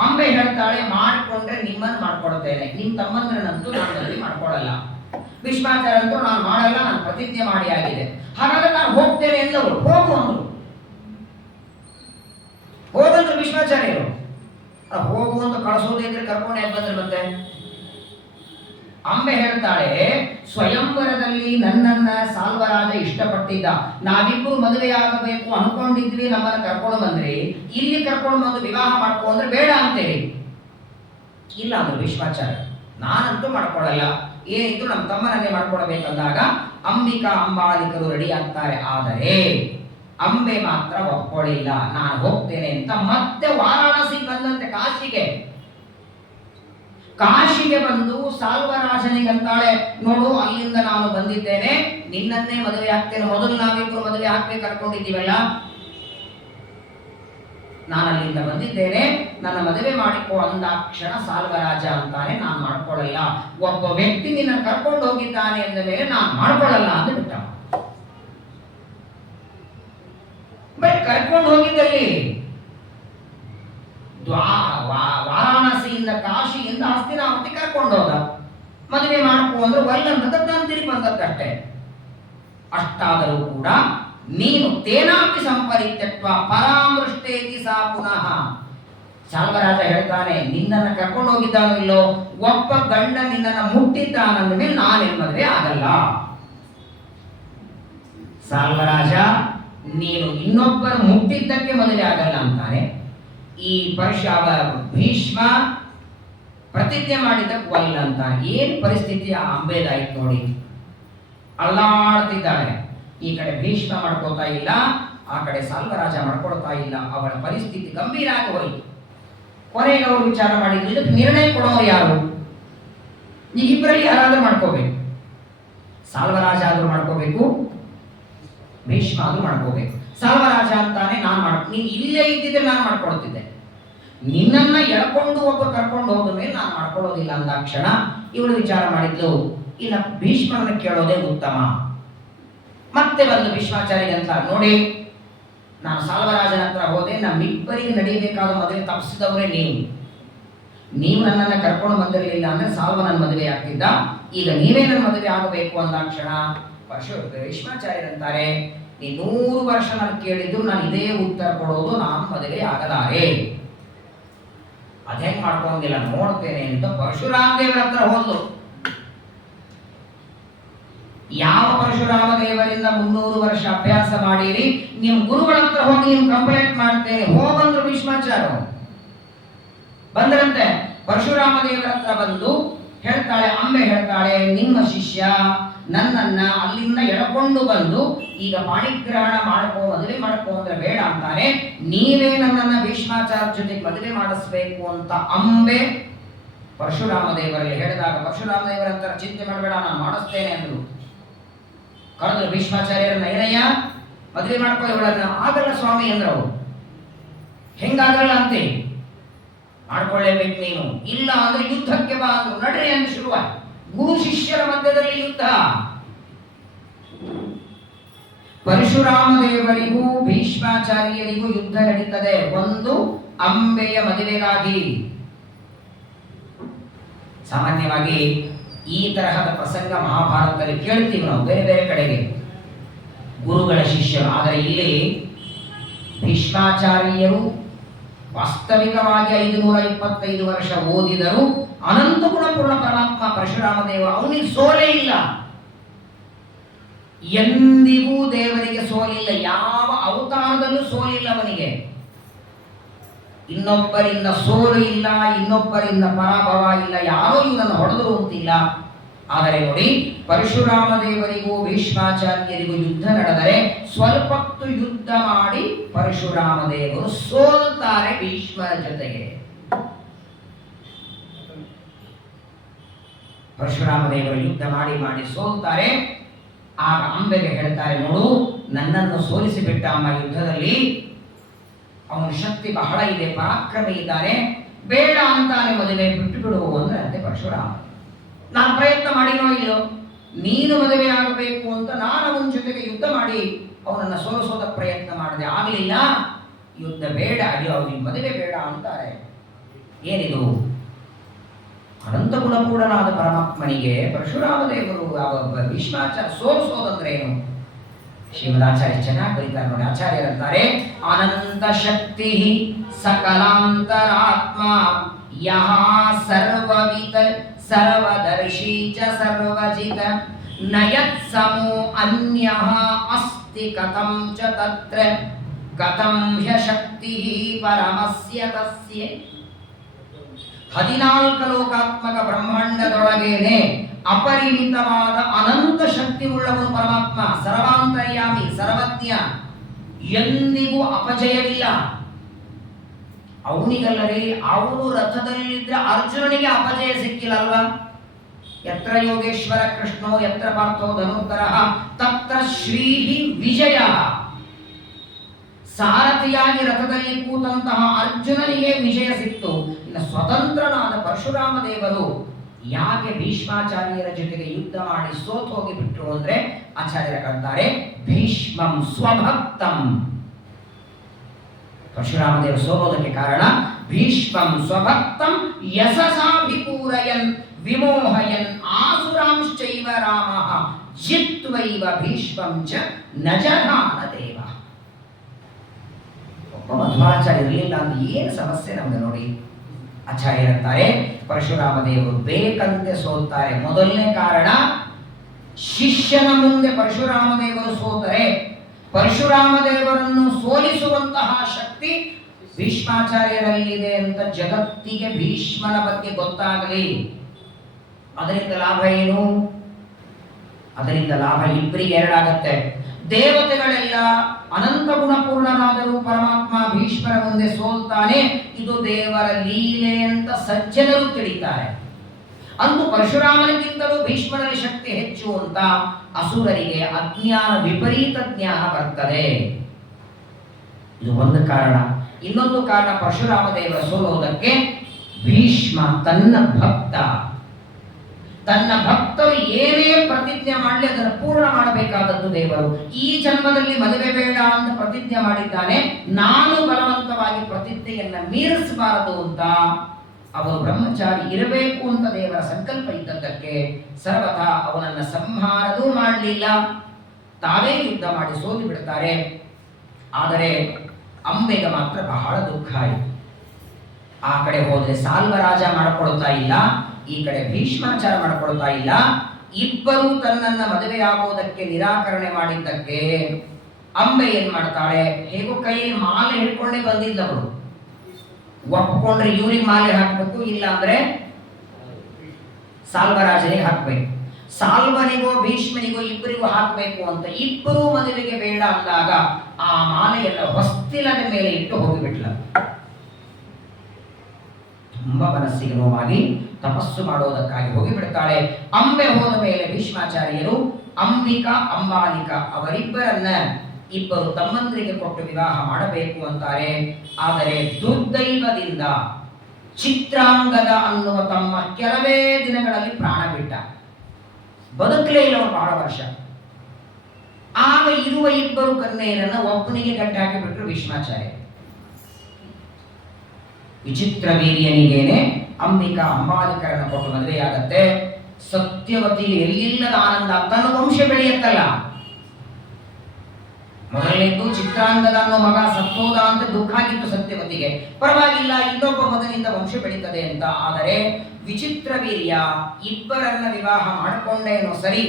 ಅಂಬೆ ಹೇಳ್ತಾಳೆ, ಮಾಡಿಕೊಂಡ್ರೆ ನಿಮ್ಮನ್ನು ಮಾಡ್ಕೊಳ್ತೇನೆ, ನಿಮ್ಮ ತಮ್ಮಂದ್ರನ್ನಂತೂ ನಾನು ಮದುವೆ ಮಾಡ್ಕೊಳ್ಳಲ್ಲ. ಭೀಷ್ಮಾಚಾರ್ಯ ಅಂತೂ ನಾನು ಮಾಡಲ್ಲ, ನಾನು ಪ್ರತಿಜ್ಞೆ ಮಾಡಿ ಆಗಿದೆ, ಹಾಗಾದ್ರೆ ನಾನು ಹೋಗ್ತೇನೆ ಎಂದವರು. ಹೋಗು ಅಂದ್ರು. ಹೋಗಂದ್ರು ಭೀಷ್ಮಾಚಾರ್ಯರು. ಹೋಗು ಅಂತ ಕಳಿಸೋದೇ ಇದ್ರೆ ಕರ್ಕೊಂಡು ಯಾಕೆ ಬಂದ್ರೆ ಮತ್ತೆ? ಅಂಬೆ ಹೇಳ್ತಾಳೆ, ಸ್ವಯಂವರದಲ್ಲಿ ನನ್ನನ್ನ ಸಾಲ್ವರಾಜ ಇಷ್ಟಪಟ್ಟಿದ್ದ, ನಾವಿಬ್ಬರು ಮದುವೆಯಾಗಬೇಕು ಅನ್ಕೊಂಡಿದ್ವಿ, ನಮ್ಮನ್ನ ಕರ್ಕೊಂಡು ಬಂದ್ರಿ, ಇಲ್ಲಿ ಕರ್ಕೊಂಡು ಬಂದು ವಿವಾಹ ಮಾಡ್ಕೊಂಡ್ರೆ ಬೇಡ ಅಂತೇಳಿ. ಇಲ್ಲ ಅಂದ್ರು ಭೀಷ್ಮಾಚಾರ್ಯ, ನಾನಂತೂ ಮಾಡ್ಕೊಳ್ಳಲ್ಲ, ಏನಿದ್ರು ನಮ್ಮ ತಮ್ಮನನ್ನೇ ಮಾಡ್ಕೊಳ್ಬೇಕಂದಾಗ ಅಂಬಿಕಾ ಅಂಬಾಲಿಕರು ರೆಡಿ ಆಗ್ತಾರೆ. ಆದರೆ ಅಂಬೆ ಮಾತ್ರ ಒಪ್ಕೊಳ್ಳಿಲ್ಲ, ನಾನು ಹೋಗ್ತೇನೆ ಅಂತ ಮತ್ತೆ ವಾರಾಣಸಿ ಬಂದಂತೆ ಕಾಶಿಗೆ ಬಂದು ಸಾಲ್ವರಾಜನಿಗಂತಾಳೆ, ನೋಡು ಅಲ್ಲಿಂದ ನಾನು ಬಂದಿದ್ದೇನೆ, ನಿನ್ನನ್ನೇ ಮದುವೆ ಆಗ್ತೇನೆ, ಮೊದಲು ನಾವಿಬ್ರು ಮದುವೆ ಆಗ್ಬೇಕು ಅನ್ಕೊಂಡಿದ್ದೀವಲ್ಲ, ನಾನು ಅಲ್ಲಿಂದ ಬಂದಿದ್ದೇನೆ, ನನ್ನ ಮದುವೆ ಮಾಡಿಕೊ ಅಂದಾಕ್ಷಣ ಸಾಲ್ವರಾಜ ಅಂತಾನೆ, ನಾನು ಮಾಡ್ಕೊಳ್ಳಲ್ಲ, ಒಬ್ಬ ವ್ಯಕ್ತಿ ನಿನ್ನ ಕರ್ಕೊಂಡು ಹೋಗಿದ್ದಾನೆ ಅಂದ ಮೇಲೆ ನಾನು ಮಾಡ್ಕೊಳ್ಳಲ್ಲ ಅಂತ ಬಿಟ್ಟ. ಬಟ್ ಕರ್ಕೊಂಡು ಹೋಗಿದ್ದಲ್ಲಿ ವಾರಾಣಸಿಯಿಂದ ಕಾಶಿಯಿಂದ ಹಸ್ತಿನಾವತಿ ಕರ್ಕೊಂಡು ಹೋದ, ಮದುವೆ ಮಾಡ್ಕೊ ಅಂದ್ರೆ ಒಲ್ಲಂತ ನಾನು ತಿರುಗಿ ಬಂದದ್ದಷ್ಟೇ. ಅಷ್ಟಾದರೂ ಕೂಡ ನೀನು ತೇನಾಪಿ ಸಂಪರಿತ್ಯತ್ವ ಪರಾಮೃಷ್ಟೇತಿ ಸಾ ಪುನಃ. ಸಾಲ್ವರಾಜ ಹೇಳ್ತಾನೆ, ನಿನ್ನನ್ನು ಕರ್ಕೊಂಡು ಹೋಗಿದ್ದಾನೋ ಇಲ್ಲೋ, ಒಬ್ಬ ಗಂಡ ನಿನ್ನನ್ನು ಮುಟ್ಟಿದ್ದಾನಂದ ಮೇಲೆ ನಾನೇನ್ ಮದುವೆ ಆಗಲ್ಲ. ಸಾಲ್ವರಾಜ, ನೀನು ಇನ್ನೊಬ್ಬರು ಮುಟ್ಟಿದ್ದಕ್ಕೆ ಮದುವೆ ಆಗಲ್ಲ ಅಂತಾನೆ. ಈ ಭೀಷ್ಮ ಪ್ರತಿಜ್ಞೆ ಮಾಡಿದ್ದಕ್ಕೆ ಒಲ್ಲ ಅಂತ. ಏನ್ ಪರಿಸ್ಥಿತಿ ಆ ಅಂಬೇದಾಯ್ತು ನೋಡಿ, ಅಲ್ಲಾಡ್ತಿದ್ದಾಳೆ. ಈ ಕಡೆ ಭೀಷ್ಮ ಮಾಡ್ಕೋತಾ ಇಲ್ಲ, ಆ ಕಡೆ ಸಾಲ್ವರಾಜ ಮಾಡ್ಕೊಳ್ತಾ ಇಲ್ಲ. ಅವಳ ಪರಿಸ್ಥಿತಿ ಗಂಭೀರ ಆಗಿ ಹೋಯಿತು. ಕೊನೆಗೆ ಅವರು ವಿಚಾರ ಮಾಡಿದ್ರು, ಇದಕ್ಕೆ ನಿರ್ಣಯ ಕೊಡೋರು ಯಾರು? ಈ ಇಬ್ಬರಲ್ಲಿ ಯಾರಾದ್ರೂ ಮಾಡ್ಕೋಬೇಕು. ಸಾಲ್ವರಾಜ ಆದ್ರೂ ಮಾಡ್ಕೋಬೇಕು, ಭೀಷ್ಮ ಆದ್ರೂ ಮಾಡ್ಕೋಬೇಕು. ಸಾಲ್ವರಾಜ ಅಂತಾನೆ, ನೀನು ಇಲ್ಲೇ ಇದ್ದಿದ್ರೆ ನಾನು ಮಾಡ್ಕೊಳ್ತಿದ್ದೆ, ನಿನ್ನನ್ನ ಎಳ್ಕೊಂಡು ಒಬ್ಬರು ಕರ್ಕೊಂಡು ಹೋದ ಮೇಲೆ ನಾನು ಮಾಡ್ಕೊಳ್ಳೋದಿಲ್ಲ ಅಂದಾಕ್ಷಣ ಇವಳು ವಿಚಾರ ಮಾಡಿದ್ಲು, ಇಲ್ಲ ಭೀಷ್ಮರನ್ನ ಕೇಳೋದೇ ಉತ್ತಮ. ಮತ್ತೆ ಬಂದು ಭೀಷ್ಮಾಚಾರ್ಯ ಅಂತ, ನೋಡಿ ನಾನು ಸಾಲ್ವರಾಜನ ಹತ್ರ ಹೋದೆ, ನಮ್ಮಿಬ್ಬರಿಗೆ ನಡೀಬೇಕಾದ ಮದುವೆ ತಪ್ಪಿಸಿದವರೇ ನೀವು ನನ್ನನ್ನು ಕರ್ಕೊಂಡು ಬಂದಿರಲಿಲ್ಲ ಅಂದ್ರೆ ಸಾಲ್ವ ನನ್ನ ಮದುವೆ ಆಗ್ತಿದ್ದ, ಈಗ ನೀವೇ ನನ್ನ ಮದುವೆ ಆಗಬೇಕು ಅಂದಾಕ್ಷಣ ಭೀಷ್ಮಾಚಾರ್ಯರಂತಾರೆ, ನೀ 100 ವರ್ಷ ನಾನು ಕೇಳಿದ್ರು ನಾನು ಇದೇ ಉತ್ತರ ಕೊಡೋದು, ನಾನು ಮದುವೆ ಆಗಲಾರೆ, ಅದೇನ್ ಮಾಡ್ಕೊಂಗಿಲ್ಲ ನೋಡ್ತೇನೆ ಅಂತ ಪರಶುರಾಮ ದೇವರ ಹತ್ರ ಹೋದ್ಲು. ಯಾವ ಪರಶುರಾಮ ದೇವರಿಂದ 300 ವರ್ಷ ಅಭ್ಯಾಸ ಮಾಡಿರಿ, ನಿಮ್ ಗುರುಗಳ ಹತ್ರ ಹೋಗಿ ನೀವು ಕಂಪ್ಲೇಂಟ್ ಮಾಡ್ತೇನೆ, ಹೋಗಂದ್ರು ಭೀಷ್ಮಾಚಾರ್ಯ. ಬಂದ್ರಂತೆ ಪರಶುರಾಮ ದೇವರ ಹತ್ರ ಬಂದು ಹೇಳ್ತಾಳೆ, ಅಂಬೆ ಹೇಳ್ತಾಳೆ, ನಿಮ್ಮ ಶಿಷ್ಯ ನನ್ನನ್ನ ಅಲ್ಲಿಂದ ಎಳ್ಕೊಂಡು ಬಂದು ಈಗ ಪಾಣಿಗ್ರಹಣ ಮದುವೆ ಮಾಡ್ಕೋ ಅಂದ್ರೆ ಬೇಡ ಅಂತಾನೆ, ನೀವೇ ನನ್ನನ್ನ ಭೀಷ್ಮಾಚಾರ್ಯ ಜೊತೆಗೆ ಮದುವೆ ಮಾಡಿಸ್ಬೇಕು ಅಂತ ಅಂಬೆ ಪರಶುರಾಮ ದೇವರಲ್ಲಿ ಹೇಳಿದಾಗ ಪರಶುರಾಮ ದೇವರಂತರ ಚಿಂತೆ ಮಾಡಬೇಡ ನಾನು ಮಾಡಿಸ್ತೇನೆ ಅಂದ್ರು. ಕರೆದ್ರು ಭೀಷ್ಮಾಚಾರ್ಯರನ್ನ, ಏನಯ್ಯ ಮದುವೆ ಮಾಡ್ಕೋ ಇವಳನ್ನ. ಆಗಲ್ಲ ಸ್ವಾಮಿ ಅಂದ್ರು ಅವರು. ಹೆಂಗಾಗಲ್ಲ ಅಂತೆ, ಮಾಡ್ಕೊಳ್ಳೇಬೇಕು ನೀನು, ಇಲ್ಲ ಅಂದ್ರೆ ಯುದ್ಧಕ್ಕೆ ಬಾ ಅಂದ್ರು. ನಡ್ರಿ ಅಂತ ಶುರುವಾಯ್ತು. ಗುರು ಶಿಷ್ಯರ ಮಧ್ಯದಲ್ಲಿ ಯುದ್ಧ. ಪರಶುರಾಮ ದೇವರಿಗೂ ಭೀಷ್ಮಾಚಾರ್ಯರಿಗೂ ಯುದ್ಧ ನಡೀತದೆ, ಒಂದು ಅಂಬೆಯ ಮದುವೆಗಾಗಿ. ಸಾಮಾನ್ಯವಾಗಿ ಈ ತರಹದ ಪ್ರಸಂಗ ಮಹಾಭಾರತದಲ್ಲಿ ಕೇಳ್ತೀವಿ ನಾವು ಬೇರೆ ಬೇರೆ ಕಡೆಗೆ, ಗುರುಗಳ ಶಿಷ್ಯರು. ಆದರೆ ಇಲ್ಲಿ ಭೀಷ್ಮಾಚಾರ್ಯರು ವಾಸ್ತವಿಕವಾಗಿ 525 ವರ್ಷ ಓದಿದರು, ಅನಂತ ಗುಣಪೂರ್ಣ ಪರಮಾತ್ಮ ಪರಶುರಾಮ ದೇವ, ಅವನಿಗೆ ಸೋಲೇ ಇಲ್ಲ, ಎಂದಿಗೂ ದೇವರಿಗೆ ಸೋಲಿಲ್ಲ, ಯಾವ ಅವತಾರದಲ್ಲೂ ಸೋಲಿಲ್ಲ ಅವನಿಗೆ. ಇನ್ನೊಬ್ಬರಿಂದ ಸೋಲು ಇಲ್ಲ, ಇನ್ನೊಬ್ಬರಿಂದ ಪರಾಭವ ಇಲ್ಲ, ಯಾರೋ ಇವನನ್ನು ಹೊಡೆದರು ಅಂತಿಲ್ಲ. ಆದರೆ ನೋಡಿ, ಪರಶುರಾಮ ದೇವರಿಗೂ ಭೀಷ್ಮಾಚಾರ್ಯರಿಗೂ ಯುದ್ಧ ನಡೆದರೆ ಸ್ವಲ್ಪತ್ತು ಯುದ್ಧ ಮಾಡಿ ಪರಶುರಾಮ ದೇವರು ಸೋಲ್ತಾರೆ ಭೀಷ್ಮರ ಜೊತೆಗೆ. ಪರಶುರಾಮ ದೇವರು ಯುದ್ಧ ಮಾಡಿ ಮಾಡಿ ಸೋಲ್ತಾರೆ. ಆಗ ಅಂಬೆಗೆ ಹೇಳ್ತಾರೆ, ನೋಡು, ನನ್ನನ್ನು ಸೋಲಿಸಿಬಿಟ್ಟ ಅಮ್ಮ ಯುದ್ಧದಲ್ಲಿ, ಅವನ ಶಕ್ತಿ ಬಹಳ ಇದೆ, ಪರಾಕ್ರಮ ಇದ್ದಾನೆ, ಬೇಡ ಅಂತಾನೆ ಮದುವೆ ಬಿಟ್ಟು ಬಿಡುವ ಅಂದ್ರೆ ಅಂತೆ ಪರಶುರಾಮ. ನಾನು ಪ್ರಯತ್ನ ಮಾಡಿನೋ ಇಲ್ಲೋ, ನೀನು ಮದುವೆ ಆಗಬೇಕು ಅಂತ ನಾನು ಅವನ ಜೊತೆಗೆ ಯುದ್ಧ ಮಾಡಿ ಅವನನ್ನ ಸೋಲಿಸೋದಕ್ಕೆ ಪ್ರಯತ್ನ ಮಾಡಿದೆ, ಆಗಲಿಲ್ಲ, ಯುದ್ಧ ಬೇಡ, ಅಯ್ಯೋ ಅವನಿಗೆ ಮದುವೆ ಬೇಡ ಅಂತಾರೆ. ಏನಿದು? ಅನಂತ ಗುಣಪೂರ್ಣನಾದ ಪರಮಾತ್ಮನಿಗೆ ಪರಶುರಾಮ ದೇವರು ಭೀಷ್ಮಾಚಾರ್ಯ ಸೋಲಿಸೋದಂದ್ರೆ ಏನು? ಶ್ರೀಮದಾಚಾರ್ಯ ಚೆನ್ನಾಗಿ ಬರೀತಾರೆ ನೋಡಿ. ಆಚಾರ್ಯರಂತಾರೆ, ಅನಂತ ಶಕ್ತಿ ಸಕಲಾಂತರಾತ್ಮ ಯಹ ಸರ್ವವಿತ ಸರ್ವದರ್ಶಿ ಚ ಸರ್ವಜಿತ ನಯತ್ ಸಮೋ ಅನ್ಯಃ ಅಸ್ತಿ ಕಥಂ ಚ ತತ್ರ ಕಥಂ ಹ್ಯ ಶಕ್ತಿ ಪರಮಸ್ಯ ತಸ್ಯ. 14 ಲೋಕಾತ್ಮಕ ಬ್ರಹ್ಮಾಂಡದೊಳಗೇನೆ ಅಪರಿಮಿತವಾದ ಅನಂತ ಶಕ್ತಿ ಉಳ್ಳವನು ಪರಮಾತ್ಮ, ಸರ್ವಾಂತರ್ಯಾಮಿ, ಸರ್ವಜ್ಞ, ಎಂದಿಗೂ ಅಪಜಯವಿಲ್ಲ. ಅವನಿಗಲ್ಲದೆ ಅವನು ರಥದಲ್ಲಿದ್ರೆ ಅರ್ಜುನನಿಗೆ ಅಪಜಯ ಸಿಕ್ಕಿಲ್ಲ ಅಲ್ವಾ? ಯತ್ರ ಯೋಗೇಶ್ವರ ಕೃಷ್ಣೋ ಯತ್ರ ಪಾರ್ಥೋ ಧನುರ್ಧರಃ ತತ್ರ ಶ್ರೀಹಿ ವಿಜಯ. ಸಾರಥಿಯಾಗಿ ರಥದಲ್ಲಿ ಕೂತಂತಹ ಅರ್ಜುನನಿಗೆ ವಿಜಯ ಸಿಕ್ತು. ಇನ್ನು ಸ್ವತಂತ್ರನಾದ ಪರಶುರಾಮ ದೇವರು ಯಾಕೆ ಭೀಷ್ಮಾಚಾರ್ಯರ ಜೊತೆಗೆ ಯುದ್ಧ ಮಾಡಿ ಸೋತು ಹೋಗಿ ಬಿಟ್ರು ಅಂದ್ರೆ ಆಚಾರ್ಯರ ಕರ್ತಾರೆ, ಭೀಷ್ಮಂ ಸ್ವಭಕ್ತಂ. ಪರಶುರಾಮ ದೇವರು ಸೋಲೋದಕ್ಕೆ ಕಾರಣ ಭೀಷ್ಮಂ ಸ್ವಭಕ್ತಂ ಯಶಸಾಭಿಪೂರಯನ್ ವಿಮೋಹಯನ್ ಆಸುರಾಂಶ್ಚೈವ ರಾಮಃ ಜಿತ್ವೈವ ಭೀಷ್ಮಂ ಚ ನಜಘಾನ ದೇವ. ಒಬ್ಬ ಮಧ್ವಾಚಾರ್ಯ ಇರಲಿಲ್ಲ ಅಂದ್ರೆ ಏನು ಸಮಸ್ಯೆ ನಮ್ಗೆ ನೋಡಿ. ಆಚಾರ್ಯರಂತಾರೆ, ಪರಶುರಾಮ ದೇವರು ಬೇಕಂತೆ ಸೋಲ್ತಾರೆ. ಮೊದಲನೇ ಕಾರಣ, ಶಿಷ್ಯನ ಮುಂದೆ ಪರಶುರಾಮ ದೇವರು ಸೋತರೆ ಪರಶುರಾಮ ದೇವರನ್ನು ಸೋಲಿಸುವಂತಹ ಶಕ್ತಿ ಭೀಷ್ಮಾಚಾರ್ಯರಲ್ಲಿದೆ ಅಂತ ಜಗತ್ತಿಗೆ ಭೀಷ್ಮನ ಬಗ್ಗೆ ಗೊತ್ತಾಗಲಿ. ಅದರಿಂದ ಲಾಭ ಏನು? ಅದರಿಂದ ಲಾಭ ಇಬ್ಬರಿಗೆ ಎರಡಾಗತ್ತೆ. ದೇವತೆಗಳೆಲ್ಲ ಅನಂತ ಗುಣಪೂರ್ಣನಾದರೂ ಪರಮಾತ್ಮ ಭೀಷ್ಮರ ಮುಂದೆ ಸೋಲ್ತಾನೆ, ಇದು ದೇವರ ಲೀಲೆ ಅಂತ ಸಜ್ಜನರು ತಿಳಿತಾರೆ. ಅಂದು ಪರಶುರಾಮನಿಗಿಂತಲೂ ಭೀಷ್ಮನಲ್ಲಿ ಶಕ್ತಿ ಹೆಚ್ಚು ಅಂತ ಅಸುರರಿಗೆ ಅಜ್ಞಾನ, ವಿಪರೀತ ಜ್ಞಾನ ಬರ್ತದೆ. ಇದು ಒಂದು ಕಾರಣ. ಇನ್ನೊಂದು ಕಾರಣ, ಪರಶುರಾಮ ದೇವರ ಸೋಲೋದಕ್ಕೆ ಭೀಷ್ಮ ತನ್ನ ಭಕ್ತರು ಏನೇ ಪ್ರತಿಜ್ಞೆ ಮಾಡಲಿ ಅದನ್ನು ಪೂರ್ಣ ಮಾಡಬೇಕಾದದ್ದು ದೇವರು. ಈ ಜನ್ಮದಲ್ಲಿ ಮದುವೆ ಬೇಡ ಅಂತ ಪ್ರತಿಜ್ಞೆ ಮಾಡಿದ್ದಾನೆ, ನಾನು ಬಲವಂತವಾಗಿ ಪ್ರತಿಜ್ಞೆಯನ್ನ ಮೀರಿಸಬಾರದು ಅಂತ ಅವನು ಬ್ರಹ್ಮಚಾರಿ ಇರಬೇಕು ಅಂತ ದೇವರ ಸಂಕಲ್ಪ ಇದ್ದದ್ದಕ್ಕೆ ಸರ್ವಥಾ ಅವನನ್ನ ಸಂಹಾರವೂ ಮಾಡಲಿಲ್ಲ, ತಾವೇ ಯುದ್ಧ ಮಾಡಿ ಸೋಲಿ ಬಿಡ್ತಾರೆ. ಆದರೆ ಅಂಬೆಗೆ ಮಾತ್ರ ಬಹಳ ದುಃಖ ಆಯಿತು. ಆ ಕಡೆ ಹೋದ್ರೆ ಸಾಲ್ವರಾಜ ಮಾಡಿಕೊಳ್ತಾ ಇಲ್ಲ, ಈ ಕಡೆ ಭೀಷ್ಮಾಚಾರ ಮಾಡಿಕೊಳ್ತಾ ಇಲ್ಲ. ಇಬ್ಬರು ತನ್ನನ್ನ ಮದುವೆಯಾಗುವುದಕ್ಕೆ ನಿರಾಕರಣೆ ಮಾಡಿದ್ದಕ್ಕೆ ಅಂಬೆ ಏನ್ ಮಾಡ್ತಾಳೆ, ಹೇಗೋ ಕೈಯಲ್ಲಿ ಮಾಲೆ ಹಿಡ್ಕೊಂಡೇ ಬಂದಿದ್ದವಳು, ಒಪ್ಕೊಂಡ್ರೆ ಇವ್ರಿಗೆ ಮಾಲೆ ಹಾಕ್ಬೇಕು, ಇಲ್ಲ ಅಂದ್ರೆ ಸಾಲ್ವರಾಜನಿಗೆ ಹಾಕ್ಬೇಕು. ಸಾಲ್ವನಿಗೋ ಭೀಷ್ಮನಿಗೋ ಇಬ್ಬರಿಗೂ ಹಾಕಬೇಕು ಅಂತ ಇಬ್ಬರೂ ಮದುವೆಗೆ ಬೇಡ ಅಂದಾಗ ಆ ಮಾಲೆಯನ್ನು ಹೊಸ್ತಿಲದ ಮೇಲೆ ಇಟ್ಟು ಹೋಗಿಬಿಟ್ಲ. ತುಂಬಾ ಮನಸ್ಸಿಗೆ ನೋವಾಗಿ ತಪಸ್ಸು ಮಾಡೋದಕ್ಕಾಗಿ ಹೋಗಿಬಿಡ್ತಾಳೆ. ಅಂಬೆ ಹೋದ ಮೇಲೆ ಭೀಷ್ಮಾಚಾರ್ಯರು ಅಂಬಿಕಾ ಅಂಬಾಲಿಕಾ ಅವರಿಬ್ಬರನ್ನ ಇಬ್ಬರು ತಮ್ಮಂದರಿಗೆ ಕೊಟ್ಟು ವಿವಾಹ ಮಾಡಬೇಕು ಅಂತಾರೆ. ಆದರೆ ದುರ್ದೈವದಿಂದ ಚಿತ್ರಾಂಗದ ಅನ್ನುವ ತಮ್ಮ ಕೆಲವೇ ದಿನಗಳಲ್ಲಿ ಪ್ರಾಣ ಬಿಟ್ಟ, ಬದುಕಲೇ ಇಲ್ಲ ಅವರು ಬಹಳ ವರ್ಷ. ಆಗ ಇರುವ ಇಬ್ಬರು ಕನ್ಯೆಯರನ್ನ ಒಬ್ಬನಿಗೆ ಗಟ್ಟಿ ಹಾಕಿಬಿಟ್ರು ಭೀಷ್ಮಾಚಾರ್ಯ. ವಿಚಿತ್ರ ವೀರ್ಯನಿಗೇನೆ ಅಂಬಿಕಾ ಅಂಬಾಲಿಕರನ್ನು ಕೊಟ್ಟು ಮದುವೆಯಾಗತ್ತೆ. ಸತ್ಯವತಿ ಎಲ್ಲಿಲ್ಲದ ಆನಂದ, ತನ್ನ ವಂಶ ಬೆಳೆಯುತ್ತಲ್ಲ. ಮೊದಲನೇದು ಚಿತ್ರಾಂಗದ ಅನ್ನೋ ಮಗ ಸತ್ತೋದ ಅಂತ ದುಃಖ ಆಗಿತ್ತು ಸತ್ಯವತಿಗೆ, ಪರವಾಗಿಲ್ಲ ಇನ್ನೊಬ್ಬ ಮಗನಿಂದ ವಂಶ ಬೆಳೀತದೆ ಅಂತ. ಆದರೆ ವಿಚಿತ್ರ ವೀರ್ಯ ಇಬ್ಬರನ್ನ ವಿವಾಹ ಮಾಡಿಕೊಂಡೇನೋ ಸರಿ,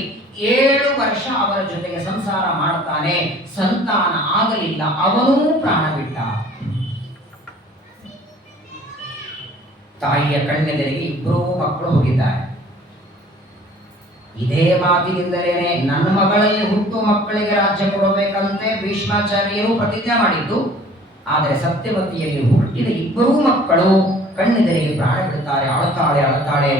7 ವರ್ಷ ಅವರ ಜೊತೆಗೆ ಸಂಸಾರ ಮಾಡ್ತಾನೆ, ಸಂತಾನ ಆಗಲಿಲ್ಲ, ಅವನೂ ಪ್ರಾಣ ಬಿಟ್ಟ. ತಾಯಿಯ ಕಣ್ಣೆದರಿಗೆ ಇಬ್ಬರೂ ಮಕ್ಕಳು ಹೋಗಿದ್ದಾರೆ. ಇದೇ ಮಾತಿನಿಂದಲೇ ನನ್ನ ಮಗಳಲ್ಲಿ ಹುಟ್ಟು ಮಕ್ಕಳಿಗೆ ರಾಜ್ಯ ಕೊಡಬೇಕಂತೆ ಭೀಷ್ಮಾಚಾರ್ಯರು ಪ್ರತಿಜ್ಞೆ ಮಾಡಿದ್ದು. ಆದರೆ ಸತ್ಯವತಿಯಲ್ಲಿ ಹುಟ್ಟಿದ ಇಬ್ಬರೂ ಮಕ್ಕಳು ಕಣ್ಣೆದುರಿಗೆ ಪ್ರಾಣ ಬಿಡುತ್ತಾರೆ, ಅಳತಾಳೆ.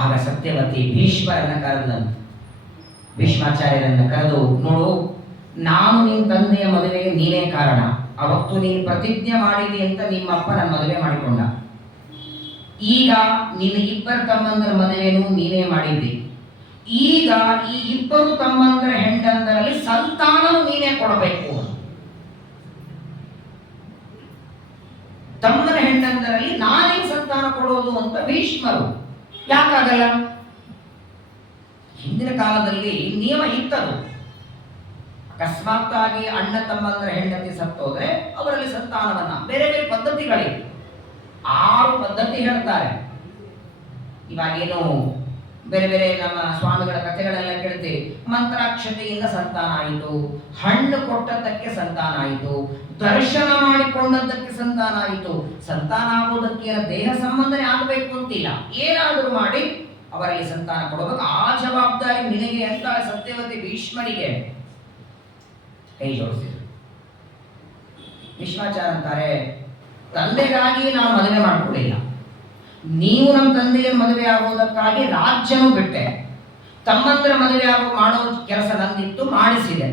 ಆಗ ಸತ್ಯವತಿ ಭೀಷ್ಮರನ್ನ ಕರೆದಂತೆ, ಭೀಷ್ಮಾಚಾರ್ಯರನ್ನ ಕರೆದು, ನೋಡು, ನಾನು ನಿನ್ನ ತಂದೆಯ ಮದುವೆಗೆ ನೀನೇ ಕಾರಣ. ಅವತ್ತು ನೀನು ಪ್ರತಿಜ್ಞೆ ಮಾಡಿದಿ ಅಂತ ನಿಮ್ಮಪ್ಪ ನನ್ನ ಮದುವೆ ಮಾಡಿಕೊಂಡ. ಈಗ ನಿನ್ನ ಇಬ್ಬರು ತಮ್ಮಂದರ ಮದುವೆಯನ್ನು ನೀನೇ ಮಾಡಿದ್ದಿ. ಈಗ ಈ ಇಬ್ಬರು ತಮ್ಮಂದರ ಹೆಂಡಂದರಲ್ಲಿ ಸಂತಾನವು ನೀನೇ ಕೊಡಬೇಕು. ತಮ್ಮನ ಹೆಂಡಂದರಲ್ಲಿ ನಾನೇ ಸಂತಾನ ಕೊಡೋದು ಅಂತ ಭೀಷ್ಮರು. ಯಾಕಾಗಲ್ಲ? ಹಿಂದಿನ ಕಾಲದಲ್ಲಿ ನಿಯಮ ಇತ್ತದು. ಅಕಸ್ಮಾತ್ತಾಗಿ ಅಣ್ಣ ತಮ್ಮಂದರ ಹೆಂಡತಿ ಸತ್ತೋದ್ರೆ ಅವರಲ್ಲಿ ಸಂತಾನವನ್ನ ಬೇರೆ ಬೇರೆ ಪದ್ಧತಿಗಳಿವೆ. 6 ಪದ್ಧತಿ ಹೇಳ್ತಾರೆ. ಇವಾಗೇನು ಬೇರೆ ಬೇರೆ ನಮ್ಮ ಸ್ವಾಮಿಗಳ ಕಥೆಗಳೆಲ್ಲ ಕೇಳ್ತೀವಿ. ಮಂತ್ರಾಕ್ಷತೆಯಿಂದ ಸಂತಾನ ಆಯಿತು, ಹಣ್ಣು ಕೊಟ್ಟದ್ದಕ್ಕೆ ಸಂತಾನ ಆಯಿತು, ದರ್ಶನ ಮಾಡಿಕೊಂಡದ್ದಕ್ಕೆ ಸಂತಾನ ಆಯಿತು. ಸಂತಾನ ಆಗೋದಕ್ಕೆ ದೇಹ ಸಂಬಂಧನೇ ಆಗಬೇಕು ಅಂತಿಲ್ಲ, ಏನಾದರೂ ಮಾಡಿ ಅವರಲ್ಲಿ ಸಂತಾನ ಕೊಡಬೇಕು. ಆ ಜವಾಬ್ದಾರಿ ನಿನಗೆ ಅಂತ ಸತ್ಯವತಿ ಭೀಷ್ಮರಿಗೆ ಕೈ ಜೋಡಿಸಿದ್ರು. ಭೀಷ್ಮಾಚಾರ್ಯ ಅಂತಾರೆ, ತಂದೆಗಾಗಿ ನಾನು ಮದುವೆ ಮಾಡಿಕೊಳ್ಳಿಲ್ಲ. ನೀವು ನಮ್ಮ ತಂದೆಯ ಮದುವೆ ಆಗೋದಕ್ಕಾಗಿ ರಾಜ್ಯನೂ ಬಿಟ್ಟೆ. ತಮ್ಮಂದ್ರ ಮದುವೆ ಮಾಡೋ ಕೆಲಸ ನಂದಿತ್ತು, ಮಾಡಿಸಿದೆ.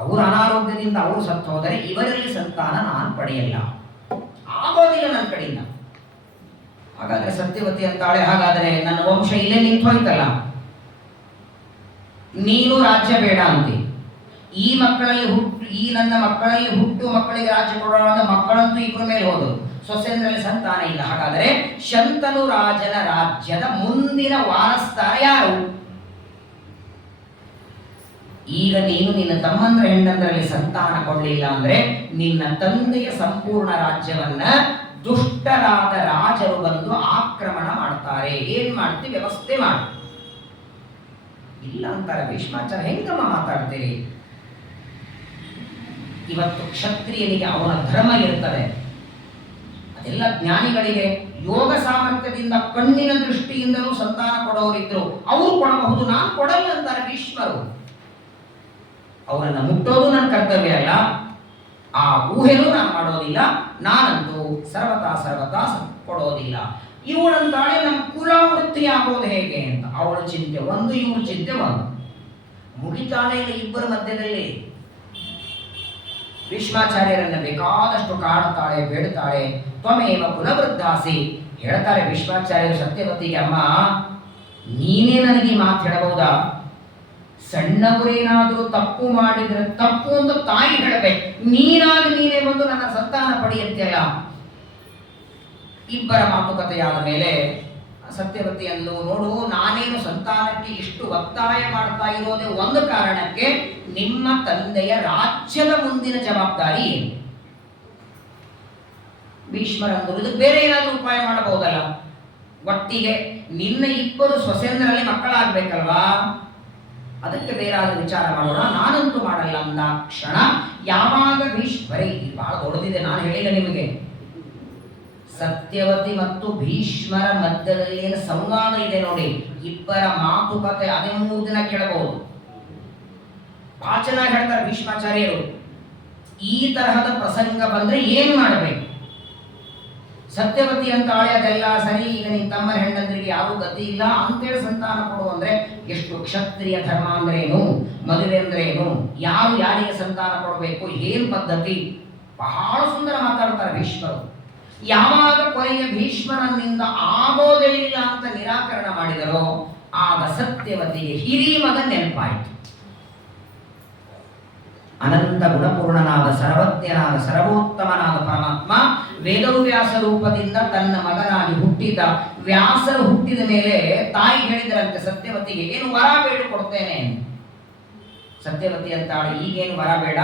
ಅವರು ಅನಾರೋಗ್ಯದಿಂದ ಅವರು ಸತ್ತು ಹೋದರೆ ಇವರಲ್ಲಿ ಸಂತಾನ ನಾನು ಪಡೆಯಲ್ಲ, ಆಗೋದಿಲ್ಲ ನನ್ನ ಕಡೆಯಿಂದ. ಹಾಗಾದ್ರೆ ಸತ್ಯವತಿ ಅಂತಾಳೆ, ಹಾಗಾದರೆ ನನ್ನ ವಂಶ ಇಲ್ಲೇ ನಿಂತು ಹೋಯ್ತಲ್ಲ, ನೀನು ರಾಜ್ಯ ಬೇಡ ಅಂತಿ. ಈ ನನ್ನ ಮಕ್ಕಳಲ್ಲಿ ಹುಟ್ಟು ಮಕ್ಕಳಿಗೆ ರಾಜ್ಯ ಕೊಡೋಣ. ಮಕ್ಕಳಂತೂ ಇಬ್ಬರ ಮೇಲೆ ಹೋದರು, ಸೊಸೆಂದ್ರಲ್ಲಿ ಸಂತಾನ ಇಲ್ಲ. ಹಾಗಾದರೆ ಶಂತನು ರಾಜನ ರಾಜ್ಯದ ಮುಂದಿನ ವಾರಸ್ದಾರ ಯಾರು? ಈಗ ನೀನು ನಿನ್ನ ತಮ್ಮಂದ್ರ ಹೆಂಡಂದರಲ್ಲಿ ಸಂತಾನ ಕೊಡಲಿಲ್ಲ ಅಂದ್ರೆ ನಿನ್ನ ತಂದೆಯ ಸಂಪೂರ್ಣ ರಾಜ್ಯವನ್ನ ದುಷ್ಟರಾದ ರಾಜರು ಬಂದು ಆಕ್ರಮಣ ಮಾಡ್ತಾರೆ. ಏನ್ ಮಾಡ್ತಿ? ವ್ಯವಸ್ಥೆ ಮಾಡು. ಇಲ್ಲ ಅಂತಾರೆ ಭೀಷ್ಮಾಚಾರ್ಯ. ಹೆಂಗಮ್ಮ ಮಾತಾಡ್ತೀರಿ? ಇವತ್ತು ಕ್ಷತ್ರಿಯನಿಗೆ ಅವನ ಧರ್ಮ ಇರ್ತದೆ, ಅದೆಲ್ಲ ಜ್ಞಾನಿಗಳಿಗೆ ಯೋಗ ಸಾಮರ್ಥ್ಯದಿಂದ ಕಣ್ಣಿನ ದೃಷ್ಟಿಯಿಂದಲೂ ಸಂತಾನ ಕೊಡೋರಿದ್ರು, ಅವರು ಕೊಡಬಹುದು, ನಾನು ಕೊಡಲ್ಲ ಅಂತಾರೆ ಭೀಷ್ಮರು. ಅವರನ್ನು ಮುಟ್ಟೋದು ನನ್ನ ಕರ್ತವ್ಯ ಅಲ್ಲ, ಆ ಊಹೆನೂ ನಾನು ಮಾಡೋದಿಲ್ಲ, ನಾನಂತೂ ಸರ್ವತಾ ಕೊಡೋದಿಲ್ಲ. ಇವಳಂತಾಳೆ ನಮ್ಮ ಕುಲಾವೃತ್ತಿ ಆಗೋದು ಹೇಗೆ ಅಂತ ಅವಳ ಚಿಂತೆ ಒಂದು, ಇವಳ ಚಿಂತೆ ಒಂದು. ಮುಗಿತಾನೆ ಇಲ್ಲ ಇಬ್ಬರ ಮಧ್ಯದಲ್ಲಿ. ಭೀಷ್ಮಾಚಾರ್ಯರನ್ನ ಬೇಕಾದಷ್ಟು ಕಾಡುತ್ತಾಳೆ, ಬೇಡುತ್ತಾಳೆ. ತ್ವಮೇವ ಕುಲವೃದ್ಧಾಸಿ. ಹೇಳ್ತಾರೆ ಭೀಷ್ಮಾಚಾರ್ಯರು ಸತ್ಯವತಿಗೆ, ಅಮ್ಮ ನೀನೇ ನನಗೆ ಮಾತು ಹೇಳಬಹುದಾ? ಸಣ್ಣವರೇನಾದರೂ ತಪ್ಪು ಮಾಡಿದ್ರೆ ತಪ್ಪು ಅಂತ ತಾಯಿ ಹೇಳಬೇಕು, ನೀನೇ ಬಂದು ನನ್ನ ಸಂತಾನ ಪಡೆಯುತ್ತೆಲ್ಲ. ಇಬ್ಬರ ಮಾತುಕತೆಯಾದ ಮೇಲೆ ಸತ್ಯವತಿ ಅಂದು, ನೋಡು, ನಾನೇನು ಸಂತಾನಕ್ಕೆ ಇಷ್ಟು ಒತ್ತಾಯ ಮಾಡ್ತಾ ಇರೋದೇ ಒಂದು ಕಾರಣಕ್ಕೆ, ನಿಮ್ಮ ತಂದೆಯ ರಾಜ್ಯದ ಮುಂದಿನ ಜವಾಬ್ದಾರಿ ಏನು? ಭೀಷ್ಮರಂದು, ಇದಕ್ಕೆ ಬೇರೆ ಏನಾದರೂ ಉಪಾಯ ಮಾಡಬಹುದಲ್ಲ? ಒಟ್ಟಿಗೆ ನಿನ್ನ ಇಬ್ಬರು ಸೊಸೆಂದರಲ್ಲಿ ಮಕ್ಕಳಾಗಬೇಕಲ್ವಾ, ಅದಕ್ಕೆ ಬೇರಾದ್ರೂ ವಿಚಾರ ಮಾಡೋಣ, ನಾನಂತೂ ಮಾಡಲ್ಲ ಅಂದ ಕ್ಷಣ ಯಾವಾಗ ಬರೀ ಬಹಳ ದೊಡ್ಡದಿದೆ, ನಾನು ಹೇಳಿಲ್ಲ ನಿಮಗೆ. ಸತ್ಯವತಿ ಮತ್ತು ಭೀಷ್ಮರ ಮಧ್ಯದಲ್ಲಿ ಏನು ಸಂವಾದ ಇದೆ ನೋಡಿ, ಇಬ್ಬರ ಮಾತುಕತೆ ಅದೇ 3 ದಿನ ಕೇಳಬಹುದು. ಬಹಳ ಚೆನ್ನಾಗಿ ಹೇಳ್ತಾರೆ ಭೀಷ್ಮಾಚಾರ್ಯರು. ಈ ತರಹದ ಪ್ರಸಂಗ ಬಂದ್ರೆ ಏನು ಮಾಡಬೇಕು? ಸತ್ಯವತಿ ಅಂತ ಅದೆಲ್ಲ ಸರಿ, ಈಗ ನಿನ್ನ ತಮ್ಮ ಹೆಂಡಂದ್ರಿಗೆ ಯಾರೂ ಗತಿ ಇಲ್ಲ ಅಂತೇಳಿ ಸಂತಾನ ಕೊಡು ಅಂದ್ರೆ ಎಷ್ಟು ಕ್ಷತ್ರಿಯ ಧರ್ಮ ಅಂದ್ರೇನು, ಮದುವೆ ಅಂದ್ರೇನು, ಯಾರು ಯಾರಿಗೆ ಸಂತಾನ ಕೊಡಬೇಕು, ಏನ್ ಪದ್ಧತಿ, ಬಹಳ ಸುಂದರ ಮಾತಾಡ್ತಾರೆ ಭೀಷ್ಮರು. ಯಾವಾಗ ಕೊನೆಗೆ ಭೀಷ್ಮರನ್ನಿಂದ ಆಗೋದೇ ಇಲ್ಲ ಅಂತ ನಿರಾಕರಣ ಮಾಡಿದರೋ ಆಗ ಸತ್ಯವತಿಗೆ ಹಿರಿಮಗ ನೆನಪಾಯಿತು. ಅನಂತ ಗುಣಪೂರ್ಣನಾದ ಸರ್ವಜ್ಞನಾದ ಸರ್ವೋತ್ತಮನಾದ ಪರಮಾತ್ಮ ವೇದವ್ಯಾಸ ರೂಪದಿಂದ ತನ್ನ ಮಗನಾಗಿ ಹುಟ್ಟಿದ ವ್ಯಾಸರು ಹುಟ್ಟಿದ ಮೇಲೆ ತಾಯಿ ಹೇಳಿದರಂತೆ ಸತ್ಯವತಿಗೆ, ಏನು ವರ ಬೇಡು ಕೊಡ್ತೇನೆ. ಸತ್ಯವತಿ ಅಂತಾಳೆ, ಈಗೇನು ವರ ಬೇಡ,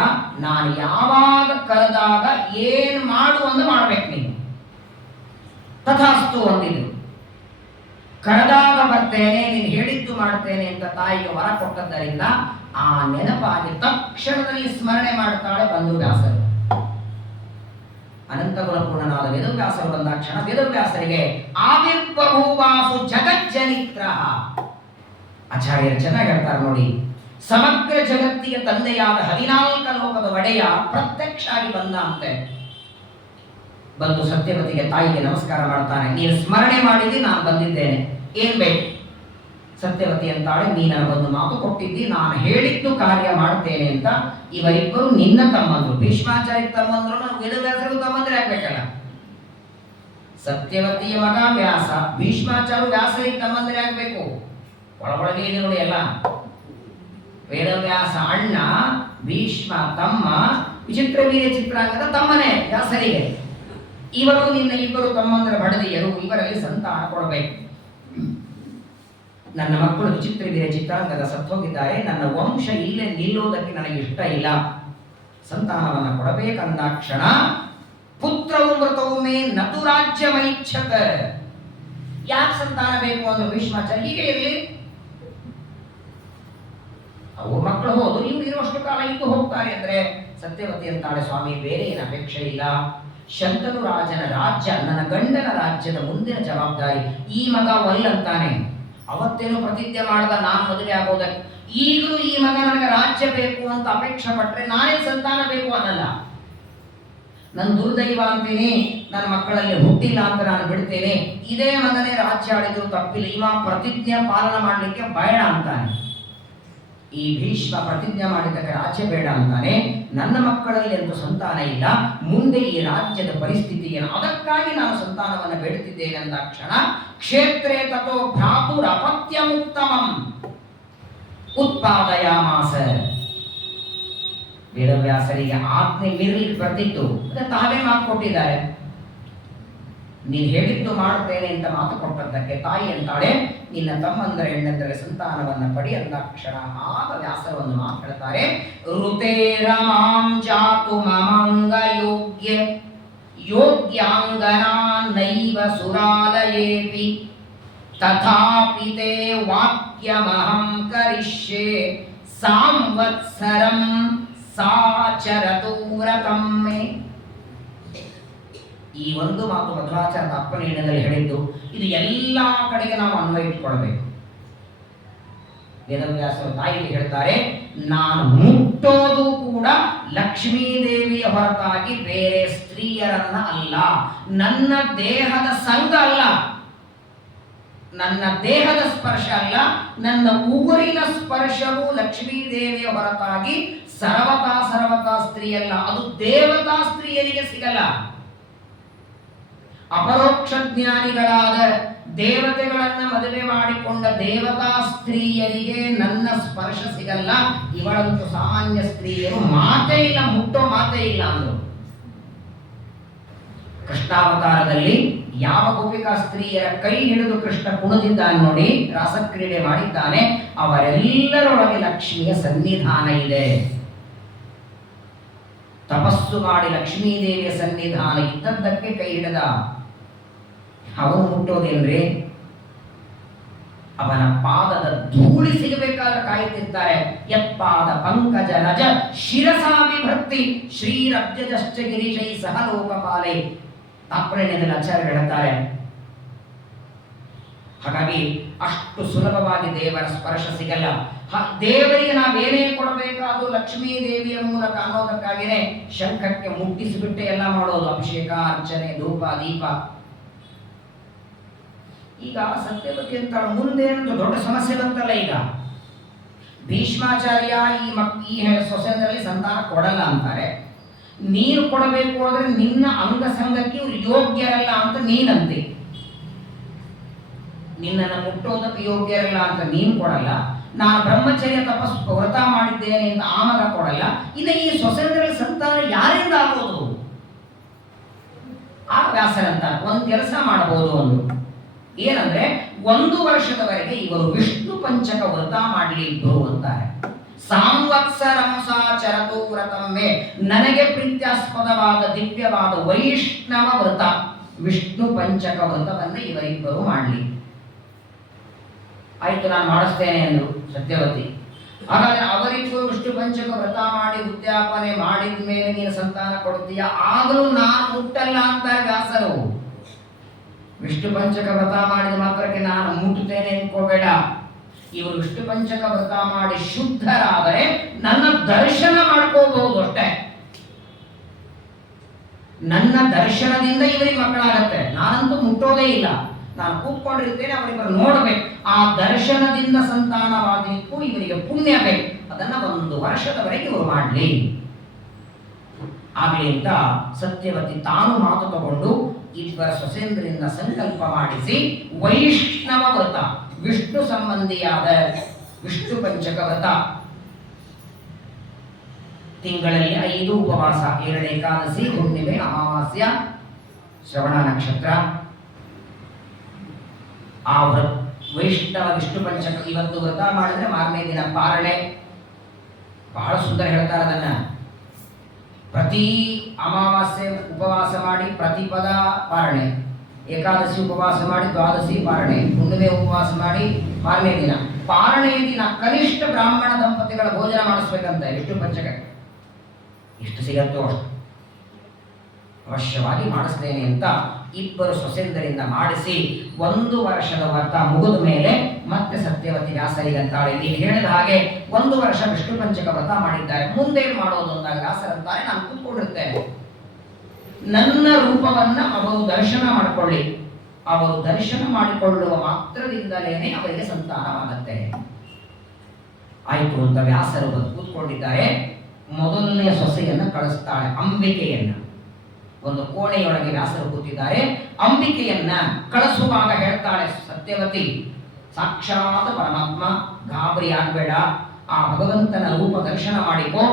ನಾನು ಯಾವಾಗ ಕರೆದಾಗ ಏನು ಮಾಡು ಅಂತ ಮಾಡ್ಬೇಕು ನೀನು. ತಥಾಸ್ತು ಅಂದಿದ್ರು. ಕರೆದಾಗ ಬರ್ತೇನೆ, ನೀನು ಹೇಳಿದ್ದು ಮಾಡ್ತೇನೆ ಅಂತ ತಾಯಿಗೆ ವರ ಕೊಟ್ಟದ್ದರಿಂದ ಆ ನೆನಪಾಗಿ ತಕ್ಷಣದಲ್ಲಿ ಸ್ಮರಣೆ ಮಾಡ್ತಾಳೆ ಬಂದು ವ್ಯಾಸರು. ಅನಂತ ಗುಣಪೂರ್ಣನಾದ ವೇದವ್ಯಾಸರು ಬಂದ ಕ್ಷಣ ವೇದವ್ಯಾಸರಿಗೆ ಆವಿರ್ಬಭೂವಾಸು ಜಗಜ್ಜನಿತ್ರ, ಆಚಾರ್ಯರು ಚೆನ್ನಾಗಿ ಹೇಳ್ತಾರೆ ನೋಡಿ, ಸಮಗ್ರ ಜಗತ್ತಿಗೆ ತಂದೆಯಾದ 14 ಲೋಕದ ಒಡೆಯ ಪ್ರತ್ಯಕ್ಷ ಆಗಿ ಬಂದ ಅಂತೆ. ಬಂದು ಸತ್ಯವತಿಗೆ ತಾಯಿಗೆ ನಮಸ್ಕಾರ ಮಾಡ್ತಾನೆ. ನೀನು ಸ್ಮರಣೆ ಮಾಡಿದಿ, ನಾನು ಬಂದಿದ್ದೇನೆ, ಏನ್ ಬೇಕು? ಸತ್ಯವತಿ ಅಂತಾಳೆ, ನೀ ನನಗೊಂದು ಮಾತು ಕೊಟ್ಟಿದ್ದಿ, ನಾನು ಹೇಳಿದ್ದು ಕಾರ್ಯ ಮಾಡ್ತೇನೆ ಅಂತ. ಇವರಿಬ್ಬರು ನಿನ್ನ ತಮ್ಮಂದ್ರು, ಭೀಷ್ಮಾಚಾರ್ಯ ತಮ್ಮಂದ್ರು, ನಾವು ವೇದವ್ಯಾಸರು ತಮ್ಮಂದ್ರೆ ಆಗ್ಬೇಕಲ್ಲ. ಸತ್ಯವತಿಯ ಮಗ ವ್ಯಾಸ, ಭೀಷ್ಮಾಚಾರ್ಯ ವ್ಯಾಸರಿಗೆ ತಮ್ಮಂದ್ರೆ ಆಗ್ಬೇಕು. ಒಳಗೊಳಗೆ ಇದೆ ನೋಡಿ ಎಲ್ಲ. ವೇದವ್ಯಾಸ ಅಣ್ಣ, ಭೀಷ್ಮ ತಮ್ಮ, ವಿಚಿತ್ರ ವೀರ್ಯ ಚಿತ್ರಾಂಗದ ತಮ್ಮನೇ ವ್ಯಾಸರಿಗೆ. ಇವರು ನಿನ್ನ ಇಬ್ಬರು ತಮ್ಮಂದರ ಬಡದಿಯರು, ಇವರಲ್ಲಿ ಸಂತಾನ ಕೊಡಬೇಕು. ನನ್ನ ಮಕ್ಕಳು ವಿಚಿತ್ರ ವೀರ್ಯ ಚಿತ್ರಾಂಗದ ಸತ್ತೋಗಿದ್ದಾರೆ, ನನ್ನ ವಂಶ ಇಲ್ಲೇ ನಿಲ್ಲುವುದಕ್ಕೆ ನನಗೆ ಇಷ್ಟ ಇಲ್ಲ, ಸಂತಾನವನ್ನು ಕೊಡಬೇಕಂದಾಕ್ಷಣ ಪುತ್ರವು ಮೃತವು ಮೇ ನತು ರಾಜ್ಯಮೈಚ್ಛತ. ಯಾಕೆ ಸಂತಾನ ಬೇಕು ಅಂದ್ರೆ ಭೀಷ್ಮಾಚಾರ್ಯ ಹೀಗೆ ಇರಲಿ, ಅವ್ರ ಮಕ್ಕಳು ಹೋದ್ರು, ಇವ್ರು ಇರುವಷ್ಟು ಕಾಲ ಇದ್ದು ಹೋಗ್ತಾರೆ ಅಂದ್ರೆ. ಸತ್ಯವತಿ ಅಂತಾಳೆ, ಸ್ವಾಮಿ ಬೇರೆ ಏನು ಅಪೇಕ್ಷೆ ಇಲ್ಲ, ಶಂತನು ರಾಜನ ರಾಜ್ಯ ನನ್ನ ಗಂಡನ ರಾಜ್ಯದ ಮುಂದಿನ ಜವಾಬ್ದಾರಿ. ಈ ಮಗ ಒಲ್ಲಂತಾನೆ, ಅವತ್ತೇನು ಪ್ರತಿಜ್ಞೆ ಮಾಡ್ದ ನಾನು ಮದುವೆ ಆಗೋದಕ್ಕೆ. ಈಗಲೂ ಈ ಮಗ ನನಗೆ ರಾಜ್ಯ ಬೇಕು ಅಂತ ಅಪೇಕ್ಷೆ ಪಟ್ರೆ ನಾನೇ ಸಂತಾನ ಬೇಕು ಅನ್ನಲ್ಲ. ನನ್ನ ದುರ್ದೈವ ಅಂತೀನಿ, ನನ್ನ ಮಕ್ಕಳಲ್ಲಿ ಹುಟ್ಟಿಲ್ಲ ಅಂತ ನಾನು ಬಿಡ್ತೇನೆ, ಇದೇ ಮಗನೇ ರಾಜ್ಯ ಆಳಿದ್ರು ತಪ್ಪಿಲ್ಲ, ಇವ ಪ್ರತಿಜ್ಞೆ ಪಾಲನ ಮಾಡಲಿಕ್ಕೆ ಬೇಡ ಅಂತಾನೆ. ಈ ಭೀಷ್ಮ ಪ್ರತಿಜ್ಞೆ ಮಾಡಿದ್ದಕ್ಕೆ ರಾಜ್ಯ ಬೇಡ ಅಂತಾನೆ. ನನ್ನ ಮಕ್ಕಳಲ್ಲಿ ಅಂತೂ ಸಂತಾನ ಇಲ್ಲ, ಮುಂದೆ ಈ ರಾಜ್ಯದ ಪರಿಸ್ಥಿತಿ ಏನು, ಅದಕ್ಕಾಗಿ ನಾನು ಸಂತಾನವನ್ನು ಬೇಡುತ್ತಿದ್ದೇನೆ ಅಂದಾಕ್ಷಣ ಕ್ಷೇತ್ರೇ ತಥೋ ಭ್ರಾತುರಪತ್ಯಮುತ್ತಮಂ ಉತ್ಪಾದಯಾಮಾಸ. ವೇದವ್ಯಾಸರಿಗೆ ಆಜ್ಞೆ ಮೀರಲಿಕ್ಕೆ ಬರ್ತಿತ್ತು, ತಾವೇ ಮಾತು ಕೊಟ್ಟಿದ್ದಾರೆ. ನೀನು ಹೇಳಿದ್ದು ಮಾಡುತ್ತೇನೆ ಅಂತ ಮಾತು ಕೊಟ್ಟದ್ದಕ್ಕೆ ತಾಯಿ ಅಂತಾಳೆ, ನಿನ್ನ ತಮ್ಮಂದರ ಹೆಣ್ಣಂದರೆ ಸಂತಾನವನ್ನು ಪಡಿ ಅಂದಾಕ್ಷಣ ಆಗ ವ್ಯಾಸರವನ್ನು ಮಾತಾಡ್ತಾರೆ. ಋತೇರಮಾಂ ಜಾತು ಮಮಂಗ ಯೋಗ್ಯ ಯೋಗ್ಯಾಂಗನಾ ನೈವ ಸುರಾಲಯೇಪಿ ತಥಾಪಿ ತೇ ವಾಕ್ಯಮಹಂ ಕರಿಷ್ಯೆ ಸಾಂವತ್ಸರಂ ಸಾಚರತು ವ್ರತಂ ಮೇ. ಈ ಒಂದು ಮಾತು ಮಧ್ವಾಚಾರ್ಯದ ಅಪ್ಪನ ಹೆಣ್ಣದಲ್ಲಿ ಹೇಳಿದ್ದು, ಇದು ಎಲ್ಲ ಕಡೆಗೆ ನಾವು ಅನ್ವಯ ಇಟ್ಕೊಳ್ಬೇಕು. ವೇದವ್ಯಾಸರು ತಾಯಿಗೆ ಹೇಳ್ತಾರೆ, ನಾನು ಮುಟ್ಟೋದು ಕೂಡ ಲಕ್ಷ್ಮೀದೇವಿಯ ಹೊರತಾಗಿ ಬೇರೆ ಸ್ತ್ರೀಯರನ್ನ ಅಲ್ಲ, ನನ್ನ ದೇಹದ ಸಂಗ ಅಲ್ಲ, ನನ್ನ ದೇಹದ ಸ್ಪರ್ಶ ಅಲ್ಲ, ನನ್ನ ಉಗುರಿನ ಸ್ಪರ್ಶವು ಲಕ್ಷ್ಮೀದೇವಿಯ ಹೊರತಾಗಿ ಸರ್ವತಾ ಸ್ತ್ರೀಯಲ್ಲ, ಅದು ದೇವತಾ ಸ್ತ್ರೀಯರಿಗೆ ಸಿಗಲ್ಲ. ಅಪರೋಕ್ಷ ಜ್ಞಾನಿಗಳಾದ ದೇವತೆಗಳನ್ನ ಮದುವೆ ಮಾಡಿಕೊಂಡ ದೇವತಾ ಸ್ತ್ರೀಯರಿಗೆ ನನ್ನ ಸ್ಪರ್ಶ ಸಿಗಲ್ಲ, ಇವಳಂತೂ ಸಾಮಾನ್ಯ ಸ್ತ್ರೀಯರು ಮಾತೇ ಇಲ್ಲ, ಮುಟ್ಟೋ ಮಾತೇ ಇಲ್ಲ ಅಂದರು. ಕೃಷ್ಣಾವತಾರದಲ್ಲಿ ಯಾವ ಗೋಪಿಕಾ ಸ್ತ್ರೀಯರ ಕೈ ಹಿಡಿದು ಕೃಷ್ಣ ಕುಣಿದಿದ್ದಾನೆ ನೋಡಿ, ರಾಸಕ್ರೀಡೆ ಮಾಡಿದ್ದಾನೆ, ಅವರೆಲ್ಲರೊಳಗೆ ಲಕ್ಷ್ಮಿಯ ಸನ್ನಿಧಾನ ಇದೆ. ತಪಸ್ಸು ಮಾಡಿ ಲಕ್ಷ್ಮೀದೇವಿಯ ಸನ್ನಿಧಾನ ಇದ್ದದ್ದಕ್ಕೆ ಕೈ ಹಿಡಿದ. ಅವನು ಮುಟ್ಟೋದೇನ್ರಿ, ಅವನ ಪಾದದ ಧೂಳಿ ಸಿಗಬೇಕಾದ್ರೆ ಕಾಯುತ್ತಿದ್ದಾರೆ. ಯತ್ಪಾದ ಪಂಕಜ ರಜ ಶಿರಸಾ ವಿಭಕ್ತಿ ಶ್ರೀರಬ್ಜಶ್ಚ ಗಿರೀಶೈ ಸಹ ಲೋಕಪಾಲೈ. ತಾತ್ಪರ್ಯದಲ್ಲಿ ಆಚಾರ್ಯ ಹೇಳ್ತಾರೆ, ಹಾಗಾಗಿ ಅಷ್ಟು ಸುಲಭವಾಗಿ ದೇವರ ಸ್ಪರ್ಶ ಸಿಗಲ್ಲ. ದೇವರಿಗೆ ನಾವೇನೇ ಕೊಡಬೇಕಾದ್ರೂ ಲಕ್ಷ್ಮೀ ದೇವಿಯ ಮೂಲಕ ಅನ್ನೋದಕ್ಕಾಗಿಯೇ ಶಂಖಕ್ಕೆ ಮುಟ್ಟಿಸಿಬಿಟ್ಟೆ ಎಲ್ಲ ಮಾಡೋದು, ಅಭಿಷೇಕ, ಅರ್ಚನೆ, ಧೂಪ, ದೀಪ. ಈಗ ಸತ್ಯವತಿ ಅಂತ ಮುಂದೇನಂತ ದೊಡ್ಡ ಸಮಸ್ಯೆ ಬಂತಲ್ಲ. ಈಗ ಭೀಷ್ಮಾಚಾರ್ಯ ಈ ಸೊಸೆಯಲ್ಲಿ ಸಂತಾನ ಕೊಡಲ್ಲ ಅಂತಾರೆ. ನೀನು ಕೊಡಬೇಕು ಅಂದ್ರೆ ನಿನ್ನ ಅಂಗ ಸಂಘಕ್ಕೆ ಇವ್ರು ಯೋಗ್ಯರಲ್ಲ ಅಂತ ನೀನಂತೆ, ನಿನ್ನನ್ನು ಮುಟ್ಟೋದಕ್ಕೆ ಯೋಗ್ಯರಲ್ಲ ಅಂತ ನೀನು ಕೊಡಲ್ಲ, ನಾನು ಬ್ರಹ್ಮಚರ್ಯ ತಪಸ್ಸು ವ್ರತ ಮಾಡಿದ್ದೇನೆ ಅಂತ ಆ ಮಗ ಕೊಡಲ್ಲ, ಇನ್ನು ಈ ಸೊಸೆಯಲ್ಲಿ ಸಂತಾನ ಯಾರಿಂದ ಆಗೋದು? ಆ ವ್ಯಾಸರಂತ ಒಂದು ಕೆಲಸ ಮಾಡಬಹುದು, ಒಂದು ಏನಂದ್ರೆ 1 ವರ್ಷದವರೆಗೆ ಇವರು ವಿಷ್ಣು ಪಂಚಕ ವ್ರತ ಮಾಡಲಿ ಇಬ್ಬರು ಅಂತಾರೆ. ಸಾಂವತ್ಸರಂ ಸಾಚರತು ವ್ರತಮ್ಮೆ, ನನಗೆ ಪ್ರೀತ್ಯಾಸ್ಪದವಾದ ದಿವ್ಯವಾದ ವೈಷ್ಣವ ವ್ರತ ವಿಷ್ಣು ಪಂಚಕ ವ್ರತವನ್ನು ಇವರಿಬ್ಬರು ಮಾಡಲಿ. ಆಯ್ತು, ನಾನು ಮಾಡಿಸ್ತೇನೆ ಅಂದ್ರು ಸತ್ಯವತಿ. ಹಾಗಾದ್ರೆ ಅವರಿಬ್ಬರು ವಿಷ್ಣು ಪಂಚಕ ವ್ರತ ಮಾಡಿ ಉದ್ಯಾಪನೆ ಮಾಡಿದ ಮೇಲೆ ನೀನು ಸಂತಾನ ಕೊಡ್ತೀಯ, ಆಗಲೂ ನಾನು ಮುಟ್ಟಲ್ಲ ಅಂತಾರೆ ವ್ಯಾಸರು. ವಿಷ್ಣು ಪಂಚಕ ವ್ರತ ಮಾಡಿದ ಮಾತ್ರಕ್ಕೆ ನಾನು ಮುಟ್ಟುತ್ತೇನೆ ಅನ್ಕೋಬೇಡ. ಇವರು ವಿಷ್ಣು ಪಂಚಕ ವ್ರತ ಮಾಡಿ ಶುದ್ಧರಾದರೆ ನನ್ನ ದರ್ಶನ ಮಾಡ್ಕೋಬಹುದು ಅಷ್ಟೇ. ನನ್ನ ದರ್ಶನದಿಂದ ಇವರಿಗೆ ಮಕ್ಕಳಾಗತ್ತೆ. ನಾನಂತೂ ಮುಟ್ಟೋದೇ ಇಲ್ಲ, ನಾನು ಕೂತ್ಕೊಂಡಿರ್ತೇನೆ, ಅವರಿಬ್ಬರು ನೋಡಬೇಕು. ಆ ದರ್ಶನದಿಂದ ಸಂತಾನವಾಗಲಿಕ್ಕೂ ಇವರಿಗೆ ಪುಣ್ಯ ಬೇಕು. ಅದನ್ನ 1 ವರ್ಷದವರೆಗೆ ಇವರು ಮಾಡಲಿ ಆಗಲಿ ಅಂತ ಸತ್ಯವತಿ ತಾನು ಮಾತು ತಗೊಂಡು ಇಬ್ಬರ ಸೊಸೆಂದ್ರಿಂದ ಸಂಕಲ್ಪ ಮಾಡಿಸಿ ವೈಷ್ಣವ ವ್ರತ, ವಿಷ್ಣು ಸಂಬಂಧಿಯಾದ ವಿಷ್ಣು ಪಂಚಕ ವ್ರತ, ತಿಂಗಳಲ್ಲಿ 5 ಉಪವಾಸ, 2 ಏಕಾದಶಿ, ಹುಣ್ಣಿಮೆ, ಅಮಾವಾಸ್ಯ, ಶ್ರವಣ ನಕ್ಷತ್ರ, ಆ ವೈಷ್ಣವ ವಿಷ್ಣು ಪಂಚಕ ಇವತ್ತು ವ್ರತ ಮಾಡಿದ್ರೆ ಮಾರನೇ ದಿನ ಪಾರಣೆ. ಬಹಳ ಸುಂದರ ಹೇಳ್ತಾರೆ ಅದನ್ನ. ಪ್ರತಿ ಅಮಾವಾಸ್ಯೆ ಉಪವಾಸ ಮಾಡಿ ಪ್ರತಿಪದ ಪಾರಣೆ, ಏಕಾದಶಿ ಉಪವಾಸ ಮಾಡಿ ದ್ವಾದಶಿ ಪಾರಣೆ, ಹುಣ್ಣಿಮೆ ಉಪವಾಸ ಮಾಡಿ ಮಾರನೇ ದಿನ ಪಾರಣೆಯ ದಿನ ಕನಿಷ್ಠ ಬ್ರಾಹ್ಮಣ ದಂಪತಿಗಳ ಭೋಜನ ಮಾಡಿಸ್ಬೇಕಂತ ವಿಷ್ಣು ಪಂಚಕ. ಎಷ್ಟು ಸಿಗತ್ತೋ ಅಷ್ಟು ಅವಶ್ಯವಾಗಿ ಮಾಡಿಸ್ತೇನೆ ಅಂತ ಇಬ್ಬರು ಸೊಸೆಂದರಿಂದ ಮಾಡಿಸಿ 1 ವರ್ಷದ ವ್ರತ ಮುಗಿದ ಮೇಲೆ ಮತ್ತೆ ಸತ್ಯವತಿ ವ್ಯಾಸರಿಗಂತಾಳೆ, ನೀನು ಹೇಳಿದ ಹಾಗೆ 1 ವರ್ಷ ವಿಷ್ಣು ಪಂಚಕ ವ್ರತ ಮಾಡಿದ್ದಾರೆ, ಮುಂದೆ ಮಾಡೋದು ಅಂದಾಗ ವ್ಯಾಸರಂತಾರೆ, ನಾನು ಕೂತ್ಕೊಂಡಿರ್ತೇನೆ, ನನ್ನ ರೂಪವನ್ನ ಅವರು ದರ್ಶನ ಮಾಡಿಕೊಳ್ಳಿ, ಅವರು ದರ್ಶನ ಮಾಡಿಕೊಳ್ಳುವ ಮಾತ್ರದಿಂದಲೇನೆ ಅವರಿಗೆ ಸಂತಾನವಾಗತ್ತೆ. ಆಯ್ತು ಅಂತ ವ್ಯಾಸರು ಬಂದು ಕೂತ್ಕೊಂಡಿದ್ದಾರೆ. ಮೊದಲನೇ ಸೊಸೆಯನ್ನ ಕಳಿಸ್ತಾಳೆ, ಅಂಬಿಕೆಯನ್ನ. ಒಂದು ಕೋಣೆಯೊಳಗೆ ವ್ಯಾಸರು ಕೂತಿದ್ದಾರೆ. ಅಂಬಿಕೆಯನ್ನ ಕಳಿಸುವಾಗ ಹೇಳ್ತಾಳೆ ಸತ್ಯವತಿ, ಸಾಕ್ಷಾತ್ ಪರಮಾತ್ಮ, ಗಾಬರಿ ಆಗಬೇಡ, ಆ ಭಗವಂತನ ರೂಪ ದರ್ಶನ ಮಾಡಿಕೋ,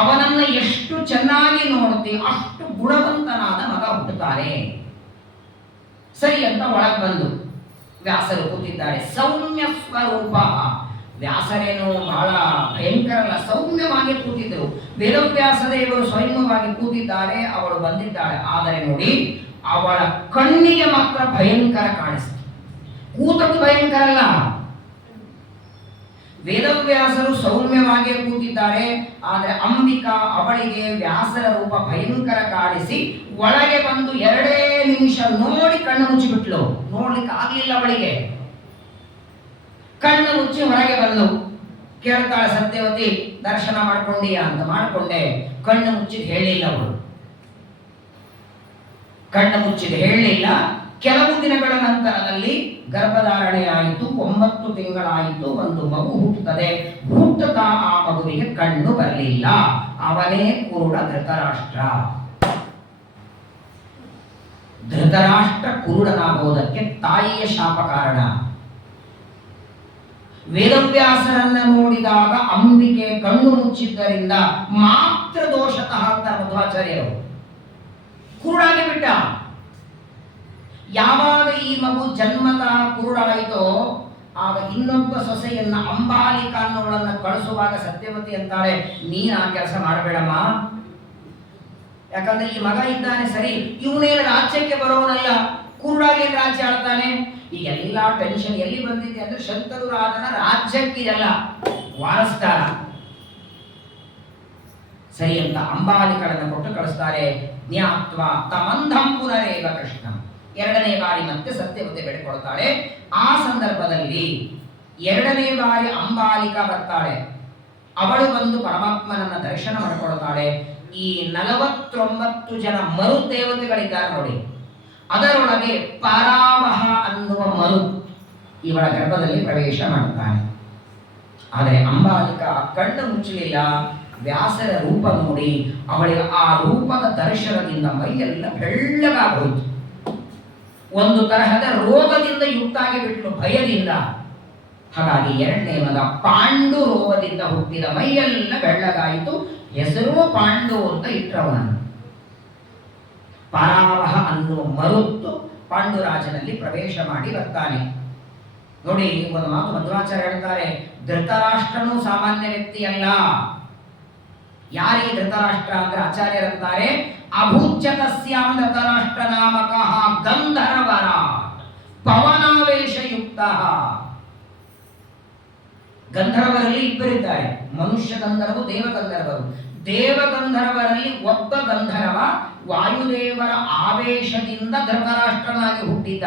ಅವನನ್ನ ಎಷ್ಟು ಚೆನ್ನಾಗಿ ನೋಡ್ತಿ ಅಷ್ಟು ಗುಣವಂತನಾದ ಮಗ ಹುಟ್ಟುತ್ತಾನೆ. ಸರಿ ಅಂತ ಒಳಗೆ ಬಂದು ವ್ಯಾಸರು ಕೂತಿದ್ದಾರೆ. ಸೌಮ್ಯ ಸ್ವರೂಪ. ವ್ಯಾಸರೇನು ಬಹಳ ಭಯಂಕರಲ್ಲ, ಸೌಮ್ಯವಾಗಿ ಕೂತಿದ್ರು. ವೇದವ್ಯಾಸದೇವರು ಸ್ವಯಂವಾಗಿ ಕೂತಿದ್ದಾರೆ, ಅವಳು ಬಂದಿದ್ದಾಳೆ. ಆದರೆ ನೋಡಿ, ಅವಳ ಕಣ್ಣಿಗೆ ಮಾತ್ರ ಭಯಂಕರ ಕಾಣಿಸ್ತು. ಕೂತದ್ದು ಭಯಂಕರ ಅಲ್ಲ. ವೇದವ್ಯಾಸರು ಸೌಮ್ಯವಾಗಿ ಕೂತಿದ್ದಾರೆ, ಆದರೆ ಅಂಬಿಕಾ ಅವಳಿಗೆ ವ್ಯಾಸರ ರೂಪ ಭಯಂಕರ ಕಾಣಿಸಿ ಒಳಗೆ ಬಂದು 2 ನಿಮಿಷ ನೋಡಿ ಕಣ್ಣು ಮುಚ್ಚಿಬಿಟ್ಲು. ನೋಡ್ಲಿಕ್ಕೆ ಆಗ್ಲಿಲ್ಲ ಅವಳಿಗೆ. ಕಣ್ಣು ಮುಚ್ಚಿ ಹೊರಗೆ ಬಂದು ಕೇಳ್ತಾಳೆ ಸತ್ಯವತಿ, ದರ್ಶನ ಮಾಡ್ಕೊಂಡೀಯಾ ಅಂತ. ಮಾಡಿಕೊಂಡೆ. ಕಣ್ಣು ಮುಚ್ಚಿದ ಹೇಳಿಲ್ಲ ಅವಳು. ಕಣ್ಣು ಮುಚ್ಚಿದ ಹೇಳಲಿಲ್ಲ. ಕೆಲವು ದಿನಗಳ ನಂತರದಲ್ಲಿ ಗರ್ಭಧಾರಣೆ ಆಯಿತು. 9 ತಿಂಗಳಾಯಿತು. ಒಂದು ಮಗು ಹುಟ್ಟುತ್ತದೆ. ಹುಟ್ಟುತ್ತಾ ಆ ಮಗುವಿಗೆ ಕಣ್ಣು ಬರಲಿಲ್ಲ. ಅವನೇ ಕುರುಡ ಧೃತರಾಷ್ಟ್ರ. ಧೃತರಾಷ್ಟ್ರ ಕುರುಡನಾಗುವುದಕ್ಕೆ ತಾಯಿಯ ಶಾಪ ಕಾರಣ. ವೇದವ್ಯಾಸರನ್ನ ನೋಡಿದಾಗ ಅಂಬಿಕೆ ಕಣ್ಣು ಮುಚ್ಚಿದ್ದರಿಂದ ಮಾತ್ರ ದೋಷತಃ ಮಧ್ವಾಚಾರ್ಯರು ಕುರುಡಾಗಿ ಬಿಟ್ಟ. ಯಾವಾಗ ಈ ಮಗು ಜನ್ಮತಃ ಕುರುಡಾಯಿತೋ ಆಗ ಇನ್ನೊಬ್ಬ ಸೊಸೆಯನ್ನ ಅಂಬಾಲಿಕಾ ಅನ್ನೋಳನ್ನ ಕಳಿಸುವಾಗ ಸತ್ಯವತಿ ಅಂತಾಳೆ, ನೀನ್ ಆ ಕೆಲಸ ಮಾಡಬೇಡಮ್ಮ, ಯಾಕಂದ್ರೆ ಈ ಮಗ ಇದ್ದಾನೆ ಸರಿ, ಇವನೇನು ರಾಜ್ಯಕ್ಕೆ ಬರೋನಲ್ಲ, ಕುರುಡಾಗಿ ರಾಜ್ಯ ಆಳ್ತಾನೆ. ಈ ಎಲ್ಲಾ ಟೆನ್ಷನ್ ಎಲ್ಲಿ ಬಂದಿದೆ ಅಂದ್ರೆ ಶಂತನುರಾಜನ ರಾಜ್ಯಕ್ಕಿದೆಲ್ಲ ವಾರಸ್ತಾರ. ಸರಿ ಅಂತ ಅಂಬಾಲಿಕಳನ್ನು ಕೊಟ್ಟು ಕಳಿಸ್ತಾರೆ. ಜ್ಞಾತ್ವ ತಮಂಧಂ ಪುನರೇವ ಕೃಷ್ಣ. 2ನೇ ಬಾರಿ ಮತ್ತೆ ಸತ್ಯವತಿ ಬೇಡಿಕೊಳ್ತಾಳೆ. ಆ ಸಂದರ್ಭದಲ್ಲಿ 2ನೇ ಬಾರಿ ಅಂಬಾಲಿಕಾ ಬರ್ತಾಳೆ. ಅವಳು ಬಂದು ಪರಮಾತ್ಮನನ್ನ ದರ್ಶನ ಮಾಡಿಕೊಳ್ತಾಳೆ. ಈ 49 ಜನ ಮರುದೇವತೆಗಳಿದ್ದಾರೆ ನೋಡಿ, ಅದರೊಳಗೆ ಪರಾವಹ ಅನ್ನುವ ಮರು ಇವಳ ಗರ್ಭದಲ್ಲಿ ಪ್ರವೇಶ ಮಾಡುತ್ತಾನೆ. ಆದರೆ ಅಂಬಾಲಿಕಾ ಕಣ್ಣು ಮುಚ್ಚಲಿಲ್ಲ. ವ್ಯಾಸರ ರೂಪ ನೋಡಿ ಅವಳಿಗೆ ಆ ರೂಪದ ದರ್ಶನದಿಂದ ಮೈಯೆಲ್ಲ ಬೆಳ್ಳಗಾಗೋಯ್ತು. ಒಂದು ತರಹದ ರೋಗದಿಂದ ಯುಕ್ತಾಗಿ ಬಿಟ್ಟಳು, ಭಯದಿಂದ. ಹಾಗಾಗಿ 2ನೇ ಮಗ ಪಾಂಡು ರೋಗದಿಂದ ಹುಟ್ಟಿದ, ಮೈಯೆಲ್ಲ ಬೆಳ್ಳಗಾಯಿತು. ಹೆಸರು ಪಾಂಡು ಅಂತ ಇಟ್ಟರವನನ್ನು. ಪರಾವಹ ಅನ್ನುವ ಮರುತ್ತು ಪಾಂಡುರಾಜನಲ್ಲಿ ಪ್ರವೇಶ ಮಾಡಿ ಬರ್ತಾನೆ. ನೋಡಿ, ಒಂದು ಮಾತು ಮಧ್ವಾಚಾರ್ಯ ಹೇಳ್ತಾರೆ, ಧೃತರಾಷ್ಟ್ರನು ಸಾಮಾನ್ಯ ವ್ಯಕ್ತಿಯಲ್ಲ. ಯಾರಿಗೆ ಧೃತರಾಷ್ಟ್ರ ಅಂದ್ರೆ ಆಚಾರ್ಯರಂತಾರೆ, ಅಭೂಚ್ಯತಸ್ಯಾಂ ಧೃತರಾಷ್ಟ್ರ ನಾಮಕಃ ಗಂಧರ್ವರ ಪವನಾವೇಶಯುಕ್ತ. ಗಂಧರ್ವರಲ್ಲಿ ಇಬ್ಬರಿದ್ದಾರೆ, ಮನುಷ್ಯ ಗಂಧರ್ವರು, ದೇವಗಂಧರ್ವರು. ದೇವಗಂಧರ್ವರಲ್ಲಿ ಒಬ್ಬ ಗಂಧರ್ವ ವಾಯುದೇವರ ಆವೇಶದಿಂದ ಧೃತರಾಷ್ಟ್ರನಾಗಿ ಹುಟ್ಟಿದ್ದ.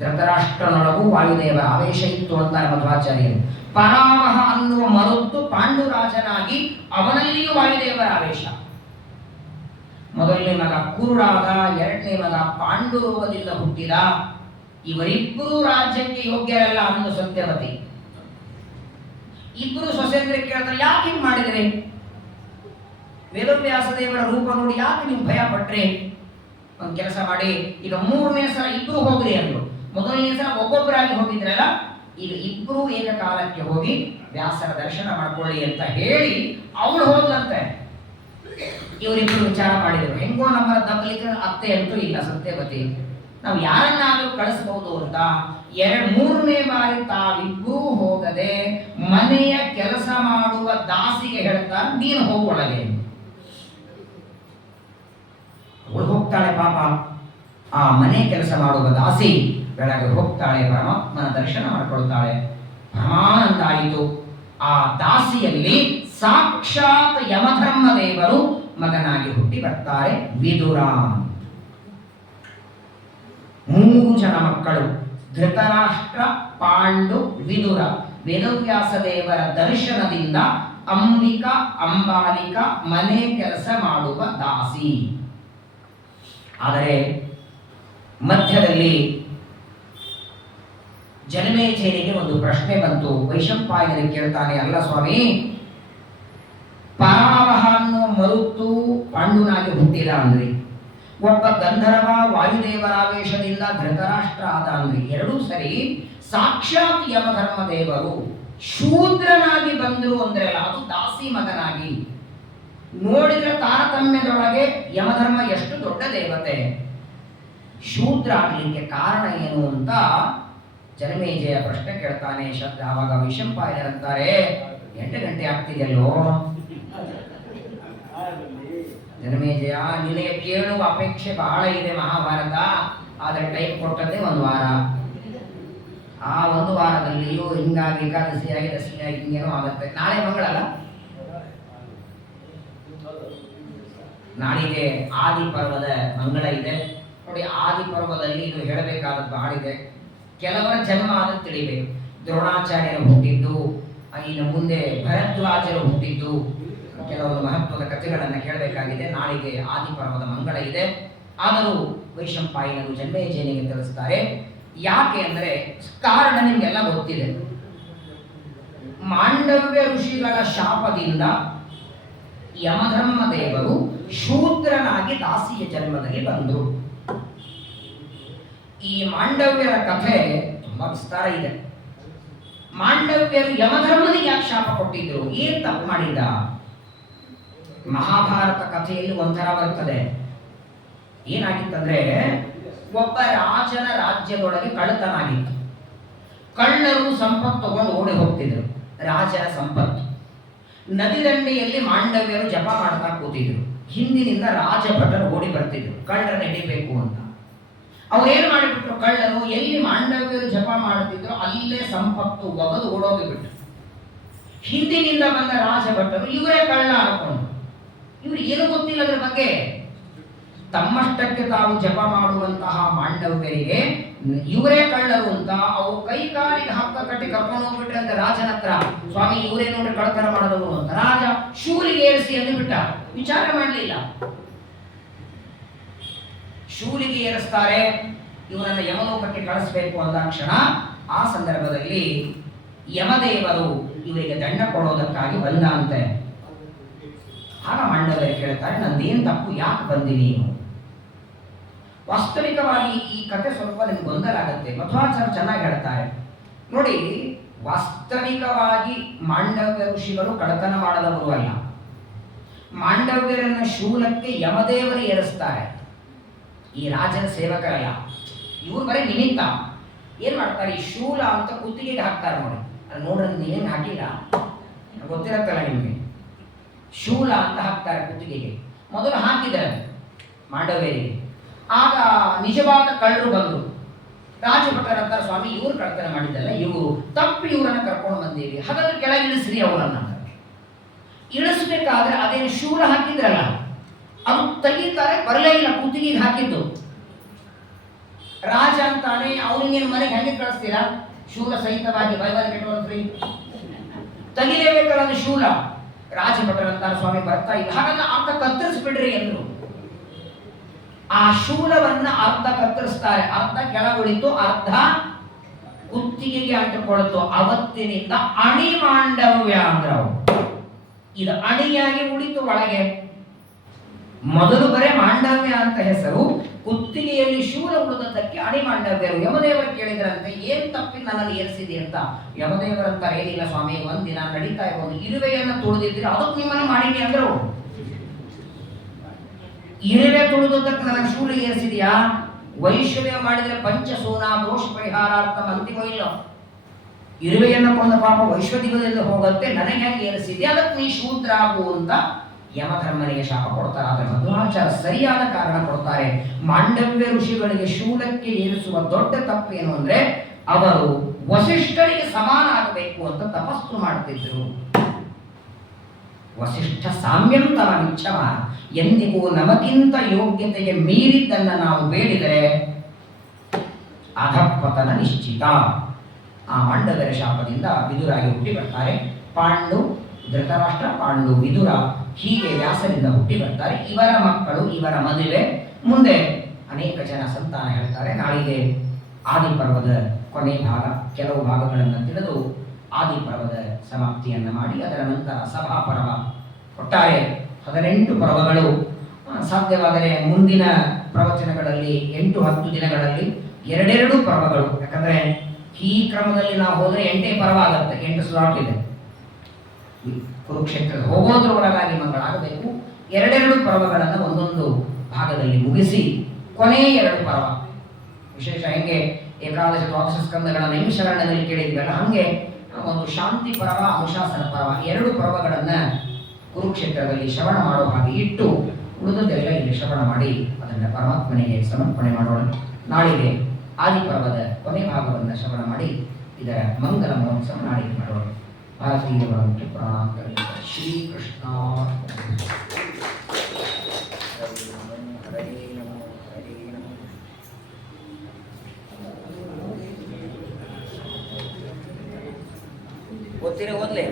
ಧೃತರಾಷ್ಟ್ರನೊಳಗೂ ವಾಯುದೇವರ ಆವೇಶ ಇತ್ತು ಅಂತಾರೆ ಮಧ್ವಾಚಾರ್ಯರು. ಪರಾವಹ ಅನ್ನುವ ಮರುತ್ತು ಪಾಂಡುರಾಜನಾಗಿ ಅವನಲ್ಲಿಯೂ ವಾಯುದೇವರ ಆವೇಶ. ಮೊದಲನೇ ಮಗ ಕುರುಡಾದ, ಎರಡನೇ ಮಗ ಪಾಂಡುರೋಗದಿಂದ ಹುಟ್ಟಿದ. ಇವರಿಬ್ಬರು ರಾಜ್ಯಕ್ಕೆ ಯೋಗ್ಯರಲ್ಲ ಅನ್ನೋ ಸತ್ಯವತಿ. ಇಬ್ಬರು ಸೊಸೆಂದ್ರಿಗೆ ಕೇಳ್ತಾರೆ, ಯಾಕೆ ಹಿಂಗ್ ಮಾಡಿದ್ರೆ? ವೇದವ್ಯಾಸ ದೇವರ ರೂಪ ನೋಡಿ ಯಾಕೆ ನೀವು ಭಯ ಪಟ್ರೆ? ಒಂದು ಕೆಲಸ ಮಾಡಿ, ಈಗ ಮೂರನೇ ಸಲ ಇಬ್ರು ಹೋಗ್ರಿ ಅಂದ್ರು. ಮೊದಲನೇ ಸಲ ಒಬ್ಬೊಬ್ಬರಾಗಿ ಹೋಗಿದ್ರಲ್ಲ, ಈಗ ಇಬ್ರು ಏಕಕಾಲಕ್ಕೆ ಹೋಗಿ ವ್ಯಾಸರ ದರ್ಶನ ಮಾಡ್ಕೊಳ್ಳಿ ಅಂತ ಹೇಳಿ ಅವಳು ಹೋದ್ಲಂತೆ. ಇವರಿಬ್ರು ವಿಚಾರ ಮಾಡಿದ್ರು, ಹೆಂಗೋ ನಮ್ಮ ದಬ್ಬಲಿಕ್ಕೆ ಅತ್ತೆ ಅಂತೂ ಇಲ್ಲ ಸತ್ಯವತಿ, ನಾವು ಯಾರನ್ನಾದ್ರೂ ಕಳಿಸಬಹುದು ಅಂತ ಮೂರನೇ ಬಾರಿ ತಾವಿಬ್ಬರೂ ಹೋಗದೆ ಮನೆಯ ಕೆಲಸ ಮಾಡುವ ದಾಸಿಗೆ ಹೇಳ್ತಾ, ನೀನು ಹೋಗೊಳಗೆ. ಅವಳು ಹೋಗ್ತಾಳೆ ಪಾಪ. ಆ ಮನೆ ಕೆಲಸ ಮಾಡುವ ದಾಸಿ ಬೆಳಗ್ಗೆ ಹೋಗ್ತಾಳೆ, ಪರಮಾತ್ಮನ ದರ್ಶನ ಮಾಡಿಕೊಳ್ತಾಳೆ. ಪರಮಾನಂದ ಆಯಿತು. ಆ ದಾಸಿಯಲ್ಲಿ ಸಾಕ್ಷಾತ್ ಯಮಧರ್ಮ ದೇವರು ಮಗನಾಗಿ ಹುಟ್ಟಿ ಬರ್ತಾರೆ, ವಿದುರ. 3 ಜನ ಮಕ್ಕಳು, ಧೃತರಾಷ್ಟ್ರ, ಪಾಂಡು, ವಿದುರ. ವೇದವ್ಯಾಸ ದೇವರ ದರ್ಶನದಿಂದ ಅಂಬಿಕಾ, ಅಂಬಾಲಿಕ ಮನೆ ಕೆಲಸ ಮಾಡುವ ದಾಸಿ. ಆದರೆ ಮಧ್ಯದಲ್ಲಿ ಜನಮೇಜಯನಿಗೆ ಒಂದು ಪ್ರಶ್ನೆ ಬಂತು. ವೈಶಂಪಾಯನಿಗೆ ಕೇಳ್ತಾನೆ, ಅಲ್ಲ ಸ್ವಾಮಿ, ಪರಾವಹ ಅನ್ನೋ ಮರುತ್ತು ಪಾಂಡುನಾಗಿ ಹುಟ್ಟಿದ ಅಂದ್ರಿ, ಒಬ್ಬ ಗಂಧರ್ವ ವಾಯುದೇವರಾವೇಶದಿಂದ ಧೃತರಾಷ್ಟ್ರ ಆದ ಅಂದ್ರಿ, ಎರಡೂ ಸರಿ. ಸಾಕ್ಷಾತ್ ಯಮಧರ್ಮ ದೇವರು ಶೂದ್ರನಾಗಿ ಬಂದ್ರು ಅಂದ್ರಲ್ಲ, ಅದು ದಾಸಿ ಮಗನಾಗಿ. ನೋಡಿದ್ರೆ ತಾರತಮ್ಯದೊಳಗೆ ಯಮಧರ್ಮ ಎಷ್ಟು ದೊಡ್ಡ ದೇವತೆ, ಶೂದ್ರ ಆಗಲಿಕ್ಕೆ ಕಾರಣ ಏನು ಅಂತ ಜನಮೇಜಯ ಪ್ರಶ್ನೆ ಕೇಳ್ತಾನೆ. ಶಬ್ದ ಆವಾಗ ವೈಶಂಪಾಯನಂತಾರೆ, 8 ಗಂಟೆ ಆಗ್ತಿದೆಯಲ್ಲೋ ಜನಮೇಜಯ, ನಿನಗೆ ಕೇಳುವ ಅಪೇಕ್ಷೆ ಬಹಳ ಇದೆ ಮಹಾಭಾರತ, ಆದರೆ ಟೈಮ್ ಕೊಟ್ಟದ್ದೇ 1 ವಾರ. ಆ 1 ವಾರದಲ್ಲಿಯೂ ಹಿಂಗಾಗಿ ಏಕಾದಶಿಯಾಗಿ ದಶಮಿಯಾಗಿ ಹಿಂಗೇನೋ ಆಗುತ್ತೆ. ನಾಳೆ ಮಂಗಳಲ್ಲ, ನಾಳಿಗೆ ಆದಿ ಪರ್ವದ ಮಂಗಳ ಇದೆ ನೋಡಿ. ಆದಿ ಪರ್ವದಲ್ಲಿ ಇದು ಹೇಳಬೇಕಾದದ್ದು ಬಹಳ ಇದೆ. ಕೆಲವರ ಜನ್ಮ ಆದ ತಿಳಿಬೇಕು. ದ್ರೋಣಾಚಾರ್ಯರು ಹುಟ್ಟಿದ್ದು, ಇನ್ನು ಮುಂದೆ ಭರದ್ವಾಜರು ಹುಟ್ಟಿದ್ದು, ಕೆಲವೊಂದು ಮಹತ್ವದ ಕಥೆಗಳನ್ನು ಕೇಳಬೇಕಾಗಿದೆ. ನಾಳಿಗೆ ಆದಿ ಪರ್ವದ ಮಂಗಳ ಇದೆ. ಆದರೂ ವೈಶಂಪಾಯನರು ಜನಮೇಜಯನಿಗೆ ತಿಳಿಸ್ತಾರೆ. ಯಾಕೆ ಅಂದರೆ ಕಾರಣ ನಿಮಗೆಲ್ಲ ಗೊತ್ತಿದೆ. ಮಾಂಡವ್ಯ ಋಷಿಗಳ ಶಾಪದಿಂದ ಯಮಧರ್ಮ ದೇವರು ಶೂದ್ರನಾಗಿ ದಾಸಿಯ ಜನ್ಮದಲ್ಲಿ ಬಂದರು. ಈ ಮಾಂಡವ್ಯರ ಕಥೆ ತುಂಬಾ ವಿಸ್ತಾರ ಇದೆ. ಮಾಂಡವ್ಯರು ಯಮಧರ್ಮನಿಗೆ ಯಾಕೆ ಶಾಪ ಕೊಟ್ಟಿದ್ರು? ಏನ್ ತಪ್ಪು ಮಾಡಿದ? ಮಹಾಭಾರತ ಕಥೆಯಲ್ಲಿ ಒಂಥರ ಬರ್ತದೆ. ಏನಾಗಿತ್ತಂದ್ರೆ, ಒಬ್ಬ ರಾಜನ ರಾಜ್ಯದೊಳಗೆ ಕಳ್ಳತನ ಆಗಿತ್ತು. ಕಳ್ಳರು ಸಂಪತ್ತು ತಗೊಂಡು ಓಡಿ ಹೋಗ್ತಿದ್ರು, ರಾಜನ ಸಂಪತ್ತು. ನದಿ ದಂಡೆಯಲ್ಲಿ ಮಾಂಡವ್ಯರು ಜಪ ಮಾಡ್ತಾ ಕೂತಿದ್ರು. ಹಿಂದಿನಿಂದ ರಾಜಭಟರು ಓಡಿ ಬರ್ತಿದ್ರು ಕಳ್ಳರನ್ನ ಹಿಡಿಬೇಕು ಅಂತ. ಅವ್ರು ಏನ್ ಮಾಡಿಬಿಟ್ರು, ಕಳ್ಳರು ಎಲ್ಲಿ ಮಾಂಡವ್ಯರು ಜಪ ಮಾಡುತ್ತಿದ್ರು ಅಲ್ಲೇ ಸಂಪತ್ತು ಒಗದು ಓಡೋಗಿಬಿಟ್ರು. ಹಿಂದಿನಿಂದ ಬಂದ ರಾಜಭಟರು ಇವರೇ ಕಳ್ಳ ಅನ್ಕೊಂಡು, ಇವ್ರು ಏನು ಗೊತ್ತಿಲ್ಲ ಅದ್ರ ಬಗ್ಗೆ. ತಮ್ಮಷ್ಟಕ್ಕೆ ತಾವು ಜಪ ಮಾಡುವಂತಹ ಮಾಂಡವ್ಯರಿಗೆ ಇವರೇ ಕಳ್ಳರು ಅಂತ ಅವರು ಕೈ ಕಾಲಿಗೆ ಹಗ್ಗ ಕಟ್ಟಿ ಕರ್ಕೊಂಡು ಹೋಗ್ಬಿಟ್ರೆ ಅಂತ ರಾಜನ ಹತ್ರ. ಸ್ವಾಮಿ, ಇವರೇ ನೋಡ್ರಿ ಕಳ್ಳತನ ಮಾಡಿದವರು ಅಂತ. ರಾಜ ಶೂಲಿಗೆ ಏರಿಸಿ ಅಂದುಬಿಟ್ಟ, ವಿಚಾರ ಮಾಡಲಿಲ್ಲ. ಶೂಲಿಗೆ ಏರಿಸ್ತಾರೆ, ಇವರನ್ನ ಯಮಲೋಕಕ್ಕೆ ಕಳಿಸ್ಬೇಕು ಅಂದಾಕ್ಷಣ ಆ ಸಂದರ್ಭದಲ್ಲಿ ಯಮದೇವರು ಇವರಿಗೆ ದಂಡ ಕೊಡೋದಕ್ಕಾಗಿ ಬಂದ ಅಂತೆ. ಆಗ ಮಾಂಡವ್ಯರು ಕೇಳ್ತಾರೆ, ನಂದೇನು ತಪ್ಪು, ಯಾಕೆ ಬಂದಿ ನೀನು? ವಾಸ್ತವಿಕವಾಗಿ ಈ ಕಥೆ ಸ್ವಲ್ಪ ನಿಮ್ಗೆ ಗೊಂದಲ ಆಗುತ್ತೆ. ಮಧ್ವಾಚಾರ್ಯ ಚೆನ್ನಾಗಿ ಹೇಳ್ತಾರೆ ನೋಡಿ. ವಾಸ್ತವಿಕವಾಗಿ ಮಾಂಡವ್ಯ ಋಷಿಗಳು ಕಳ್ಳತನ ಮಾಡದವರು ಅಲ್ಲ. ಮಾಂಡವ್ಯರನ್ನ ಶೂಲಕ್ಕೆ ಯಮದೇವರು ಏರಿಸ್ತಾರೆ, ಈ ರಾಜನ ಸೇವಕರಲ್ಲ. ಇವ್ರು ಬರೀ ನಿಮಿತ್ತ. ಏನ್ ಮಾಡ್ತಾರೆ, ಈ ಶೂಲ ಅಂತ ಕುತ್ತಿಗೆಗೆ ಹಾಕ್ತಾರೆ ನೋಡಿ. ನೋಡ್ರಿ, ನೀವೇನು ಹಾಕಿಲ್ಲ, ಗೊತ್ತಿರತ್ತಲ್ಲ ನಿಮಗೆ. ಶೂಲ ಅಂತ ಹಾಕ್ತಾರೆ ಕುತ್ತಿಗೆಗೆ. ಮೊದಲು ಹಾಕಿದ್ದಾರೆ ಮಾಂಡವ್ಯರಿಗೆ. ಆಗ ನಿಜವಾದ ಕಳ್ಳರು ಬಂದರು. ರಾಜಭಟರ ಹತ್ರ, ಸ್ವಾಮಿ, ಇವ್ರು ಕಳ್ಳತನ ಮಾಡಿದ್ದಲ್ಲ, ಇವರು ತಪ್ಪು, ಇವರನ್ನ ಕರ್ಕೊಂಡು ಬಂದೀವಿ, ಹಾಗಾದ್ರೆ ಕೆಳಗೆ ಇಳಿಸ್ರಿ ಅವರನ್ನ. ಇಳಿಸ್ಬೇಕಾದ್ರೆ ಅದೇನು ಶೂಲ ಹಾಕಿದ್ರಲ್ಲ, ಅದು ತೆಗೀತಾರೆ, ಬರಲೇ ಇಲ್ಲ, ಕುತ್ತಿಗೆಗೆ ಹಾಕಿದ್ದು. ರಾಜ ಅಂತಾನೆ, ಅವ್ರಿಗೇನು ಮನೆಗೆ ಹೆಂಗೆ ಕಳಿಸ್ತೀರಾ? ಶೂಲ ಸಹಿತವಾಗಿ ಬೈಬಲ್ ಕೆಟ್ಟವಲ್ರಿ, ತೆಗಿಲೇಬೇಕಲ್ಲ ಅದು ಶೂಲ. ರಾಜಭಟರಂತಾರ ಸ್ವಾಮಿ ಬರ್ತಾ ಇಲ್ಲ, ಹಾಗಾದ್ರೆ ಅರ್ಧ ಕತ್ತರಿಸ್ಬಿಡ್ರಿ ಎಂದ್ರು. ಆ ಶೂಲವನ್ನ ಅರ್ಧ ಕತ್ತರಿಸ್ತಾರೆ, ಅರ್ಧ ಕೆಳಗುಳಿತು, ಅರ್ಧ ಕುತ್ತಿಗೆಗೆ ಅಂಟಿಕೊಳ್ತು. ಅವತ್ತಿನಿಂದ ಅಣಿ ಮಾಂಡವ್ಯ ಅಂದ್ರವು. ಇದು ಅಣಿಯಾಗಿ ಉಳಿತು ಒಳಗೆ. ಮೊದಲು ಬರೇ ಮಾಂಡವ್ಯ ಅಂತ ಹೆಸರು, ಕುತ್ತಿಗೆಯಲ್ಲಿ ಶೂಲ ಉಳಿದದ್ದಕ್ಕೆ ಅಣಿ ಮಾಂಡವ್ಯರು. ಯಮದೇವರು ಕೇಳಿದ್ರಂತೆ, ಏನ್ ತಪ್ಪಿ ನನ್ನಲ್ಲಿ ಏರಿಸಿದೆ ಅಂತ. ಯಮದೇವರಂತ ಏನಿಲ್ಲ ಸ್ವಾಮಿ, ಒಂದಿನ ನಡೀತಾ ಇರೋದು ಇರುವೆಯನ್ನು ತುಳಿದಿದ್ರೆ ಅದಕ್ಕೆ ನಿಮ್ಮನ್ನು ಮಾಡೀನಿ ಅಂದ್ರು. ಇರುವೆ ತುಳಿದದ್ದಕ್ಕೆ ನನಗೆ ಶೂಲ ಏರಿಸಿದ್ಯಾ? ವೈಶ್ವರ್ಯ ಮಾಡಿದ್ರೆ ಪಂಚಸೂನ ದೋಷ ಪರಿಹಾರಾರ್ಥ ಅಂತಿಮ ಇಲ್ಲ. ಇರುವೆಯನ್ನು ಕೊಂದ ಪಾಪ ವೈಶ್ವದಿಗದಲ್ಲಿ ಹೋಗುತ್ತೆ, ನನಗೆ ಹೆಂಗೆ ಏರಿಸಿದೆ, ಅದಕ್ಕೆ ನೀ ಶೂದ್ರಾಗು ಅಂತ ಯಮಧರ್ಮನಿಗೆ ಶಾಪ ಕೊಡ್ತಾರೆ. ಆದರೆ ಮಧ್ವಾಚಾರ್ಯ ಸರಿಯಾದ ಕಾರಣ ಕೊಡ್ತಾರೆ. ಮಾಂಡವ್ಯ ಋಷಿಗಳಿಗೆ ಶೂಲಕ್ಕೆ ಏರಿಸುವ ದೊಡ್ಡ ತಪ್ಪೇನು ಅಂದ್ರೆ, ಅವರು ವಸಿಷ್ಠರಿಗೆ ಸಮಾನ ಆಗಬೇಕು ಅಂತ ತಪಸ್ಸು ಮಾಡ್ತಿದ್ರು. ವಸಿಷ್ಠ ಸಾಮ್ಯಂತರ ನಿಚ್ಚಮ, ಎಂದಿಗೂ ನಮಗಿಂತ ಯೋಗ್ಯತೆಗೆ ಮೀರಿದ್ದನ್ನ ನಾವು ಬೇಡಿದರೆ ಅಧಪತನ ನಿಶ್ಚಿತ. ಆ ಮಾಂಡವ್ಯರ ಶಾಪದಿಂದ ವಿದುರಾಗಿ ಹುಟ್ಟಿ ಬರ್ತಾರೆ. ಪಾಂಡು ಧೃತರಾಷ್ಟ್ರ, ಪಾಂಡು ವಿದುರ, ಹೀಗೆ ವ್ಯಾಸರಿಂದ ಹುಟ್ಟಿ ಬರ್ತಾರೆ. ಇವರ ಮಕ್ಕಳು, ಇವರ ಮದುವೆ, ಮುಂದೆ ಅನೇಕ ಜನ ಸಂತಾನ ಹೇಳ್ತಾರೆ. ನಾಳಿಗೆ ಆದಿಪರ್ವದ ಕೊನೆ ಭಾಗ, ಕೆಲವು ಭಾಗಗಳನ್ನು ತಿಳಿದು ಆದಿಪರ್ವದ ಸಮಾಪ್ತಿಯನ್ನು ಮಾಡಿ ಅದರ ನಂತರ ಸಭಾಪರ್ವ. ಒಟ್ಟಾರೆ 18 ಪರ್ವಗಳು. ಸಾಧ್ಯವಾದರೆ ಮುಂದಿನ ಪ್ರವಚನಗಳಲ್ಲಿ 8-10 ದಿನಗಳಲ್ಲಿ 2 ಪರ್ವಗಳು. ಯಾಕಂದ್ರೆ ಈ ಕ್ರಮದಲ್ಲಿ ನಾವು ಹೋದ್ರೆ 8 ಪರ್ವ ಆಗುತ್ತೆ, 8 ಸ್ಲಾಟ್ ಇದೆ. ಕುರುಕ್ಷೇತ್ರ ಹೋಗೋದ್ರೊಳಗಾಗಿ ಮಂಗಳಾಗಬೇಕು. 2 ಪರ್ವಗಳನ್ನು ಒಂದೊಂದು ಭಾಗದಲ್ಲಿ ಮುಗಿಸಿ ಕೊನೆ 2 ಪರ್ವ ವಿಶೇಷ. ಹೆಂಗೆ ಏಕಾದಶ ದ್ವಾದಶ ಸ್ಕಂದಗಳನ್ನು ನಿಮಿಷಗಳಲ್ಲಿ ಕೇಳಿದ್ವಲ್ಲ, ಹಂಗೆ ಒಂದು ಶಾಂತಿ ಪರ್ವ, ಅನುಶಾಸನ ಪರ್ವ, 2 ಪರ್ವಗಳನ್ನು ಕುರುಕ್ಷೇತ್ರದಲ್ಲಿ ಶ್ರವಣ ಮಾಡೋ ಹಾಗೆ ಇಟ್ಟು ಉಳಿದದೆಲ್ಲ ಇಲ್ಲಿ ಶ್ರವಣ ಮಾಡಿ ಅದನ್ನು ಪರಮಾತ್ಮನಿಗೆ ಸಮರ್ಪಣೆ ಮಾಡೋಣ. ನಾಳಿಗೆ ಆದಿಪರ್ವದ ಕೊನೆ ಭಾಗವನ್ನು ಶ್ರವಣ ಮಾಡಿ ಇದರ ಮಂಗಲ ಮಹೋತ್ಸವ ನಾಳಿಗೆ ಮಾಡೋಣ. ಭಾರತೀಯ ಪುರಾಣ ಶ್ರೀಕೃಷ್ಣ. ಓದ್ತೀರಾ? ಓದ್ಲೇ